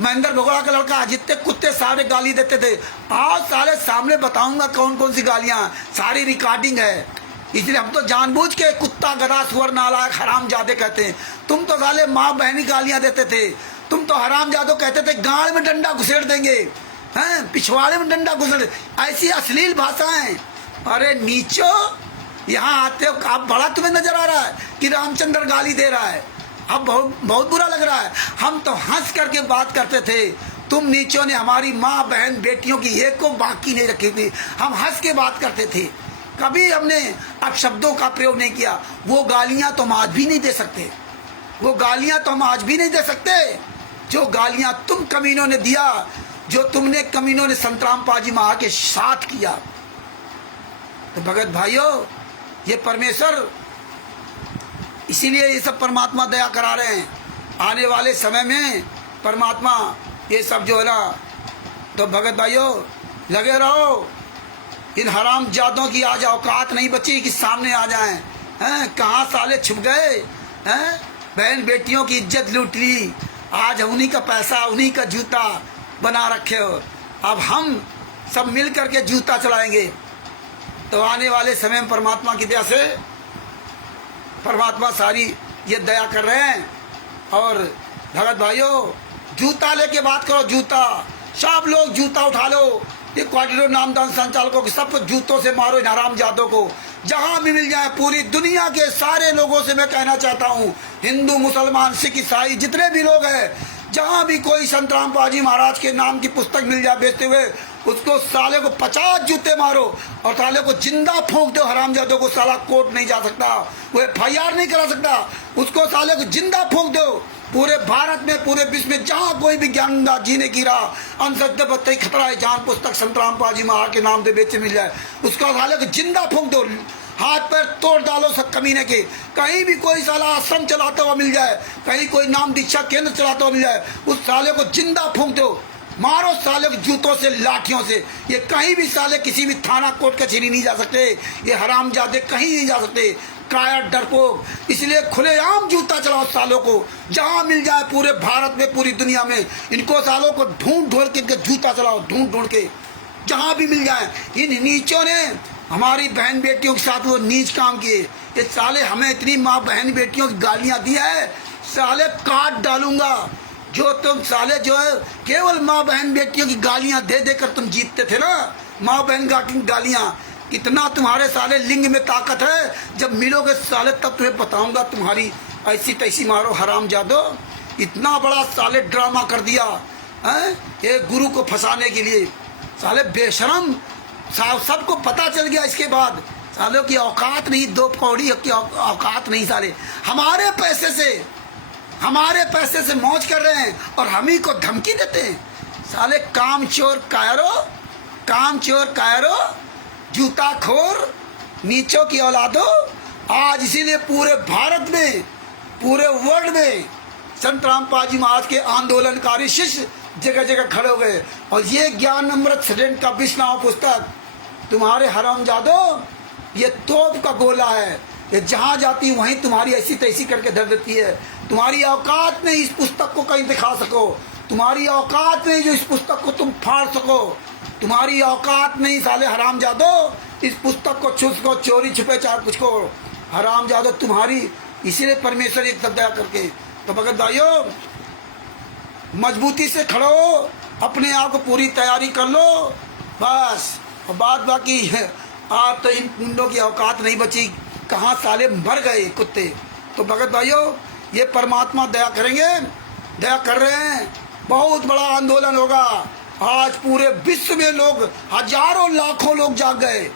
महेंद्र भगोड़ा का लड़का जितने कुत्ते सारे गाली देते थे। आज साले सामने बताऊंगा कौन कौन सी गालियां, सारी रिकॉर्डिंग है। इसलिए हम तो जानबूझ के कुत्ता गधा सुअर नालायक हरामजादे कहते हैं। तुम तो साले माँ बहनी गालियां देते थे, तुम तो हरामजादो कहते थे गाड़ में डंडा घुसेड़ देंगे, हैं पिछवाड़े में डंडा घुसेड़, ऐसी अश्लील भाषाएं। अरे नीचो, यहाँ आते हो आप, बड़ा तुम्हें नजर आ रहा है कि रामचंद्र गाली दे रहा है, अब बहुत बुरा लग रहा है। हम तो हंस करके बात करते थे, तुम नीचों ने हमारी माँ बहन बेटियों की एक को बाकी नहीं रखी थी, हम हंस के बात करते थे, कभी हमने अपशब्दों का प्रयोग नहीं किया। वो गालियां तो हम आज भी नहीं दे सकते, वो गालियां तो हम आज भी नहीं दे सकते जो गालियां तुम कमीनों ने दिया, जो तुमने कमीनों ने संतराम पाजी महा के साथ किया। तो भगत भाइयों, ये परमेश्वर, इसीलिए ये सब परमात्मा दया करा रहे हैं। आने वाले समय में परमात्मा ये सब जो है ना, तो भगत भाइयों लगे रहो। इन हराम जादों की आज औकात नहीं बची कि सामने आ जाएं, हैं कहाँ साले छुप गए, हैं बहन बेटियों की इज्जत लूट ली, आज उन्हीं का पैसा उन्हीं का जूता बना रखे हो। अब हम सब मिल करके जूता चलाएंगे। तो आने वाले समय में परमात्मा की दया से परमात्मा सारी ये दया कर रहे हैं। और भगत भाइयों, जूता लेके बात करो, जूता, सब लोग जूता उठा लो, ये क्वार्टिरो नामदान संचालकों के सबको जूतों से मारो, इन हरामजादों को जहां भी मिल जाए। पूरी दुनिया के सारे लोगों से मैं कहना चाहता हूं, हिंदू मुसलमान सिख ईसाई जितने भी लोग हैं, जहां भी कोई संतराम पाजी महाराज के नाम की पुस्तक मिल जाए बेचते हुए, उसको साले को 50 जूते मारो और साले को जिंदा फूंक दो। हरामजादों को साला कोर्ट नहीं जा सकता, वो FIR नहीं करा सकता, उसको साले को जिंदा फूंक दो। पूरे भारत में, पूरे विश्व में जहाँ कोई भी ज्ञान जीने की राह अंधश्रद्धा बत्ती खतरा है, जहाँ पुस्तक संतराम पाजी महाराज के नाम से बेचे मिल जाए, उसको साले को जिंदा फूंक दो, हाथ पैर तोड़ डालो सब कमीने के। कहीं भी कोई साला आश्रम चलाता हुआ मिल जाए, कहीं कोई नाम दीक्षा केंद्र चलाता हुआ मिल जाए, उस साले को जिंदा फूंक दो, मारो साले को जूतों से लाठियों से। ये कहीं भी साले किसी भी थाना कोर्ट कचहरी नहीं जा सकते, ये हरामजादे कहीं नहीं जा सकते, कायर डरपोक। इसलिए खुलेआम जूता चलाओ सालों को, जहां मिल जाए पूरे भारत में, पूरी दुनिया में, इनको सालों को ढूंढ ढूंढ के जूता चलाओ, ढूंढ ढूंढ के जहां भी मिल जाए। इन नीचों ने हमारी बहन बेटियों के साथ वो नीच काम किए। ये साले हमें इतनी माँ बहन बेटियों की गालियां दी है, साले काट डालूंगा। जो तुम साले जो है केवल माँ बहन बेटियों की गालियां दे देकर तुम जीतते थे ना, माँ बहन की गालियां, कितना तुम्हारे साले लिंग में ताकत है। जब मिलोगे साले तब तुम्हें बताऊंगा तुम्हारी ऐसी तैसी मारो हरामजादो। इतना बड़ा साले ड्रामा कर दिया है एक गुरु को फंसाने के लिए, साले बेशरम। सबको पता चल गया इसके बाद, सालों की औकात नहीं, दो कौड़ी की औकात नहीं। साले हमारे पैसे से मौज कर रहे हैं और हम ही को धमकी देते हैं। साले कामचोर कायरो, जूता खोर, नीचों की औलादो। आज इसीलिए पूरे भारत में, पूरे वर्ल्ड में संतराम पाजी महाराज के आंदोलनकारी शिष्य जगह जगह खड़े हो गए। और ये ज्ञान अमृत स्टूडेंट का 20वां पुस्तक तुम्हारे हरामजादो, ये तोप का गोला है। ये जहाँ जाती वहीं तुम्हारी ऐसी तैसी करके धर देती है। तुम्हारी औकात नहीं इस पुस्तक को कहीं दिखा सको, तुम्हारी औकात नहीं जो इस पुस्तक को तुम फाड़ सको, तुम्हारी औकात नहीं साले हरामजादो इस पुस्तक को छू सको, चोरी छुपे चार कुछ को हरामजादो तुम्हारी। इसीलिए परमेश्वर एक तब दया करके। तो भगत भाइयों, मजबूती से खड़ो, अपने आप को पूरी तैयारी कर लो बस। और बात बाकी है, आप तो इन कुंडों की औकात नहीं बची, कहाँ साले मर गए कुत्ते। तो भगत भाइयों, ये परमात्मा दया करेंगे, दया कर रहे हैं। बहुत बड़ा आंदोलन होगा आज, पूरे विश्व में लोग, हजारों लाखों लोग जाग गए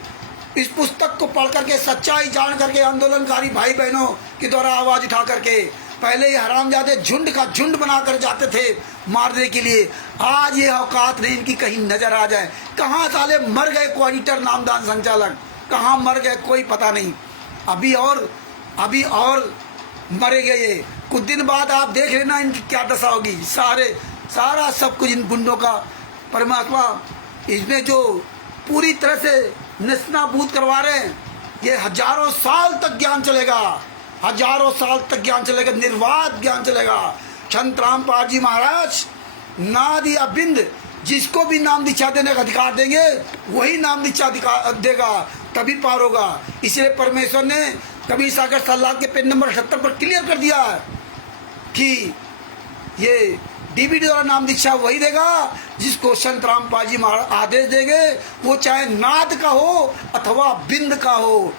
इस पुस्तक को पढ़ करके, सच्चाई जान करके, आंदोलनकारी भाई बहनों के द्वारा आवाज उठा करके। पहले ये हरामजादे झुंड का झुंड बनाकर जाते थे मारने के लिए, आज ये औकात नहीं इनकी कहीं नजर आ जाए। कहाँ साले मर गए कोऑर्डिनेटर नामदान संचालक, कहाँ मर गए कोई पता नहीं। अभी और मरेंगे ये। कुछ दिन बाद आप देख लेना इनकी क्या दशा होगी। सारा सब कुछ इन गुंडों का परमात्मा इसमें जो पूरी तरह से नस्तानाबूद करवा रहे हैं। ये हजारों साल तक ज्ञान चलेगा, हजारों साल तक ज्ञान चलेगा, निर्वाध ज्ञान चलेगा। संत रामपाल जी महाराज नाद या बिंद जिसको भी नाम दीक्षा देने का अधिकार देंगे वही नाम दीक्षा देगा, तभी पार होगा। इसलिए परमेश्वर ने कबीर सागर सलाह के पेज नंबर 78 पर क्लियर कर दिया कि ये डीबीडी द्वारा नाम दीक्षा वही देगा जिसको संत रामपाल जी महाराज आदेश देंगे, वो चाहे नाद का हो अथवा बिंद का हो।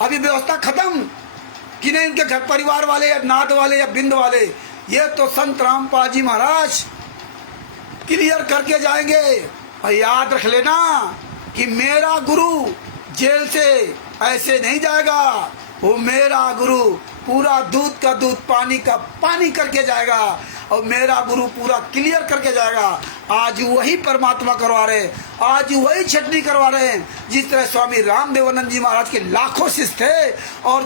अभी व्यवस्था खत्म कि नहीं, इनके घर परिवार वाले या नाद वाले या बिंद वाले, ये तो संत रामपाल जी महाराज क्लियर करके जाएंगे। और याद रख लेना कि मेरा गुरु जेल से ऐसे नहीं जाएगा, वो मेरा गुरु पूरा दूध का दूध पानी का पानी करके जाएगा, और मेरा गुरु पूरा क्लियर करके जाएगा। आज वही परमात्मा करवा रहे हैं, आज वही छटनी करवा रहे हैं। जिस तरह स्वामी रामदेवानंद जी महाराज के लाखों शिष्य थे और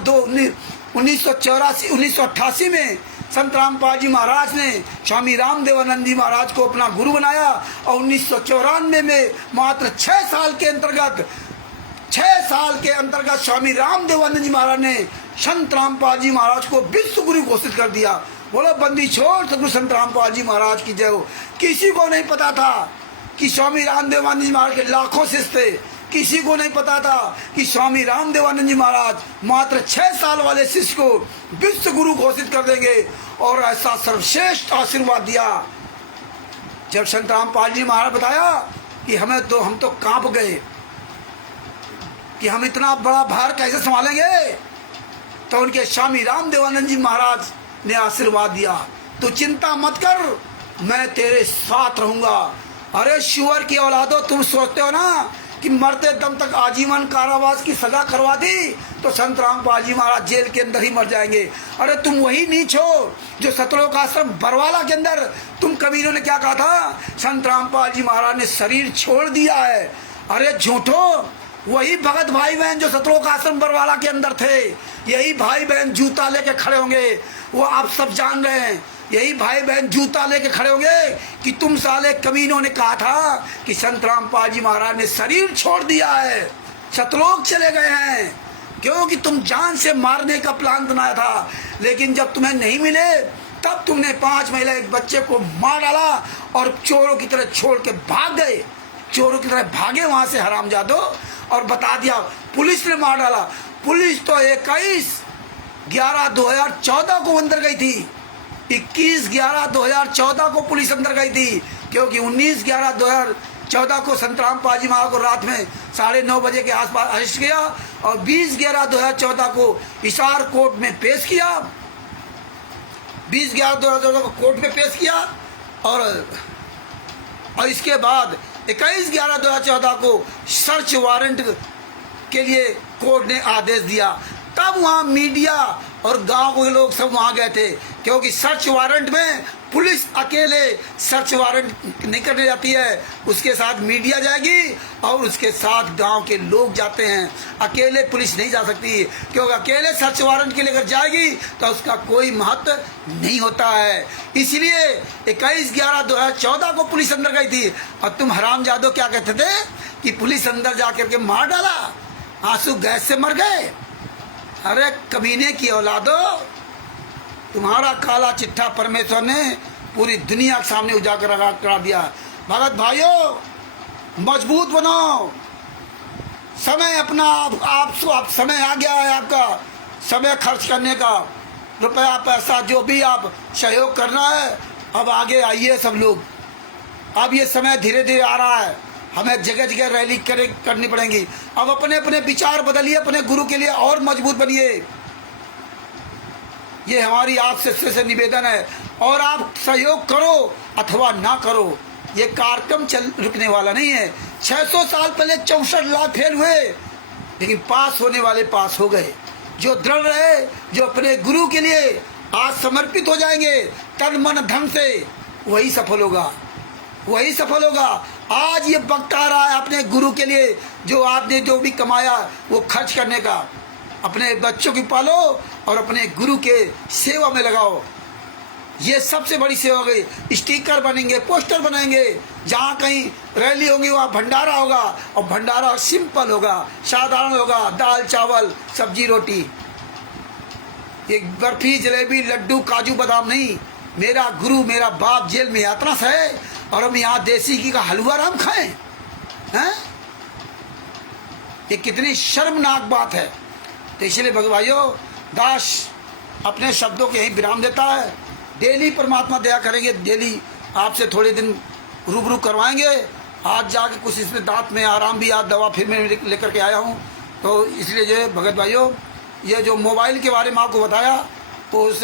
1988 में संत रामपाल जी महाराज ने स्वामी रामदेवानंद जी महाराज को अपना गुरु बनाया, और 1994 में मात्र 6 साल के अंतर्गत स्वामी रामदेवानंद जी महाराज ने संत रामपाल जी महाराज को विश्व गुरु घोषित कर दिया। बोलो बंदी छोड़ सतगुरु संत रामपाल जी महाराज की जय हो। किसी को नहीं पता था कि स्वामी रामदेवानंद जी महाराज के लाखों शिष्य थे, किसी को नहीं पता था कि स्वामी रामदेवानंद जी महाराज मात्र 6 साल वाले शिष्य को विश्व गुरु घोषित कर देंगे। और ऐसा सर्वश्रेष्ठ आशीर्वाद दिया। जब संत रामपाल जी महाराज बताया कि हम तो कांप गए कि हम इतना बड़ा भार कैसे संभालेंगे, तो उनके स्वामी रामदेवानंद जी महाराज ने आशीर्वाद दिया, तो चिंता मत कर, मैं तेरे साथ रहूंगा। अरे शुअर की औलादो, तुम सोचते हो ना कि मरते दम तक आजीवन कारावास की सजा करवा दी तो संत रामपाल जी महाराज जेल के अंदर ही मर जाएंगे। अरे तुम वही नीच हो जो सतलोक आश्रम बरवाला के अंदर तुम कबीरों ने क्या कहा था, संत रामपाल जी महाराज ने शरीर छोड़ दिया है। अरे झूठो, वही भगत भाई बहन जो सतलोक आश्रम बरवाला के अंदर थे, यही भाई बहन जूता लेके खड़े होंगे। वो आप सब जान रहे हैं, यही भाई बहन जूता लेके खड़े होंगे कि तुम साले कमीनों ने कहा था कि संत रामपाल जी महाराज ने शरीर छोड़ दिया है, सतलोक चले गए हैं, क्योंकि तुम जान से मारने का प्लान बनाया था। लेकिन जब तुम्हें नहीं मिले तब तुमने 5 महिला एक बच्चे को मार डाला और चोरों की तरह छोड़ के भाग गए, चोरों की तरह भागे वहां से हरामजादो, और बता दिया पुलिस ने मार डाला। पुलिस तो 21/11/2014 को अंदर गई थी, 21/11/2014 को पुलिस अंदर गई थी, क्योंकि 19/11/2014 को संत रामपाल जी महाराज को रात में 9:30 बजे के आसपास अरेस्ट किया, और 20/11/2014 को हिसार कोर्ट में पेश किया, 20/11/2014 को कोर्ट में पेश किया, और इसके बाद 21/11/2014 को सर्च वारंट के लिए कोर्ट ने आदेश दिया। तब वहाँ मीडिया और गांव के लोग सब वहाँ गए थे, क्योंकि सर्च वारंट में पुलिस अकेले सर्च वारंट नहीं करने जाती है, उसके साथ मीडिया जाएगी और उसके साथ गांव के लोग जाते हैं। अकेले पुलिस नहीं जा सकती, क्योंकि अकेले सर्च वारंट के लेकर जाएगी तो उसका कोई महत्व नहीं होता है। इसलिए 21/11/2014 को पुलिस अंदर गई थी, और तुम हरामजादो क्या कहते थे कि पुलिस अंदर जा करके मार डाला, आंसू गैस से मर गए। अरे कमीने की औलादो, तुम्हारा काला चिट्ठा परमेश्वर ने पूरी दुनिया के सामने उजागर करा दिया। भगत भाइयों, मजबूत बनो। समय अपना आप समय आ गया है, आपका समय खर्च करने का, रुपया पैसा जो भी आप सहयोग करना है, अब आगे आइए सब लोग। अब ये समय धीरे धीरे आ रहा है, हमें जगह जगह रैली करनी पड़ेंगी। अब अपने अपने विचार बदलिए, अपने गुरु के लिए और मजबूत बनिए। ये हमारी आपसे से निवेदन है। और आप सहयोग करो अथवा ना करो, ये कार्यक्रम रुकने वाला नहीं है। 600 साल पहले 64 लाख फेल हुए, लेकिन पास होने वाले पास हो गए। जो दृढ़ रहे, जो अपने गुरु के लिए आज समर्पित हो जाएंगे तन मन धन से, वही सफल होगा, वही सफल होगा। आज ये वक्त आ रहा है अपने गुरु के लिए, जो आपने जो भी कमाया वो खर्च करने का। अपने बच्चों की पालो और अपने गुरु के सेवा में लगाओ। ये सबसे बड़ी सेवा हो गई। स्टिकर बनेंगे, पोस्टर बनाएंगे, जहाँ कहीं रैली होगी वहाँ भंडारा होगा, और भंडारा सिंपल होगा, साधारण होगा, दाल चावल सब्जी रोटी, एक बर्फी जलेबी लड्डू काजू बादाम नहीं। मेरा गुरु मेरा बाप जेल में यात्रा से है और हम यहाँ देसी घी का हलवा राम खाएं हैं? ये कितनी शर्मनाक बात है। तो इसलिए भगवाइयों, दास अपने शब्दों के यही विराम देता है। डेली परमात्मा दया करेंगे, डेली आपसे थोड़े दिन रूबरू करवाएंगे। आज जाके कुछ इसमें दांत में आराम भी, आज दवा फिर मैं लेकर के आया हूँ। तो इसलिए जो भगत भाइयों, ये जो मोबाइल के बारे में आपको बताया, तो उस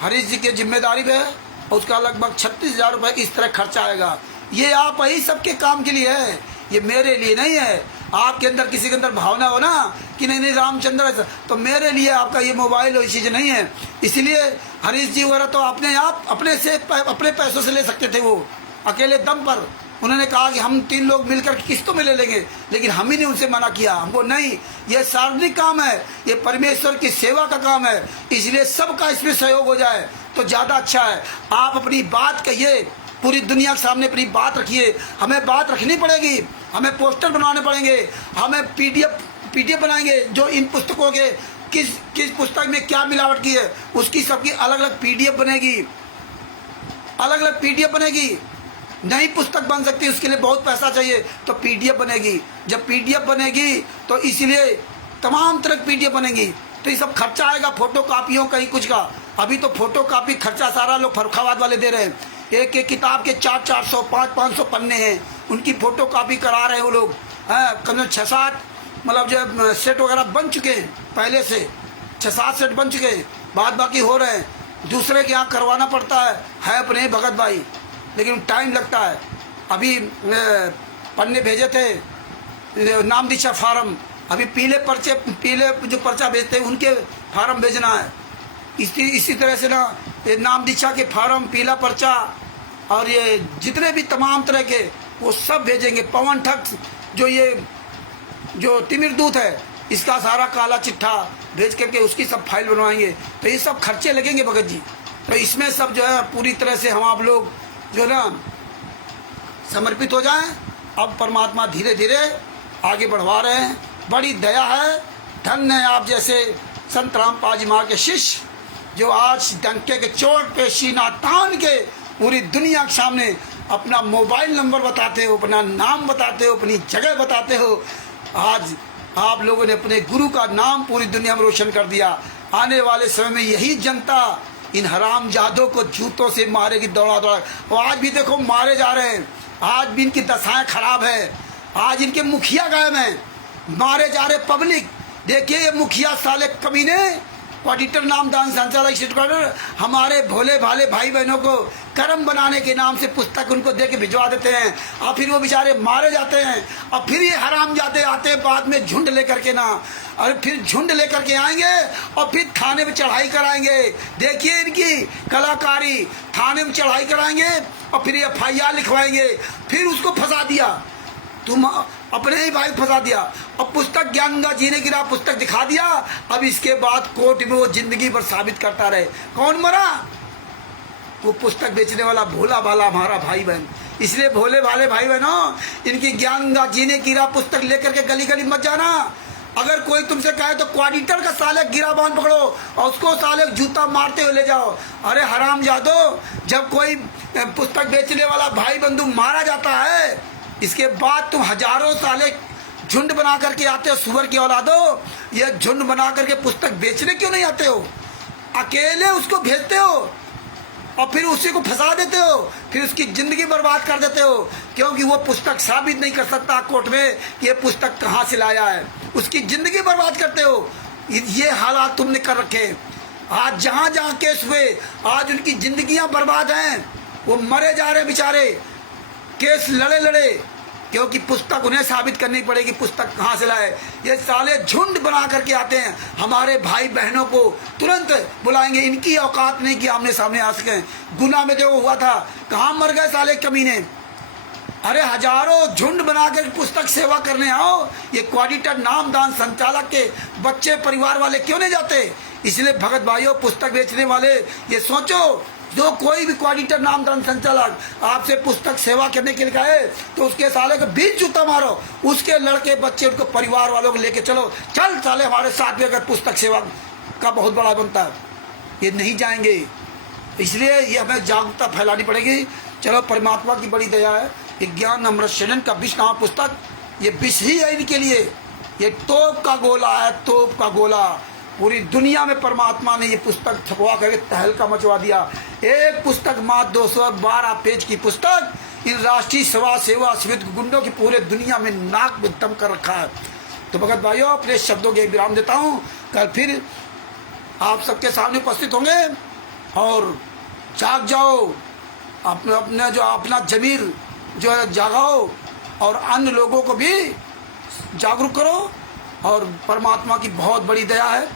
हरीश जी की जिम्मेदारी पे है, उसका लगभग 36,000 रुपये इस तरह खर्चा आएगा। ये आप ही सबके काम के लिए है, ये मेरे लिए नहीं है। आपके अंदर किसी के अंदर भावना हो ना कि नहीं रामचंद्र, तो मेरे लिए आपका ये मोबाइल और चीज़ नहीं है। इसलिए हरीश जी वगैरह तो अपने आप अपने पैसों से ले सकते थे, वो अकेले दम पर। उन्होंने कहा कि हम 3 लोग मिलकर किस्तों में ले लेंगे, लेकिन हम ही ने उनसे मना किया। हमको नहीं, ये सार्वजनिक काम है, ये परमेश्वर की सेवा का काम है, इसलिए सबका इसमें सहयोग हो जाए तो ज़्यादा अच्छा है। आप अपनी बात कहिए, पूरी दुनिया के सामने अपनी बात रखिए। हमें बात रखनी पड़ेगी, हमें पोस्टर बनवाने पड़ेंगे, हमें पीडीएफ बनाएंगे, जो इन पुस्तकों के किस पुस्तक में क्या मिलावट की है उसकी सबकी अलग अलग पीडीएफ बनेगी, अलग अलग पीडीएफ बनेगी। नई पुस्तक बन सकती है, उसके लिए बहुत पैसा चाहिए, तो पीडीएफ बनेगी। जब पीडीएफ बनेगी तो इसलिए तमाम तरह की पीडीएफ बनेगी, तो ये सब खर्चा आएगा, फोटो कापियों का ही कुछ का। अभी तो फोटो कापी खर्चा सारा लोग फर्रुखाबाद वाले दे रहे हैं। एक एक किताब के 400-400 500-500 पन्ने हैं, उनकी फोटो कापी करा रहे हैं वो लोग। कम 6-7 मतलब जो सेट वगैरह बन चुके हैं, पहले से 6-7 सेट बन चुके हैं, बाद बाकी हो रहे हैं। दूसरे के यहाँ करवाना पड़ता है अपने भगत भाई, लेकिन टाइम लगता है। अभी पन्ने भेजे थे नाम दीक्षा फार्म, अभी पीले जो पर्चा भेजते हैं उनके फार्म भेजना है। इसी तरह से ना ये नाम दीक्षा के फार्म, पीला पर्चा और ये जितने भी तमाम तरह के वो सब भेजेंगे। पवन ठग जो तिमिर दूत है, इसका सारा काला चिट्ठा भेज करके उसकी सब फाइल बनवाएंगे। तो ये सब खर्चे लगेंगे भगत जी। तो इसमें सब जो है पूरी तरह से हम आप लोग जो है ना समर्पित हो जाएं। अब परमात्मा धीरे धीरे आगे बढ़वा रहे हैं, बड़ी दया है। धन्य है आप जैसे संत रामपाल जी माँ के शिष्य, जो आज डंके के चोट पे सीना तान के पूरी दुनिया के सामने अपना मोबाइल नंबर बताते हो, अपना नाम बताते हो, अपनी जगह बताते हो। आज आप लोगों ने अपने गुरु का नाम पूरी दुनिया में रोशन कर दिया। आने वाले समय में यही जनता इन हरामजादों को जूतों से मारेगी, दौड़ा दौड़ा। और आज भी देखो मारे जा रहे हैं, आज भी इनकी दशाएं खराब है। आज इनके मुखिया गायब हैं, मारे जा रहे पब्लिक। देखिए ये मुखिया साले कमीने, ऑडिटर नाम दान संचालक हमारे भोले भाले भाई बहनों को कर्म बनाने के नाम से पुस्तक उनको दे के भिजवा देते हैं, और फिर वो बेचारे मारे जाते हैं। और फिर ये हरामजादे आते हैं बाद में झुंड लेकर के ना, और फिर झुंड लेकर के आएंगे और फिर थाने में चढ़ाई कराएंगे। देखिए इनकी कलाकारी, थाने में चढ़ाई कराएंगे और फिर FIR लिखवाएंगे। फिर उसको फंसा दिया, तुम अपने ही भाई फंसा दिया, और पुस्तक ज्ञान गंगा जीने की राह पुस्तक दिखा दिया। अब इसके बाद कोर्ट में वो जिंदगी भर साबित करता रहे। कौन मरा? वो पुस्तक बेचने वाला भोला भाला हमारा भाई बहन। इसलिए भोले भाले भाई बहनों, इनकी ज्ञान गंगा जीने की राह पुस्तक लेकर के गली गली मत जाना। अगर कोई तुमसे कहे तो क्वाडिटर का साले गिराबान पकड़ो और उसको साले जूता मारते हुए ले जाओ। अरे हराम जादो, जब कोई पुस्तक बेचने वाला भाई बंधु मारा जाता है, इसके बाद तुम हजारों साले झुंड बना करके आते हो। सुअर की औलादो, ये झुंड बना करके पुस्तक बेचने क्यों नहीं आते हो? अकेले उसको भेजते हो और फिर उसी को फंसा देते हो, फिर उसकी जिंदगी बर्बाद कर देते हो, क्योंकि वो पुस्तक साबित नहीं कर सकता कोर्ट में कि ये पुस्तक कहाँ से लाया है। उसकी जिंदगी बर्बाद करते हो। ये हालात तुमने कर रखे। आज जहाँ जहाँ केस हुए, आज उनकी जिंदगियां बर्बाद हैं। वो मरे जा रहे बेचारे, केस लड़े लड़े, क्योंकि पुस्तक उन्हें साबित करनी पड़ेगी पुस्तक कहाँ से लाए। ये साले झुंड बना करके आते हैं, हमारे भाई बहनों को तुरंत बुलाएंगे। इनकी औकात नहीं कि आमने सामने आ सकें। गुना में जो हुआ था, कहाँ मर गए साले कमीने। अरे हजारों झुंड बनाकर पुस्तक सेवा करने आओ। ये क्वाडिटर नामदान संचालक के बच्चे परिवार वाले क्यों नहीं जाते? इसलिए भगत भाइयों, पुस्तक बेचने वाले ये सोचो, जो कोई भी क्वाडिटर नामदान संचालक आपसे पुस्तक सेवा करने के लिए कहे तो उसके साले को 20 जूता मारो। उसके लड़के बच्चे, उनको परिवार वालों को लेके चलो, चल साले हमारे साथ भी अगर पुस्तक सेवा का बहुत बड़ा बनता है। ये नहीं जाएंगे। इसलिए ये हमें जागरूकता फैलानी पड़ेगी। चलो, परमात्मा की बड़ी दया है। ये ज्ञान अमृत शरण का विष नाम पुस्तक, ये विष ही है इनके लिए। ये तोप का गोला है, तोप का गोला। पूरी दुनिया में परमात्मा ने ये पुस्तक छपवा करके तहलका मचवा दिया। एक पुस्तक मात्र 212 पेज की पुस्तक इन राष्ट्रीय सेवा सिविल गुंडों की पूरे दुनिया में नाक में दम कर रखा है। तो भगत भाइयों, अपने शब्दों के विराम देता हूँ। कल फिर आप सबके सामने उपस्थित होंगे और जाग जाओ, अपने जो अपना जमीर जो है जागाओ और अन्य लोगों को भी जागरूक करो। और परमात्मा की बहुत बड़ी दया है।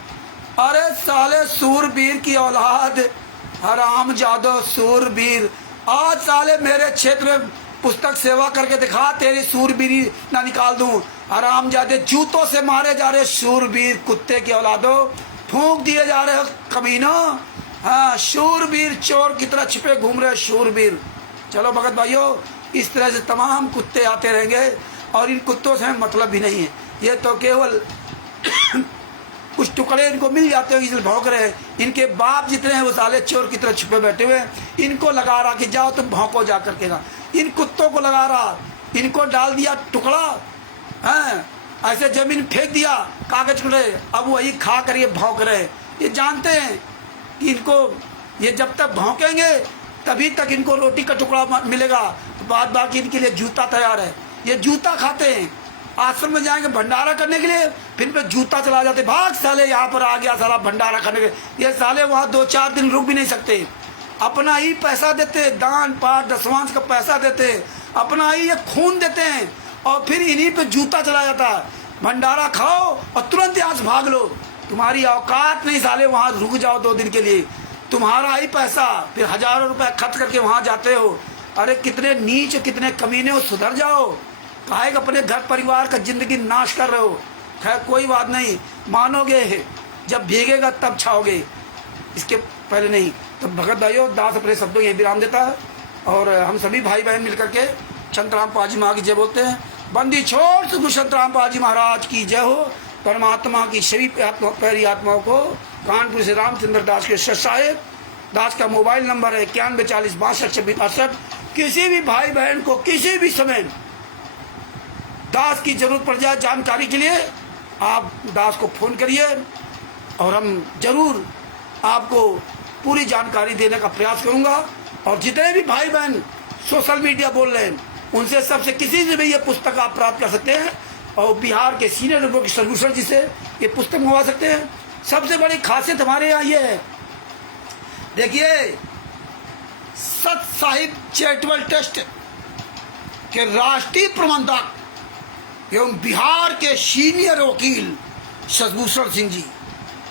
अरे साले सूरबीर की औलाद, हराम जादो सूरबीर, आज साले मेरे क्षेत्र में पुस्तक सेवा करके दिखा, तेरी सूरबीरी ना निकाल दूं। हराम जादे जूतों से मारे जा रहे शूरबीर, कुत्ते की औलादो, फूंक दिए जा रहे कमीनों। हाँ, शूरबीर चोर की तरह छिपे घूम रहे शूरबीर। चलो भगत भाइयों, इस तरह से तमाम कुत्ते आते रहेंगे और इन कुत्तों से मतलब भी नहीं है। ये तो केवल कुछ टुकड़े इनको मिल जाते हैं, इसलिए भौंक रहे हैं। इनके बाप जितने हैं वो साले चोर की तरह छुपे बैठे हुए हैं। इनको लगा रहा कि जाओ तुम भौंको जा करके ना। इन कुत्तों को लगा रहा, इनको डाल दिया टुकड़ा, हैं ऐसे जमीन फेंक दिया कागज टुकड़े, अब वही खा कर ये भौंक रहे। ये जानते हैं कि इनको ये जब तक भौंकेंगे तभी तक इनको रोटी का टुकड़ा मिलेगा, बाद बाकी इनके लिए जूता तैयार है। ये जूता खाते हैं। आश्रम में जाएंगे भंडारा करने के लिए, फिर पे जूता चला जाते, भाग साले यहाँ पर आ गया साला भंडारा करने के। ये साले वहाँ 2-4 दिन रुक भी नहीं सकते। अपना ही पैसा देते, दान पाठ दशवांश का पैसा देते, अपना ही ये खून देते हैं और फिर इन्हीं पे जूता चला जाता है। भंडारा खाओ और तुरंत यहाँ से भाग लो। तुम्हारी औकात नहीं साले वहाँ रुक जाओ 2 दिन के लिए। तुम्हारा ही पैसा, फिर हजारों रुपए खर्च करके वहाँ जाते हो। अरे कितने नीच, कितने कमीने हो, सुधर जाओ। काहे कि अपने घर परिवार का जिंदगी नाश कर रहे हो। खैर कोई बात नहीं, मानोगे जब भीगेगा तब छाओगे, इसके पहले नहीं। तो भगत भाइयों, दास अपने शब्दों यही विराम देता है और हम सभी भाई बहन मिलकर के संतराम पाजी महाराज की जय बोलते हैं। बंदी छोड़ सुखु संतराम पाजी महाराज की जय हो। परमात्मा की सभी प्यारी आत्माओं को कानपुर से रामचंद्र दास के साहेब दास का मोबाइल नंबर है 9140626268। किसी भी भाई बहन को किसी भी समय दास की जरूरत पड़ जाए जानकारी के लिए, आप दास को फोन करिए और हम जरूर आपको पूरी जानकारी देने का प्रयास करूंगा। और जितने भी भाई बहन सोशल मीडिया बोल रहे हैं, उनसे सबसे किसी से भी ये पुस्तक आप प्राप्त कर सकते हैं और बिहार के सीनियर लोगों की सर्वभूषण जी से ये पुस्तक मंगवा सकते हैं। सबसे बड़ी खासियत हमारे यहाँ ये है, देखिए, सत साहिब चैरिटेबल ट्रस्ट के राष्ट्रीय प्रबंधक एवं बिहार के सीनियर वकील शशभूषण सिंह जी,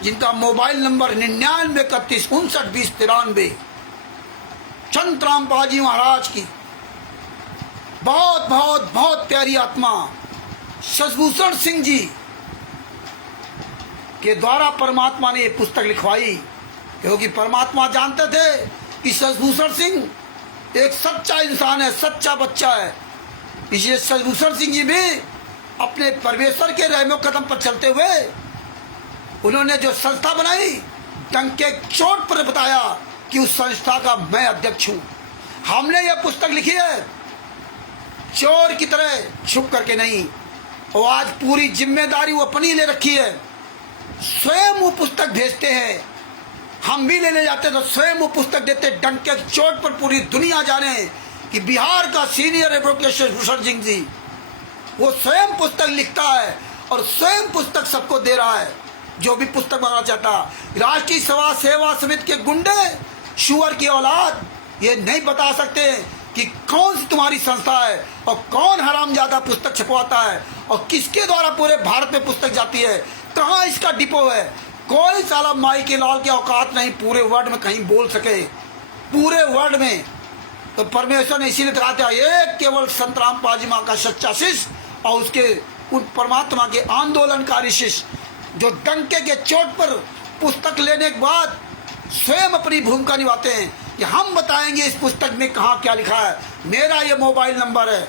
जिनका मोबाइल नंबर 9931592093, संतराम पाजी महाराज की बहुत बहुत बहुत प्यारी आत्मा शशभूषण सिंह जी के द्वारा परमात्मा ने ये पुस्तक लिखवाई, क्योंकि परमात्मा जानते थे कि शशभूषण सिंह एक सच्चा इंसान है, सच्चा बच्चा है। इसलिए शशभूषण सिंह जी भी अपने परमेश्वर के रहमो कदम पर चलते हुए उन्होंने जो संस्था बनाई, डंक के चोट पर बताया कि उस संस्था का मैं अध्यक्ष हूं। हमने यह पुस्तक लिखी है चोर की तरह छुप करके नहीं, और आज पूरी जिम्मेदारी वो अपनी ले रखी है। स्वयं वो पुस्तक भेजते हैं, हम भी लेने जाते तो स्वयं वो पुस्तक देते। डंक के चोट पर पूरी दुनिया जाने कि बिहार का सीनियर एडवोकेट भूषण सिंह जी वो स्वयं पुस्तक लिखता है और स्वयं पुस्तक सबको दे रहा है। जो भी पुस्तक बनाना चाहता, राष्ट्रीय सभा सेवा समिति के गुंडे शुअर की औलाद ये नहीं बता सकते कि कौन सी तुम्हारी संस्था है और कौन हरामजादा पुस्तक छपवाता है और किसके द्वारा पूरे भारत में पुस्तक जाती है, कहाँ इसका डिपो है। कोई साला माई के लाल की औकात नहीं पूरे वर्ल्ड में कहीं बोल सके, पूरे वर्ल्ड में। तो परमेश्वर ने इसीलिए दिखाते एक केवल संत रामपाल माँ का सच्चा शिष्य और उसके उन परमात्मा के आंदोलनकारी शिष्य जो डंके के चोट पर पुस्तक लेने के बाद स्वयं अपनी भूमिका निभाते हैं कि हम बताएंगे इस पुस्तक में कहाँ क्या लिखा है, मेरा ये मोबाइल नंबर है,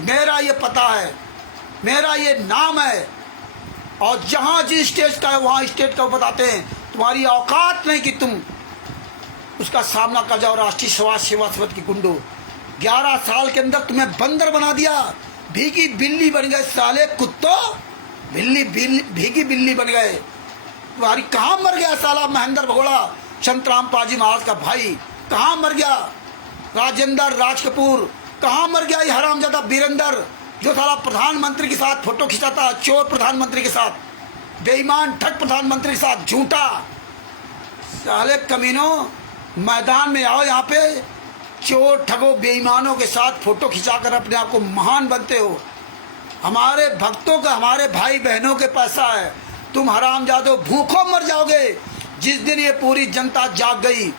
मेरा ये पता है, मेरा ये नाम है, और जहाँ जिस स्टेट का है वहाँ स्टेट का बताते हैं। तुम्हारी औकात नहीं कि तुम उसका सामना कर जाओ। राष्ट्रीय सभा सेवा समिति की गुंडो 11 साल के अंदर तुम्हें बंदर बना दिया, भीगी बिल्ली बन गए साले कुत्तों, भीगी बिल्ली बन गए। तुम्हारी कहाँ मर गया साला महेंद्र भगोड़ा, संत रामपाल जी महाराज का भाई कहाँ मर गया, राजेंद्र राज कपूर कहाँ मर गया, ये हरामजादा वीरेंद्र जो साला प्रधानमंत्री के साथ फोटो खिंचाता, चोर प्रधानमंत्री के साथ, बेईमान ठग प्रधानमंत्री के साथ, झूठा साले कमीनों, मैदान में आओ। यहाँ पे चोर ठगों बेईमानों के साथ फोटो खिंचाकर अपने आप को महान बनते हो। हमारे भक्तों का, हमारे भाई बहनों के पैसा है, तुम हरामजादो भूखों मर जाओगे। जिस दिन ये पूरी जनता जाग गई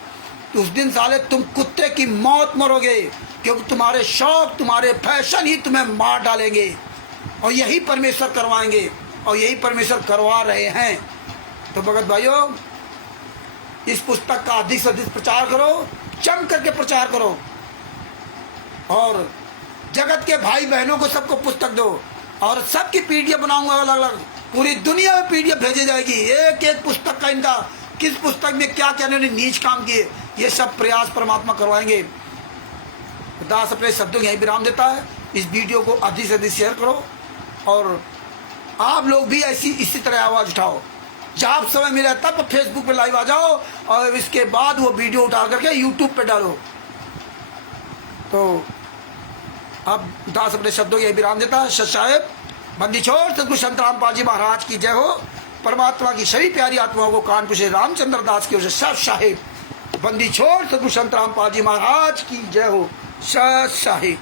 तो उस दिन साले तुम कुत्ते की मौत मरोगे, क्योंकि तुम्हारे शौक, तुम्हारे फैशन ही तुम्हें मार डालेंगे। और यही परमेश्वर करवाएंगे और यही परमेश्वर करवा रहे हैं। तो भगत भाइयों, इस पुस्तक का अधिक से अधिक प्रचार करो, जम करके प्रचार करो, और जगत के भाई बहनों को सबको पुस्तक दो। और सबकी पीडीएफ बनाऊंगा अलग अलग, पूरी दुनिया में पीडीएफ भेजी जाएगी एक एक पुस्तक का, इनका किस पुस्तक में क्या क्या इन्होंने नीच काम किए, ये सब प्रयास परमात्मा करवाएंगे। दास अपने शब्दों यही विराम देता है। इस वीडियो को अधिक से अधिक शेयर करो और आप लोग भी ऐसी इसी तरह आवाज़ उठाओ। जब समय मिले तब फेसबुक पे लाइव आ जाओ और इसके बाद वो वीडियो उठा करके यूट्यूब पे डालो। तो अब दास अपने शब्दों यही विराम देता है। सत साहेब बंदी छोड़ सदगुरु संत रामपाल जी महाराज की जय हो। परमात्मा की सभी प्यारी आत्माओं को कानपुर से रामचंद्र दास की ओर से सत साहेब बंदी छोड़ सदगुरु संत रामपाल जी महाराज की जय हो। सत साहेब।